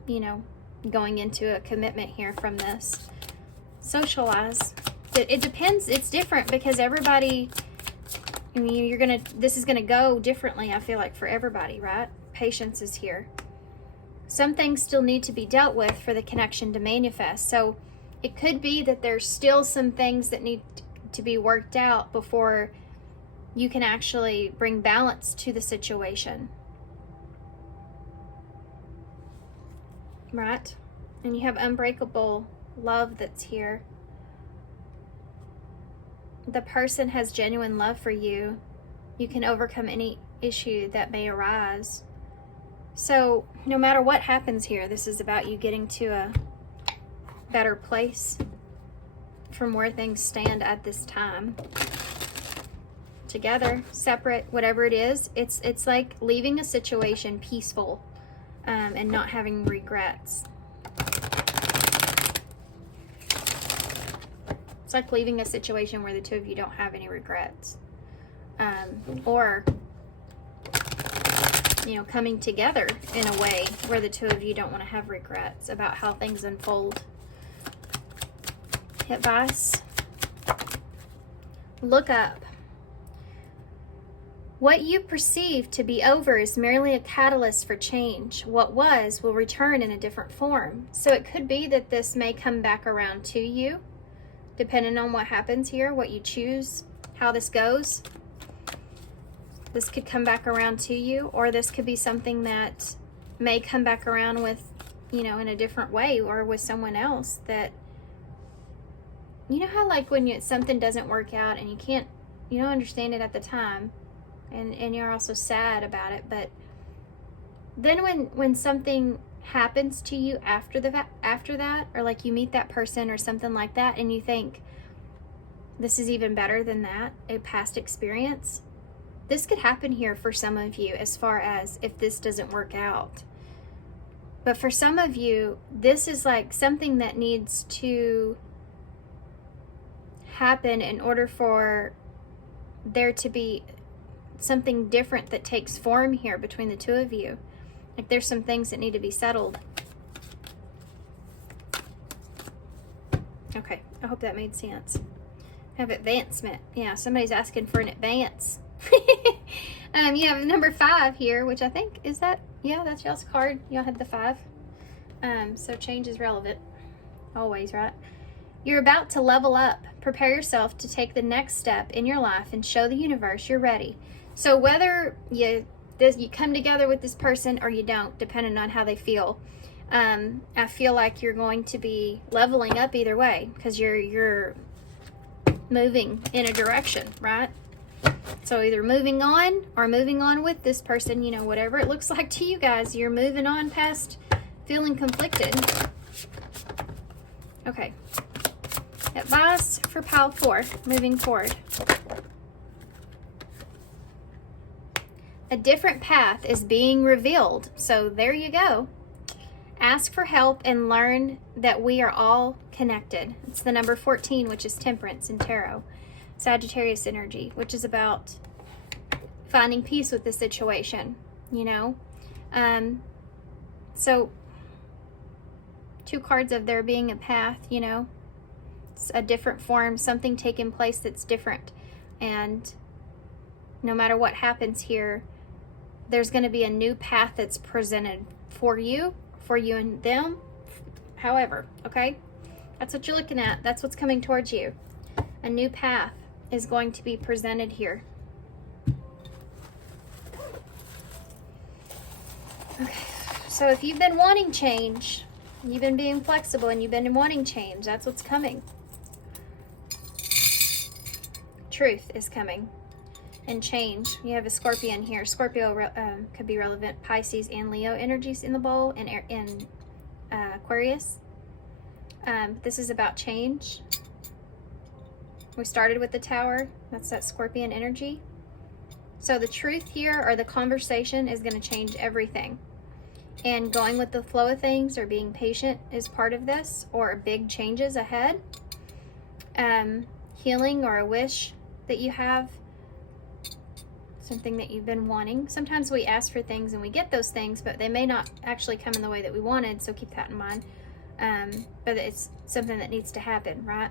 you know, going into a commitment here from this. Socialize. It depends. It's different because everybody, I mean, this is gonna go differently, I feel like, for everybody, right? Patience is here. Some things still need to be dealt with for the connection to manifest. So it could be that there's still some things that need to be worked out before you can actually bring balance to the situation. Right? And you have unbreakable love that's here. The person has genuine love for you. You can overcome any issue that may arise. So no matter what happens here, this is about you getting to a better place from where things stand at this time. Together, separate, whatever it is, it's like leaving a situation peaceful, and not having regrets. It's like leaving a situation where the two of you don't have any regrets. Or, you know, coming together in a way where the two of you don't want to have regrets about how things unfold. Advice. Look up. What you perceive to be over is merely a catalyst for change. What was will return in a different form. So it could be that this may come back around to you, depending on what happens here, what you choose, how this goes. This could come back around to you, or this could be something that may come back around with, you know, in a different way, or with someone else that, you know how like when something doesn't work out and you don't understand it at the time, and you're also sad about it, but then when something happens to you after that, or like you meet that person or something like that, and you think this is even better than that, a past experience, this could happen here for some of you, as far as if this doesn't work out. But for some of you, this is like something that needs to happen in order for there to be something different that takes form here between the two of you. Like there's some things that need to be settled. Okay, I hope that made sense. Have advancement. Yeah, somebody's asking for an advance. You have number 5 here, which I think is that, yeah, that's y'all's card. Y'all had the 5. So change is relevant. Always, right? You're about to level up. Prepare yourself to take the next step in your life and show the universe you're ready. So whether you come together with this person or you don't, depending on how they feel, I feel like you're going to be leveling up either way, because you're moving in a direction, right? So either moving on or moving on with this person, you know, whatever it looks like to you guys, you're moving on past feeling conflicted. Okay. Advice for pile 4, moving forward. A different path is being revealed. So there you go. Ask for help and learn that we are all connected. It's the number 14, which is temperance in tarot. Sagittarius energy, which is about finding peace with the situation, you know. So 2 cards of there being a path, you know. It's a different form, something taking place that's different. And no matter what happens here, there's going to be a new path that's presented for you and them. However, okay? That's what you're looking at. That's what's coming towards you. A new path is going to be presented here. Okay, so if you've been wanting change, you've been being flexible and you've been wanting change, that's what's coming. Truth is coming. And change. You have a Scorpion here. Scorpio could be relevant. Pisces and Leo energies in the bowl, and Aquarius. This is about change. We started with the Tower. That's that Scorpion energy. So the truth here, or the conversation, is going to change everything. And going with the flow of things, or being patient, is part of this, or big changes ahead. Healing, or a wish that you have. Something that you've been wanting. Sometimes we ask for things and we get those things, but they may not actually come in the way that we wanted, so keep that in mind. But it's something that needs to happen, right?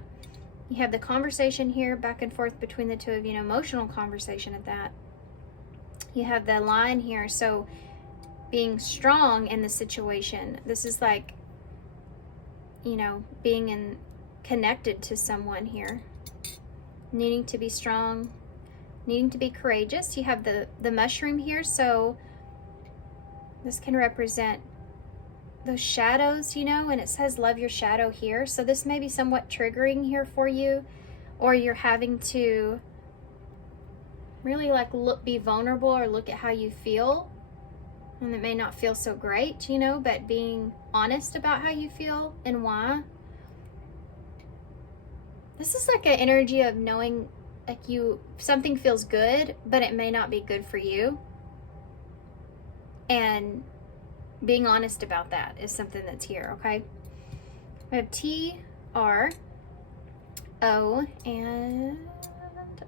You have the conversation here, back and forth between the two of you, an emotional conversation at that. You have the line here, so being strong in the situation. This is like, you know, being connected to someone here. Needing to be strong, needing to be courageous. You have the mushroom here, so this can represent those shadows, you know, and it says love your shadow here. So this may be somewhat triggering here for you, or you're having to really like be vulnerable, or look at how you feel. And it may not feel so great, you know, but being honest about how you feel and why. This is like an energy of knowing like something feels good, but it may not be good for you. And being honest about that is something that's here, okay? We have T, R, O, and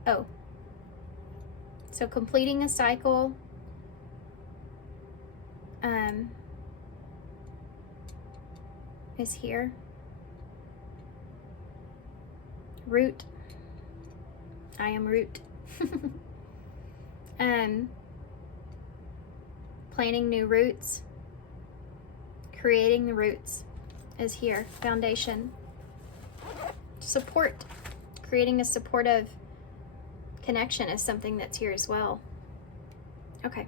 O. So completing a cycle. Is here. Root. I am root. Planting new roots. Creating the roots is here. Foundation. Support. Creating a supportive connection is something that's here as well. Okay.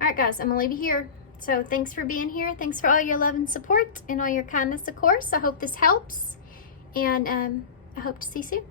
All right, guys, I'm going to leave you here. So thanks for being here. Thanks for all your love and support and all your kindness, of course. I hope this helps. And I hope to see you soon.